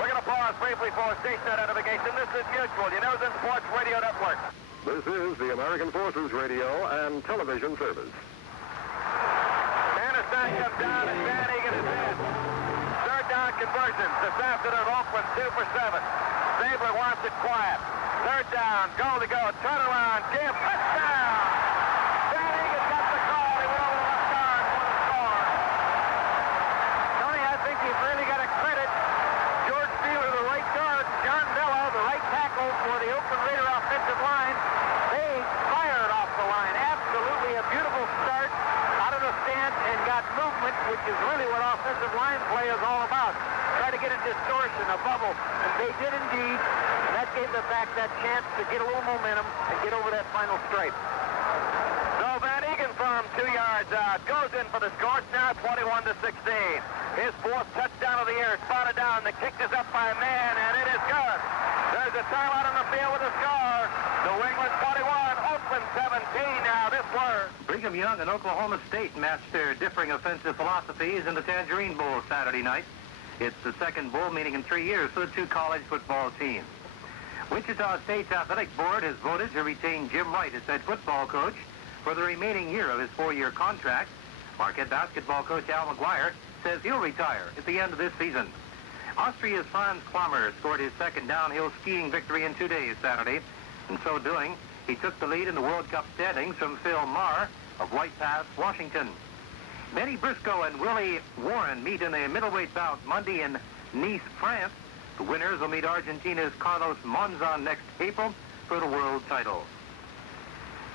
We're going to pause briefly for station identification. This is Mutual, your News and Sports Radio Network. This is the American Forces Radio and Television Service. Anderson comes down and Van Egan is in. Third down conversions this afternoon. Oakland 2 for 7. Stabler wants it quiet. Third down, goal to go. Turn around, give, touchdown! Van Egan got the call. He went over the left guard for the score. Tony, I think you've really got to credit George Fielder, the right guard, John Bello, the right tackle for the Oakland Raider offensive line. They fired off the line. Absolutely a beautiful start out of the stance and got movement, which is really what offensive line play is all about. Try to get a distortion, a bubble, and they did indeed. And that gave the back that chance to get a little momentum and get over that final stripe. So Van Egan from 2 yards out goes in for the score. It's now 21-16. His fourth touchdown of the year. Spotted down. The kick is up by man, and it is good. There's a timeout on the field with a score. New England 21, Oakland 17. Now this word. Brigham Young and Oklahoma State matched their differing offensive philosophies in the Tangerine Bowl Saturday night. It's the second bowl meeting in 3 years for the two college football teams. Wichita State's athletic board has voted to retain Jim Wright as head football coach for the remaining year of his 4-year contract. Marquette basketball coach Al McGuire says he'll retire at the end of this season. Austria's Franz Klammer scored his second downhill skiing victory in 2 days Saturday. In so doing, he took the lead in the World Cup standings from Phil Maher of White Pass, Washington. Benny Briscoe and Willie Warren meet in a middleweight bout Monday in Nice, France. The winners will meet Argentina's Carlos Monzon next April for the world title.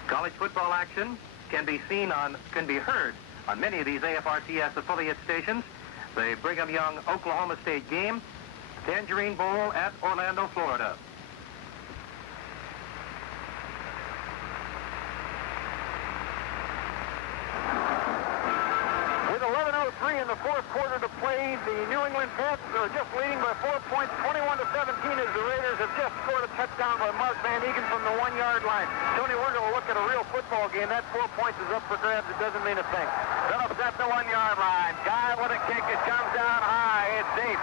College football action can be heard on many of these AFRTS affiliate stations. The Brigham Young Oklahoma State game, Tangerine Bowl at Orlando, Florida. With 11:03 in the fourth quarter to play, the New England Patriots are just leading by 4 points, 21-17, as the Raiders have just scored a touchdown by Mark Van Egan from the 1-yard line. Tony, we're going to look at a real football game. That 4 points is up for grabs. It doesn't mean a thing. Phillips at the 1-yard line. Guy with a kick. It comes down high. It's deep.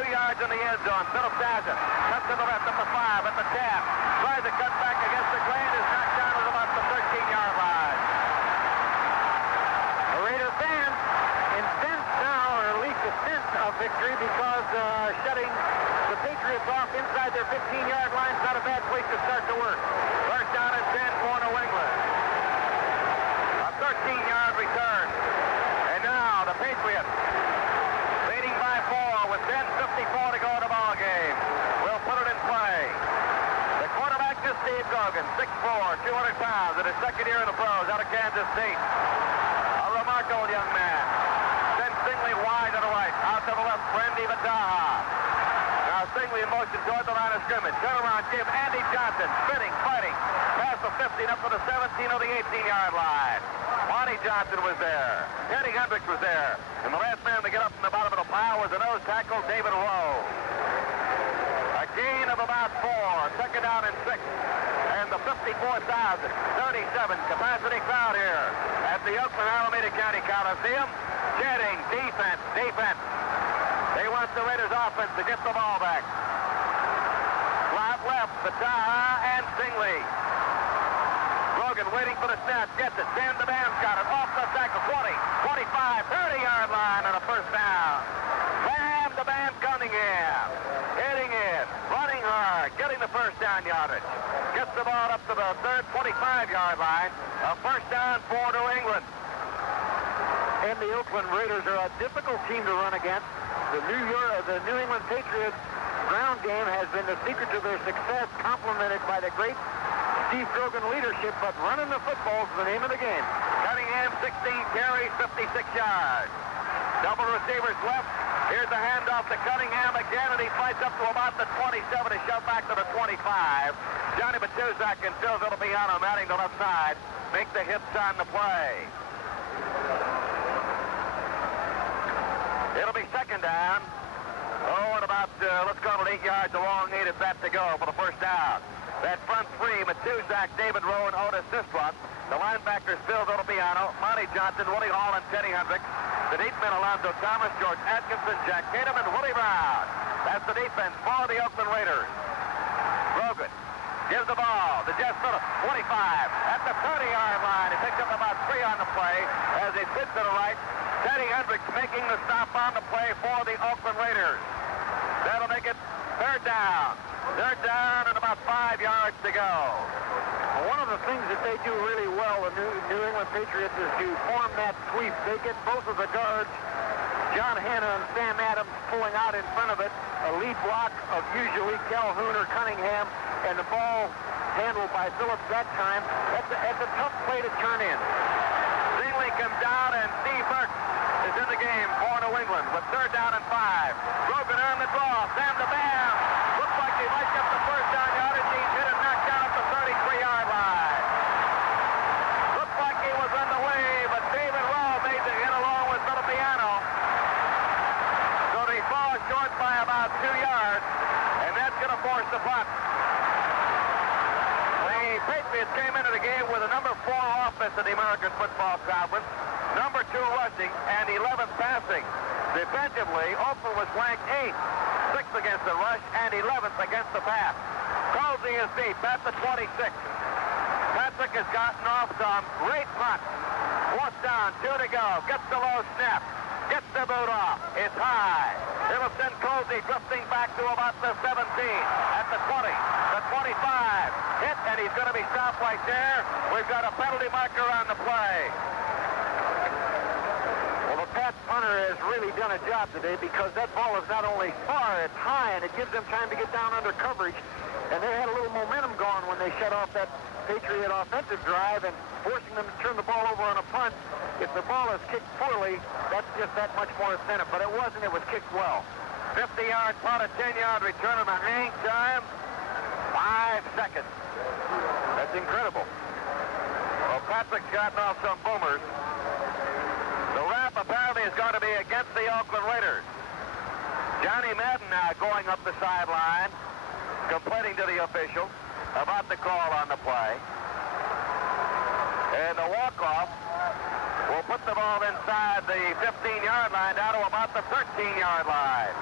2 yards in the end zone. Phillips has it. Cuts to the left at the 5, at the 10. Tries to cut back against the grain. Is knocked down at about the 13-yard line. The Raider fans incensed now, or at least a sense of victory, because shutting the Patriots off inside their 15-yard line is not a bad place to start to work. First down and 10 for New England. A 13-yard return. And now the Patriots, leading by 4 with 10:54 to go in the ball game, will put it in play. The quarterback is Steve Gogan, 6'4", 200 pounds, in his second year in the pros, out of Kansas State. A remarkable young man. Then Stingley wide to the right, out to the left, Brandy Vataha. Now Stingley in motion toward the line of scrimmage. Turn around, give Andy Johnson, spinning, fighting, past the 15, up to the 17 or the 18-yard line. Monty Johnson was there. Teddy Hendricks was there. And the last man to get up from the bottom of the pile was the nose tackle, David Rowe. A gain of about 4. Second down and 6. And the 54,037 capacity crowd here at the Oakland Alameda County Coliseum chanting defense, defense. They want the Raiders offense to get the ball back. Slot left, Pagna and Stingley. Logan waiting for the snap, gets it. Sam the Band's got it. Off the tackle, 20, 25, 30-yard line and a first down. Sam the Band Cunningham. Hitting it, running hard, getting the first down yardage. Gets the ball up to the third 25-yard line. A first down for New England. And the Oakland Raiders are a difficult team to run against. The New England Patriots ground game has been the secret to their success, complemented by the great Steve Grogan leadership, but running the football is the name of the game. Cunningham, 16 carries, 56 yards. Double receivers left. Here's the handoff to Cunningham again, and he fights up to about the 27 to shove back to the 25. Johnny Batuzak and Phil Villapiano matting the left side. Make the hits on the play. It'll be second down. Oh, and about, let's call it 8 yards along, 8 at that to go for the first down. That front three, Matuzak, David Rowe, and Otis Sistrunk. The linebackers, Phil Villapiano, Monty Johnson, Willie Hall, and Teddy Hendricks. The deep men, Alonzo Thomas, George Atkinson, Jack Tatum, and Willie Brown. That's the defense for the Oakland Raiders. Grogan gives the ball to Jess Phillips, 25, at the 30-yard line. He picks up about 3 on the play as he sits to the right. Teddy Hendricks making the stop on the play for the Oakland Raiders. That'll make it third down. Third down and about 5 yards to go. One of the things that they do really well, the New England Patriots, is to form that sweep. They get both of the guards, John Hanna and Sam Adams, pulling out in front of it. A lead block of usually Calhoun or Cunningham, and the ball handled by Phillips that time. That's a tough play to turn in. Stingley comes down, and Steve Burke is in the game for New England with third down and 5. Grogan on the draw. Sam the Bam. Looks like he might get the first down yardage. He's hit and knocked down at the 33-yard line. Looks like he was on the way, but David Rowe made the hit along with Villapiano. So they fall short by about 2 yards, and that's going to force the punt. The Patriots came into the game with a number 4 offense in the American Football Conference, number 2 rushing, and 11th passing. Defensively, Oakland was ranked 8th, 6th against the rush, and 11th against the pass. Colsey is deep at the 26. Patrick has gotten off some great punts. 4th down, 2 to go. Gets the low snap. Gets the boot off. It's high. It'll send Colsey drifting back to about the 17. At the 20, the 25. Hit, and he's going to be stopped right there. We've got a penalty marker on the play. Well, the Pats punter has really done a job today, because that ball is not only far, it's high, and it gives them time to get down under coverage. And they had a little momentum going when they shut off that Patriot offensive drive and forcing them to turn the ball over on a punt. If the ball is kicked poorly, that's just that much more incentive. But it wasn't. It was kicked well. 50-yard punt, a 10-yard return on the hang time. 5 seconds. That's incredible. Well, Patrick's gotten off some boomers. The wrap apparently is going to be against the Oakland Raiders. Johnny Madden now going up the sideline, complaining to the official about the call on the play. And the walk-off will put the ball inside the 15-yard line down to about the 13-yard line.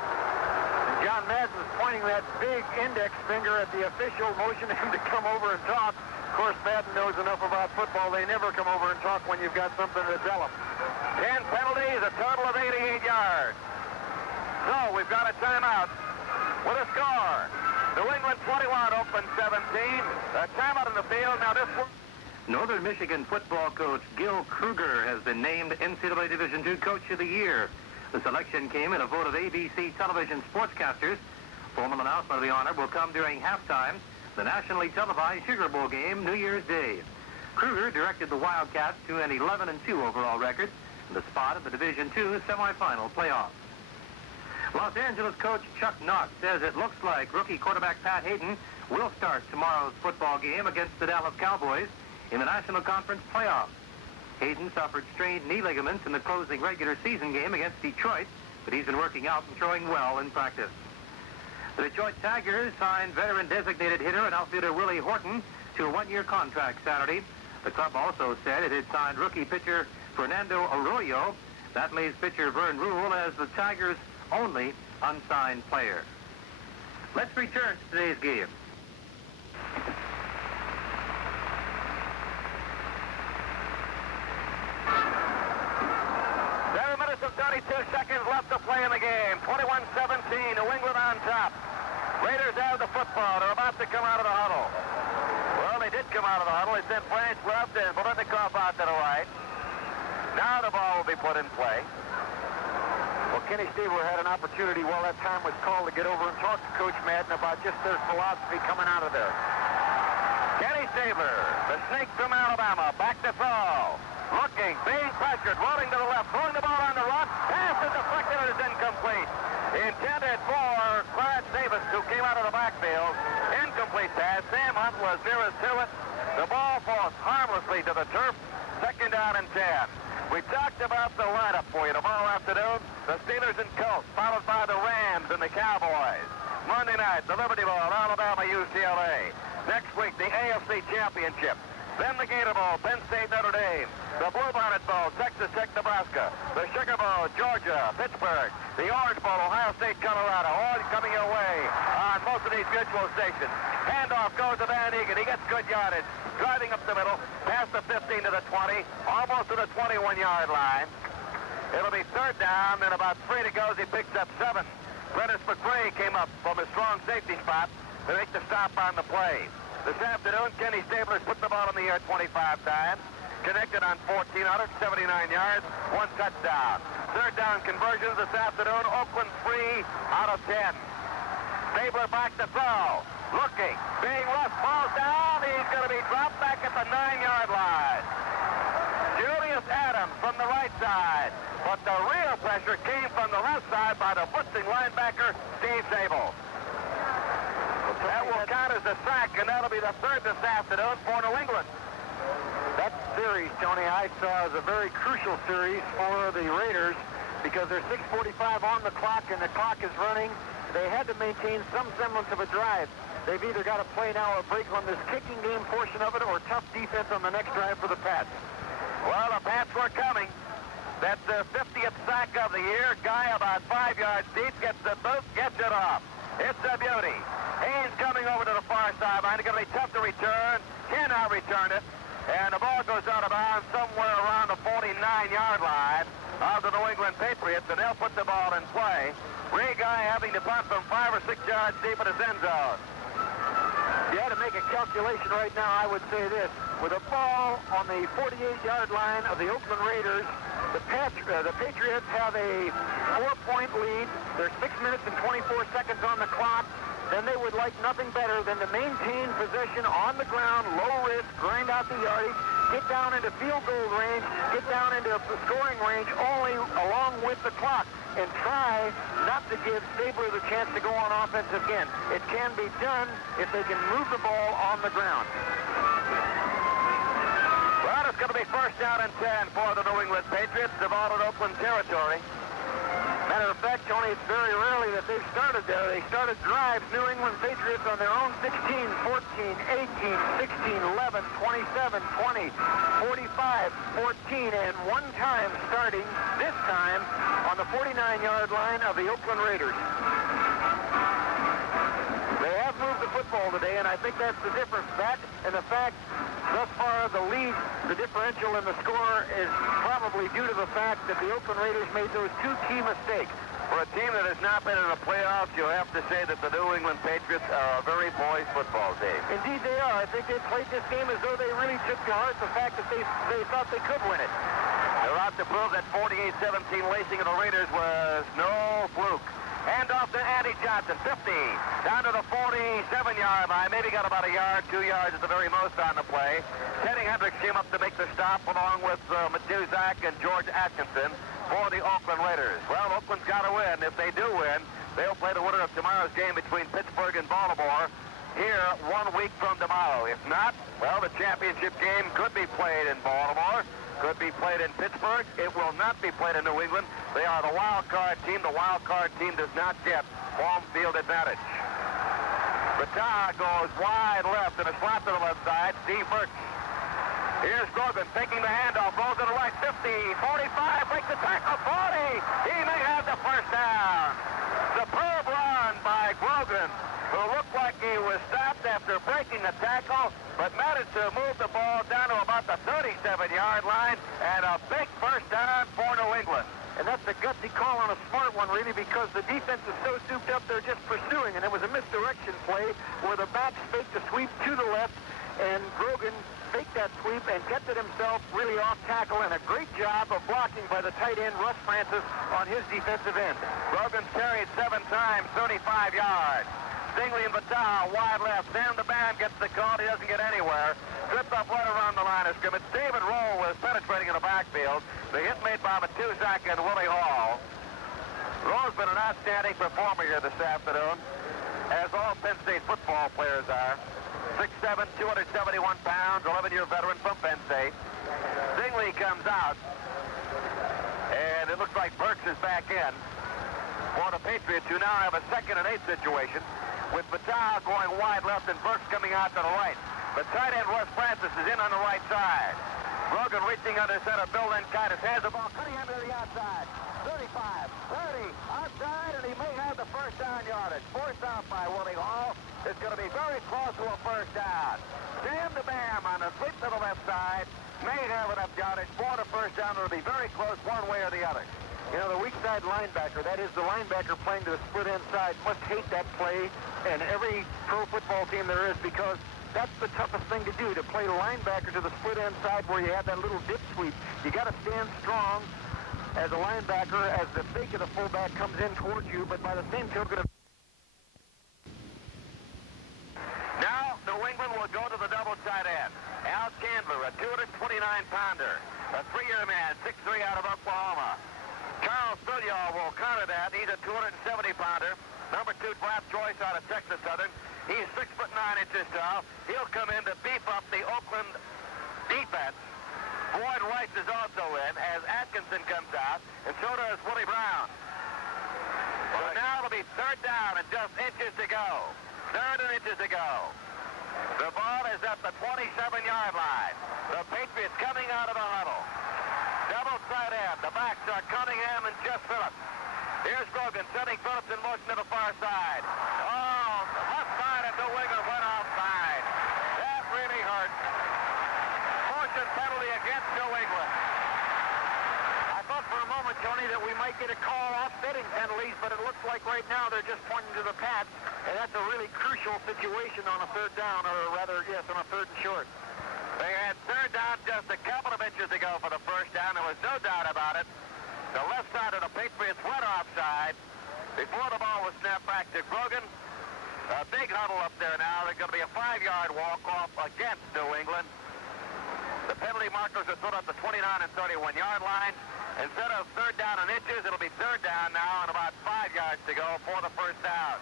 John Madden's pointing that big index finger at the official, motioning him to come over and talk. Of course, Madden knows enough about football. They never come over and talk when you've got something to tell them. 10 penalties, a total of 88 yards. So we've got a timeout with a score. New England 21, Oakland 17. A timeout in the field. Now this one. Northern Michigan football coach Gil Kruger has been named NCAA Division II Coach of the Year. The selection came in a vote of ABC television sportscasters. Formal announcement of the honor will come during halftime, the nationally televised Sugar Bowl game, New Year's Day. Kruger directed the Wildcats to an 11-2 overall record and the spot in the Division II semifinal playoff. Los Angeles coach Chuck Knox says it looks like rookie quarterback Pat Hayden will start tomorrow's football game against the Dallas Cowboys in the National Conference playoff. Hayden suffered strained knee ligaments in the closing regular season game against Detroit, but he's been working out and throwing well in practice. The Detroit Tigers signed veteran designated hitter and outfielder Willie Horton to a one-year contract Saturday. The club also said it had signed rookie pitcher Fernando Arroyo. That leaves pitcher Vern Rule as the Tigers' only unsigned player. Let's return to today's game. 7 minutes and 32 seconds left to play in the game. 21-17, New England on top. Raiders have the football. They're about to come out of the huddle. Well, they did come out of the huddle. They sent Blanche left and Bolitnikov out to the right. Now the ball will be put in play. Well, Kenny Stabler had an opportunity while that time was called to get over and talk to Coach Madden about just their philosophy coming out of there. Kenny Stabler, the snake from Alabama, back to throw. Looking, being pressured, rolling to the left, throwing the ball on the run. Pass is deflected and is incomplete. Intended for Clarence Davis, who came out of the backfield. Incomplete pass. Sam Hunt was nearest to it. The ball falls harmlessly to the turf. Second down and 10. We talked about the lineup for you tomorrow afternoon. The Steelers and Colts, followed by the Rams and the Cowboys. Monday night, the Liberty Bowl, Alabama, UCLA. Next week, the AFC Championship. Then the Gator Bowl, Penn State, Notre Dame. The Bluebonnet Bowl, Texas Tech, Nebraska. The Sugar Bowl, Georgia, Pittsburgh. The Orange Bowl, Ohio State, Colorado. All coming your way on most of these mutual stations. Handoff goes to Van Egan. He gets good yardage. Driving up the middle, past the 15 to the 20, almost to the 21-yard line. It'll be third down, and about 3 to go as he picks up 7. Dennis McRae came up from his strong safety spot to make the stop on the play. This afternoon, Kenny Stabler's put the ball in the air 25 times, connected on 1,479 yards, 1 touchdown. Third down conversions this afternoon, Oakland 3 out of 10. Stabler back to throw. Looking, being rushed, falls down. He's going to be dropped back at the 9-yard line. Julius Adams from the right side, but the real pressure came from the left side by the blitzing linebacker, Steve Sable. That will count as a sack, and that'll be the third this afternoon for New England. That series, Tony, I saw as a very crucial series for the Raiders because there's 6:45 on the clock, and the clock is running. They had to maintain some semblance of a drive. They've either got to play now or break on this kicking game portion of it or tough defense on the next drive for the Pats. Well, the Pats were coming. That's the 50th sack of the year. Guy about 5 yards deep gets the boot, gets it off. It's a beauty. Haynes coming over to the far sideline. It's going to be tough to return. Cannot return it. And the ball goes out of bounds somewhere around the 49-yard line of the New England Patriots, and they'll put the ball in play. Ray Guy having to punt from 5 or 6 yards deep in his end zone. If you had to make a calculation right now, I would say this. With a ball on the 48-yard line of the Oakland Raiders, the Patriots have a 4-point lead. There's 6 minutes and 24 seconds on the clock. Then they would like nothing better than to maintain possession on the ground, low risk, grind out the yardage, get down into field goal range, get down into scoring range only along with the clock, and try not to give Stabler the chance to go on offense again. It can be done if they can move the ball on the ground. Well, it's going to be first down and 10 for the New England Patriots. The ball in Oakland territory. Matter of fact, Tony, it's very rarely that they've started there. They started drives, New England Patriots, on their own 16, 14, 18, 16, 11, 27, 20, 45, 14, and one time starting this time on the 49-yard line of the Oakland Raiders. They have moved the football today, and I think that's the difference. That and the fact thus far the lead, the differential in the score is probably due to the fact that the Oakland Raiders made those 2 key mistakes. For a team that has not been in the playoffs, you have to say that the New England Patriots are a very boys football team. Indeed they are. I think they played this game as though they really took to heart the fact that they thought they could win it. They're out to prove that 48-17 lacing of the Raiders was no fluke. Hand off to Andy Johnson, 50, down to the 47-yard line. Maybe got about a yard, 2 yards at the very most on the play. Teddy Hendricks came up to make the stop along with Matuzak and George Atkinson for the Oakland Raiders. Well, Oakland's got to win. If they do win, they'll play the winner of tomorrow's game between Pittsburgh and Baltimore here 1 week from tomorrow. If not, well, the championship game could be played in Baltimore. Could be played in Pittsburgh. It will not be played in New England. They are the wild card team. The wild card team does not get home field advantage. Batar goes wide left and a slot to the left side. Steve Burke. Here's Grogan taking the handoff. Rolls to the right. 50, 45, breaks the tackle. 40. He may have the first down. Superb run by Grogan, who looked like he was stopped after breaking the tackle, but managed to move the ball down to about the 37-yard line, and a big first down for New England. And that's a gutsy call on a smart one, really, because the defense is so souped up, they're just pursuing. And it was a misdirection play where the backs faked the sweep to the left, and Grogan faked that sweep and kept it himself really off tackle, and a great job of blocking by the tight end, Russ Francis, on his defensive end. Grogan's carried 7 times, 35 yards. Stingley and Battah wide left. Sam the Band gets the call. He doesn't get anywhere. Tripped up right around the line of scrimmage. David Roll was penetrating in the backfield. The hit made by Matuzak and Willie Hall. Roll's been an outstanding performer here this afternoon, as all Penn State football players are. 6'7", 271 pounds, 11-year veteran from Penn State. Stingley comes out, and it looks like Burks is back in for the Patriots, who now have a 2nd and 8 situation, with Battah going wide left and Burks coming out to the right. The tight end, Russ Francis, is in on the right side. Grogan reaching under center, Bill Lenkitis has the ball, cutting into the outside. 35, 30, outside, and he may have the first down yardage. Forced out by Willie Hall. It's going to be very close to a first down. Sam the Bam on the sweep to the left side may have enough yardage for the first down. It'll be very close one way or the other. You know, the weak side linebacker, that is the linebacker playing to the split end side, must hate that play, and every pro football team there is, because that's the toughest thing to do, to play linebacker to the split end side where you have that little dip sweep. You got to stand strong as a linebacker as the fake of the fullback comes in towards you, but by the same token of... Now, New England will go to the double tight end. Al Chandler, a 229-pounder, a 3-year man, 6'3" out of Oklahoma. Charles Billiard will counter that. He's a 270-pounder, number 2 draft choice out of Texas Southern. He's 6'9" tall. He'll come in to beef up the Oakland defense. Boyd Rice is also in as Atkinson comes out, and so does Willie Brown. So now it'll be 3rd down and just inches to go. 3rd and inches to go. The ball is at the 27-yard line. The Patriots coming out of the huddle. Double tight end. The backs are Cunningham and Jeff Phillips. Here's Grogan sending Phillips in motion to the far side. Oh, the left side of New England went offside. That really hurt. Motion penalty against New England. I thought for a moment, Tony, that we might get a call offsetting penalties, but it looks like right now they're just pointing to the Pats, and that's a really crucial situation on a 3rd down, or rather, yes, on a 3rd and short. They had 3rd down just a couple of inches to go for the first down. There was no doubt about it. The left side of the Patriots went offside before the ball was snapped back to Grogan. A big huddle up there now. There's going to be a 5-yard walk-off against New England. The penalty markers are put up the 29 and 31-yard line. Instead of 3rd down and inches, it'll be 3rd down now and about 5 yards to go for the first down.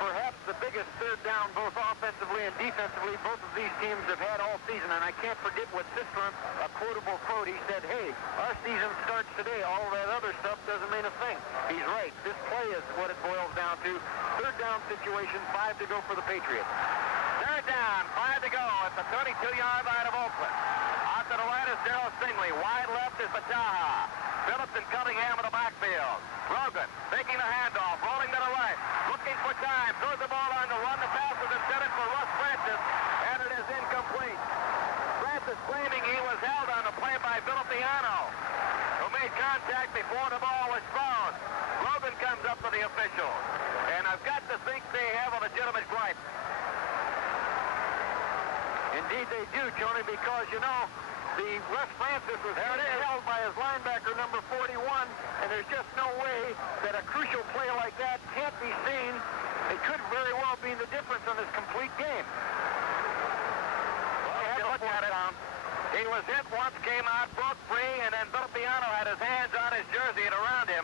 Perhaps the biggest 3rd down, both offensively and defensively, both of these teams have had all season, and I can't forget what Sistrom, a quotable quote, he said, hey, our season starts today. All that other stuff doesn't mean a thing. He's right. This play is what it boils down to. 3rd down situation, 5 to go for the Patriots. 3rd down, 5 to go at the 32-yard line of Oakland. Out to the right is Darryl Stingley. Wide left is Battah. Phillips and Cunningham in the backfield. Grogan taking the handoff, rolling to the right, looking for time, throws the ball on the run. The pass is intended for Russ Francis, and it is incomplete. Francis claiming he was held on the play by Villappiano, who made contact before the ball was thrown. Grogan comes up to the official, and I've got to think they have a legitimate gripe. Indeed they do, Tony, because, you know, the Russ Francis was held by his linebacker, number 41, and there's just no way that a crucial play like that can't be seen. It could very well be the difference on this complete game. Well, you look at it. He was hit once, came out, broke free, and then Villappiano had his hands on his jersey and around him.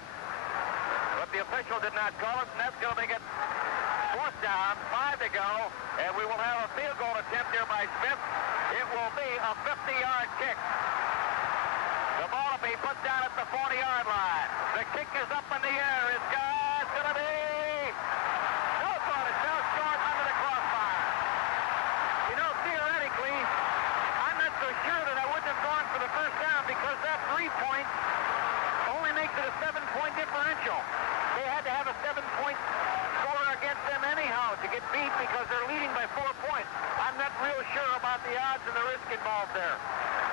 But the official did not call it, and that's going to make it 4th down, 5 to go, and we will have a field goal attempt here by Smith. It will be a 50-yard kick. The ball will be put down at the 40-yard line. The kick is up in the air. It's going to be no good. It fell short under the crossbar. You know, theoretically, I'm not so sure that I wouldn't have gone for the first down, because that 3 points only makes it a 7-point differential. They had to have a 7 involved there.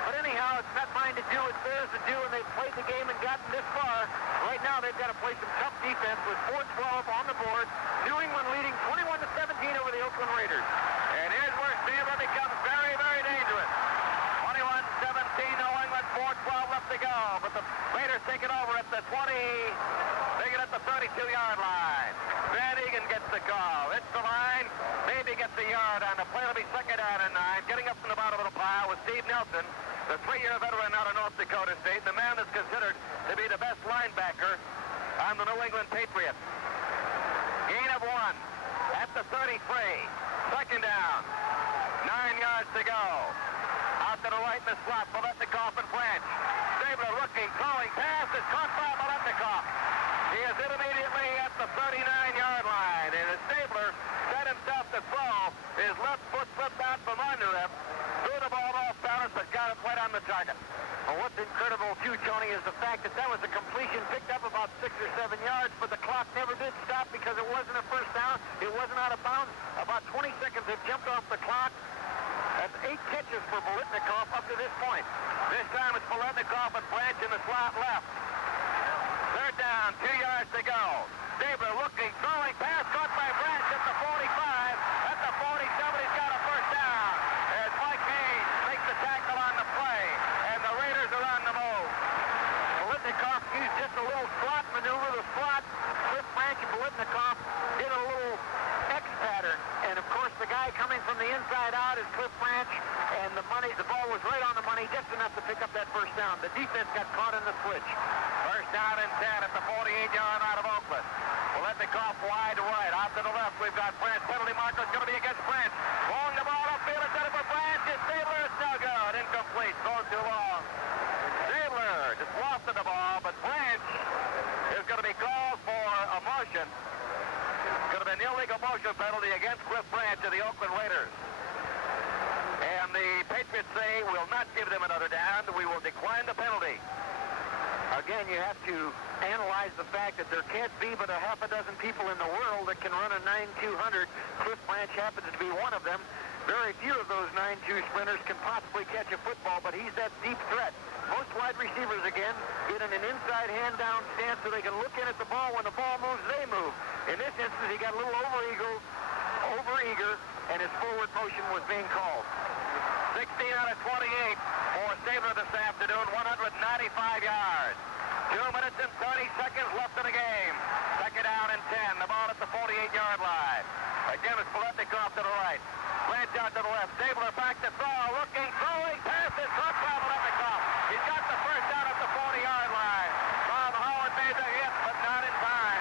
But anyhow, it's not mine to do, it's theirs to do, and they've played the game and gotten this far. Right now, they've got to play some tough defense with 4-12 on the board. New England leading 21-17 over the Oakland Raiders. And here's where Stabler becomes very, very dangerous. 21-17, New England, 4-12 left to go. But the Raiders take it over at the 32-yard line. Van Egan gets the call. Hits the line, maybe gets the yard on the play. It'll be second down and 9. Getting up from the bottom of the pile was Steve Nelson, the 3-year veteran out of North Dakota State. The man is considered to be the best linebacker on the New England Patriots. Gain of 1 at the 33. Second down. 9 yards to go. Out to the right in the slot. Biletnikoff and Branch. Stabler looking, throwing, pass is caught by Biletnikoff. He is in immediately at the 39-yard line. And as Stabler set himself to throw, his left foot slipped out from under him. Threw the ball off balance, but got it right on the target. Well, what's incredible, too, Tony, is the fact that was a completion picked up about 6 or 7 yards, but the clock never did stop because it wasn't a first down. It wasn't out of bounds. About 20 seconds have jumped off the clock. That's 8 catches for Biletnikoff up to this point. This time it's Biletnikoff and Branch in the slot left. Third down, 2 yards to go. Stabler looking, throwing, pass caught by Branch at the 45. At the 40, somebody's got a first down. As Mike Haynes makes the tackle on the play, and the Raiders are on the move. Biletnikoff used just a little slot maneuver. The slot, Cliff Branch and Biletnikoff did a little X pattern. And, of course, the guy coming from the inside out is Cliff Branch, and the ball was right on the money, just enough to pick up that first down. The defense got caught in the switch. First down and 10 at the 48-yard line of Oakland. Biletnikoff wide right. Out to the left, we've got Branch. Penalty marker is going to be against Branch. Throwing the ball upfield, it's set up for Branch. It's Stabler. It's no good. Incomplete. Thrown too long. Stabler just lofted the ball, but Branch is going to be called for a motion. Could have been an illegal motion penalty against Cliff Branch of the Oakland Raiders. And the Patriots say we'll not give them another down. We will decline the penalty. Again, you have to analyze the fact that there can't be but a half a dozen people in the world that can run a 9.200. Cliff Branch happens to be one of them. Very few of those 9.2 sprinters can possibly catch a football, but he's that deep threat. Most wide receivers, again, get in an inside hand-down stance so they can look in at the ball. When the ball moves, they move. In this instance, he got a little over-eager, and his forward motion was being called. 16 out of 28 for Stabler this afternoon, 195 yards. 2 minutes and 30 seconds left in the game. Second down and 10. The ball at the 48-yard line. Again, it's Biletnikoff to the right. Branch out to the left. Stabler back to throw. Looking, throwing, pass is caught by Biletnikoff. He's got the first down at the 40-yard line. Bob Howard made the hit, but not in time.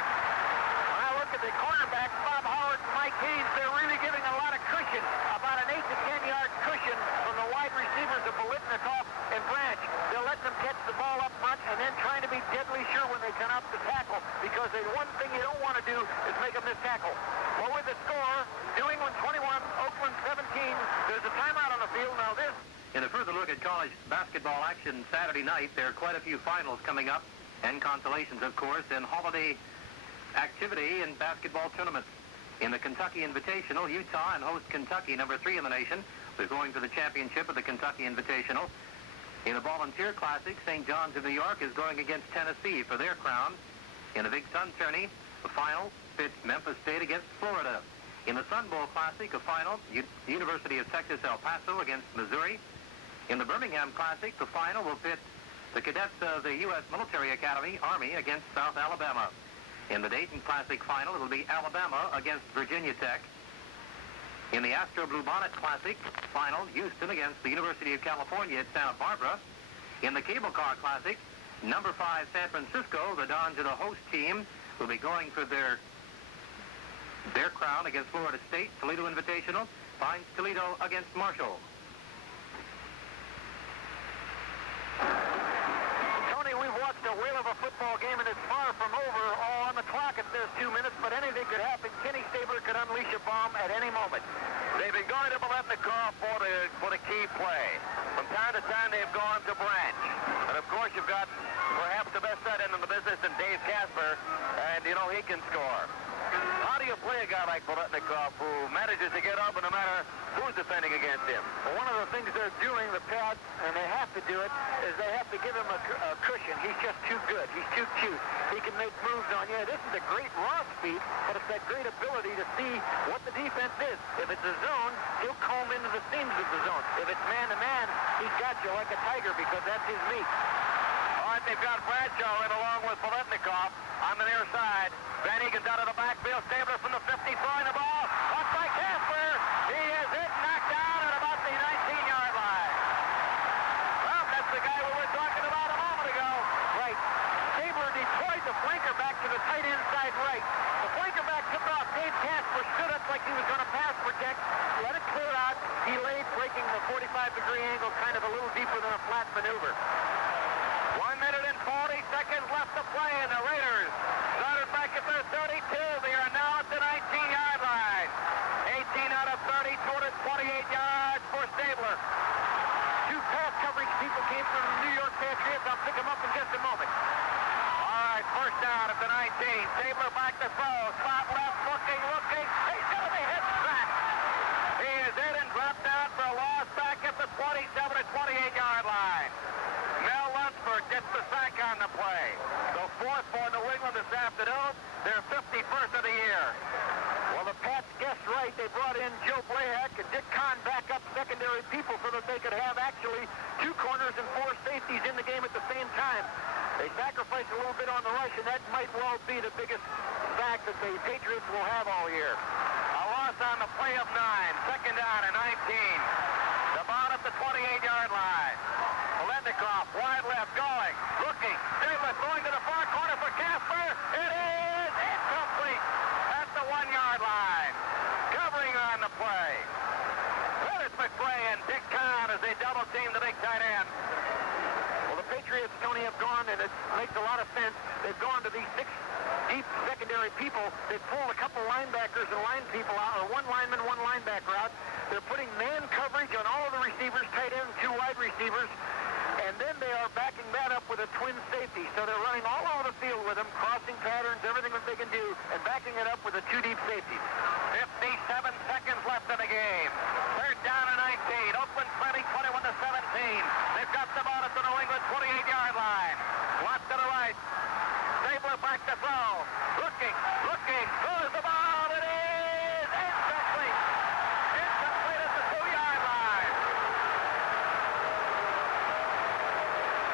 When I look at the cornerbacks, Bob Howard and Mike Haynes, they're really giving a lot of cushion, about an 8 to 10-yard cushion from the wide receivers of Biletnikoff and Branch. They're letting them catch the ball up front and then trying to be deadly sure when they come up to tackle, because the one thing you don't want to do is make them miss tackle. Well, with the score, New England 21, Oakland 17. There's a timeout on the field. Now this. In a further look at college basketball action Saturday night, there are quite a few finals coming up, and consolations, of course, in holiday activity and basketball tournaments. In the Kentucky Invitational, Utah and host Kentucky, number 3 in the nation. They're going to the championship of the Kentucky Invitational. In the Volunteer Classic, St. John's of New York is going against Tennessee for their crown. In the Big Sun Tourney, the final pits Memphis State against Florida. In the Sun Bowl Classic, a final, University of Texas El Paso against Missouri. In the Birmingham Classic, the final will pit the cadets of the U.S. Military Academy, Army, against South Alabama. In the Dayton Classic final, it will be Alabama against Virginia Tech. In the Astro Bluebonnet Classic final, Houston against the University of California at Santa Barbara. In the Cable Car Classic, number 5 San Francisco, the Dons of the host team, will be going for their crown against Florida State. Toledo Invitational finds Toledo against Marshall. Tony, we've watched a whale of a football game, and it's far from over. All on the clock, it says 2 minutes, but anything could happen. Kenny Stabler could unleash a bomb at any moment. They've been going to Biletnikoff for the key play. From time to time, they've gone to Branch. And, of course, you've got perhaps the best tight end in the business in Dave Casper, and, you know, he can score. How do you play a guy like Paletnikov who manages to get up no matter who's defending against him? Well, one of the things they're doing, the Pats, and they have to do it, is they have to give him a cushion. He's just too good. He's too cute. He can make moves on you. This is a great raw speed, but it's that great ability to see what the defense is. If it's a zone, he'll comb into the seams of the zone. If it's man-to-man, he's got you like a tiger because that's his meat. All right, they've got Bradshaw in along with Paletnikov on the near side. Van Egen's out of the backfield. Stabler from the 50 throwing the ball. Caught by Casper. He is hit, knocked down at about the 19-yard line. Well, that's the guy we were talking about a moment ago. Right. Stabler deployed the flanker back to the tight end side right. The flanker back took off. Dave Casper stood up like he was going to pass protect. Let it clear out. He laid, breaking the 45-degree angle, kind of a little deeper than a flat maneuver. 1 minute and 40 seconds left to play, and the Raiders started back at their 32. They are now at the 19-yard line. 18 out of 30, 228 yards for Stabler. Two pass coverage people came from the New York Patriots. I'll pick them up in just a moment. All right, first down at the 19. Stabler back to throw. Spot left, looking. He's going to be hit back. He is in and dropped down for a loss back at the 27 to 28-yard line. Mel Lunsford gets the sack on the play. The fourth for New England this afternoon. Their 51st of the year. Well, the Pats guessed right. They brought in Joe Blahak and Dick Kahn back up secondary people so that they could have actually 2 corners and 4 safeties in the game at the same time. They sacrificed a little bit on the rush, and that might well be the biggest fact that the Patriots will have all year. A loss on the play of 9. Second down and 19. The ball at the 28-yard line. Paletnikov, wide left, going, looking. Stabler throwing to the far corner for Casper. It is incomplete at the 1-yard line. Covering on the play. Curtis McCray and Dick Kahn as they double-team the big tight end. Well, the Patriots, Tony, have gone, and it makes a lot of sense. They've gone to these 6 deep secondary people. They've pulled a couple linebackers and line people out, or 1 lineman, 1 linebacker out. They're putting man coverage on all of the receivers, tight end, 2 wide receivers. And then they are backing that up with a twin safety. So they're running all over the field with them, crossing patterns, everything that they can do, and backing it up with a 2 deep safeties. 57 seconds left in the game. Third down and 19. Oakland trailing 21 to 17. They've got the ball at the New England 28-yard line. Left to the right. Stabler back to throw. Looking. Throws the ball. It is incomplete. Incomplete at the 2-yard line.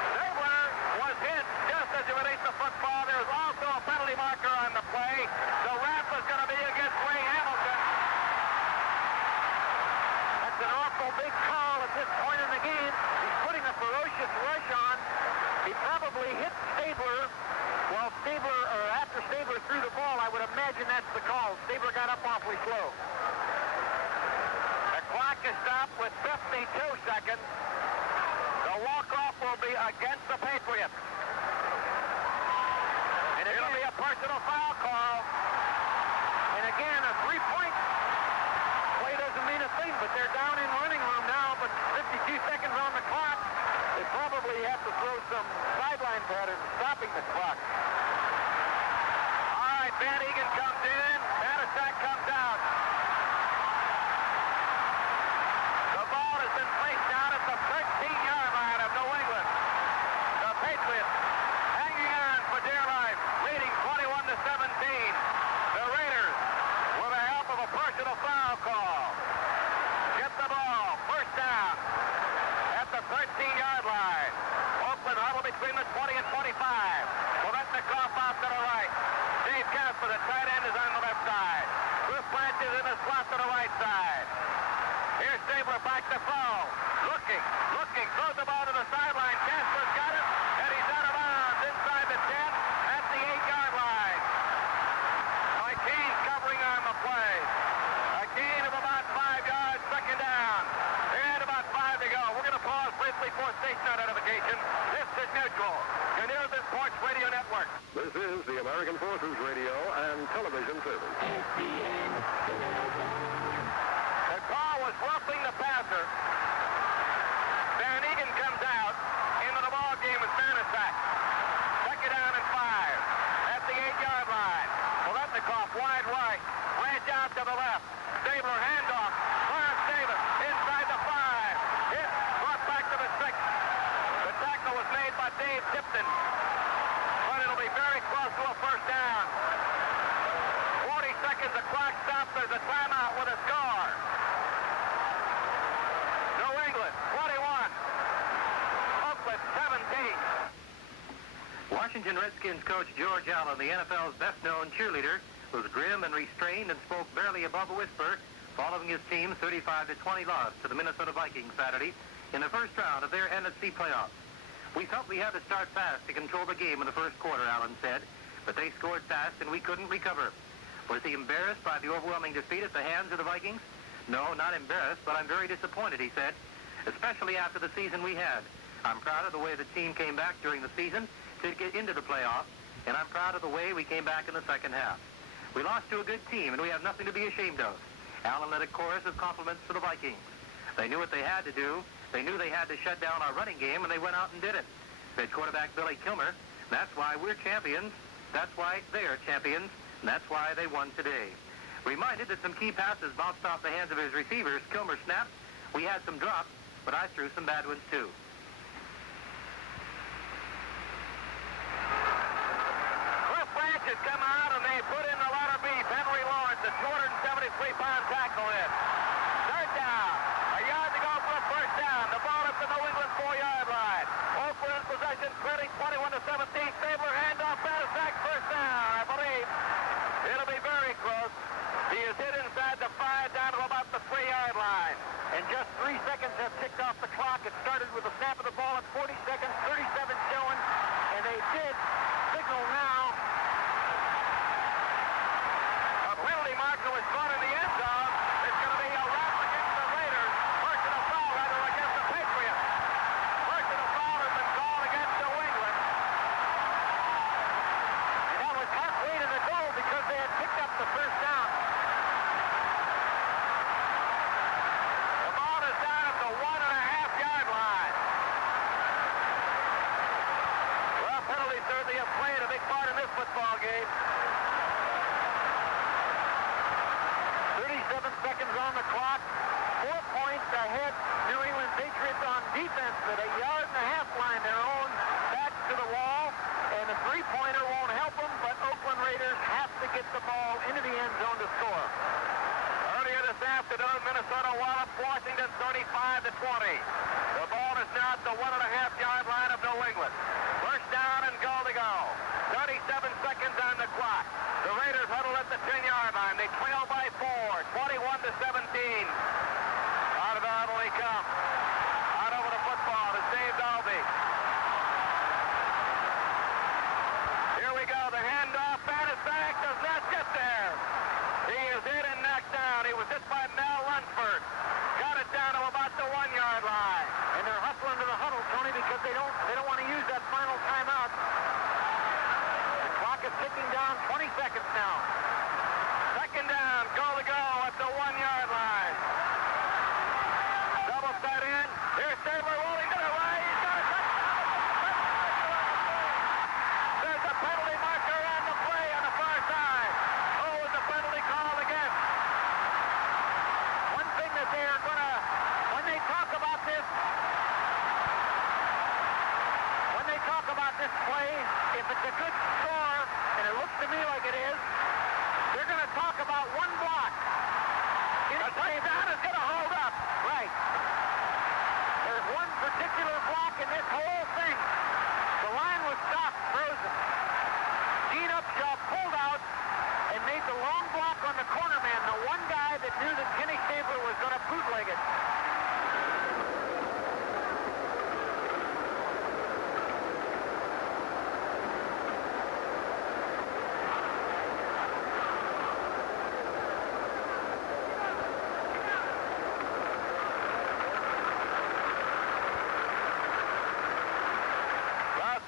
Stabler was hit just as he released the football. There's also a penalty marker on the play. The rap is going to be against Ray Hamilton. That's an awful big call at this point in the game. He's putting a ferocious rush on. He probably hit Stabler while Stabler, or after Stabler threw the ball. I would imagine that's the call. Stabler got up awfully slow. The clock is stopped with 52 seconds. The walk-off will be against the Patriots. And it'll be a personal foul call. And again, a 3-point play doesn't mean a thing, but they're down in running room now, but 52 seconds on the clock. They probably have to throw some sideline patterns stopping the clock. All right, Van Egan comes in. Matasak comes out. The ball has been placed down at the 13-yard line of New England. The Patriots hanging on for dear life, leading 21 to 17. The Raiders with the help of a personal foul call. Get the ball. First down at the 13-yard line. Oakland huddle between the 20 and 25. Paletnikov off to the right. Dave Casper, the tight end, is on the left side. Cliff Branch is in the slot to the right side. Here's Stabler back to throw. Looking, throws the ball to the sideline. Casper's got it, and he's out of bounds inside the 10 at the 8-yard line. McCain's covering on the play. A gain of about 5 yards, second down. And about 5 to go. We're going to pause briefly for station identification. This is Neutral, your News and Sports Radio Network. This is the American Forces Radio and Television Service. The call was roughing the passer. Van Egan comes out into the ball game with Matasak. Second down and 5 at the 8-yard line. Paletnikov wide right. Washington Redskins coach George Allen, the NFL's best-known cheerleader, was grim and restrained and spoke barely above a whisper following his team's 35-20 loss to the Minnesota Vikings Saturday in the first round of their NFC playoffs. We felt we had to start fast to control the game in the first quarter, Allen said, but they scored fast and we couldn't recover. Was he embarrassed by the overwhelming defeat at the hands of the Vikings? No, not embarrassed, but I'm very disappointed, he said, especially after the season we had. I'm proud of the way the team came back during the season to get into the playoffs, and I'm proud of the way we came back in the second half. We lost to a good team, and we have nothing to be ashamed of. Allen led a chorus of compliments for the Vikings. They knew what they had to do. They knew they had to shut down our running game, and they went out and did it. Said quarterback Billy Kilmer, that's why we're champions, that's why they're champions, and that's why they won today. Reminded that some key passes bounced off the hands of his receivers, Kilmer snapped. We had some drops, but I threw some bad ones too. Has come out and they put in the letter B. Henry Lawrence, a 273-pound tackle in. Third down. A yard to go for a first down. The ball at the New England 4-yard line. Oakland in possession, trailing 21-17. Stabler handoff, Banaszak, first down. I believe it'll be very close. He is hit inside the 5 down to about the 3-yard line. And just 3 seconds have ticked off the clock. It started with the snap of the ball at 40 seconds, 37 showing, and they did signal now. Marker was caught in the end zone. It's going to be a wrap against the Raiders. Personal foul, rather, against the Patriots. Personal foul has been called against New England. And that was halfway to the goal because they had picked up the first down. The ball is down at the 1.5-yard line. Well, penalties certainly have played a big part in this football game. 37 seconds on the clock. 4 points ahead. New England Patriots on defense at a 1.5-yard line. Their own back to the wall. And the three-pointer won't help them, but Oakland Raiders have to get the ball into the end zone to score. Earlier this afternoon, Minnesota walloped Washington 35-20. The ball is now at the 1.5-yard line of New England. First down and goal to go. 37 seconds on the clock. The Raiders huddle at the 10-yard line. They trail by 4, 21-17. Out of the huddle he comes. Out over the football to Dave Dalby. Here we go. The handoff. Banaszak does not get there. He is hit and knocked down. He was hit by Mel Lunsford. Got it down to about the 1-yard line. And they're hustling to the huddle, Tony, because they don't want to use that final timeout. Is ticking down, 20 seconds now. Second down, goal to go at the 1-yard line. Double set in. Here's Stabler rolling to the right. He's got a touchdown. There's a penalty marker on the play on the far side. Oh, is the penalty called again? One thing that they are going to, when they talk about this play, if it's a good score, and it looks to me like it is, they're going to talk about one block. The touchdown is going to hold up. Right. There's one particular block in this whole thing. The line was stopped, frozen. Gene Upshaw pulled out and made the long block on the corner man, the one guy that knew that Kenny Stabler was going to bootleg it.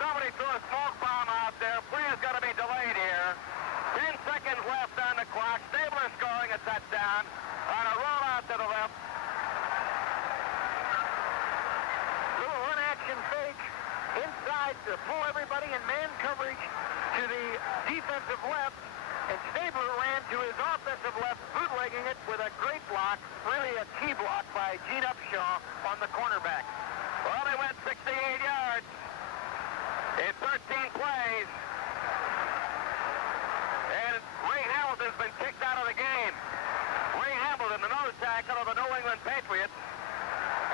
Somebody threw a smoke bomb out there. Play is going to be delayed here. 10 seconds left on the clock. Stabler scoring a touchdown on a rollout to the left. Little run-action fake inside to pull everybody in man coverage to the defensive left. And Stabler ran to his offensive left, bootlegging it with a great block, really a key block by Gene Upshaw on the cornerback. Well, they went 68 yards. In 13 plays. And Ray Hamilton's been kicked out of the game. Ray Hamilton, the nose tackle of the New England Patriots,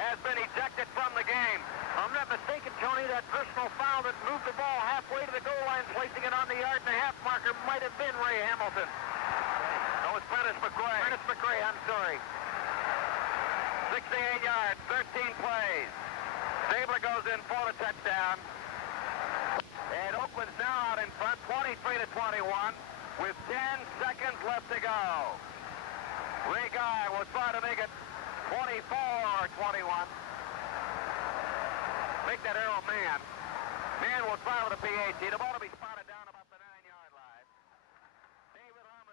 has been ejected from the game. If I'm not mistaken, Tony, that personal foul that moved the ball halfway to the goal line, placing it on the yard-and-a-half marker, might have been Ray Hamilton. That was Prentice McRae. Prentice McRae, I'm sorry. 68 yards, 13 plays. Stabler goes in for the touchdown. And Oakland's now out in front, 23-21, with 10 seconds left to go. Ray Guy will try to make it 24-21. Make that arrow man. Man will try with a PAT. The ball to be spiked.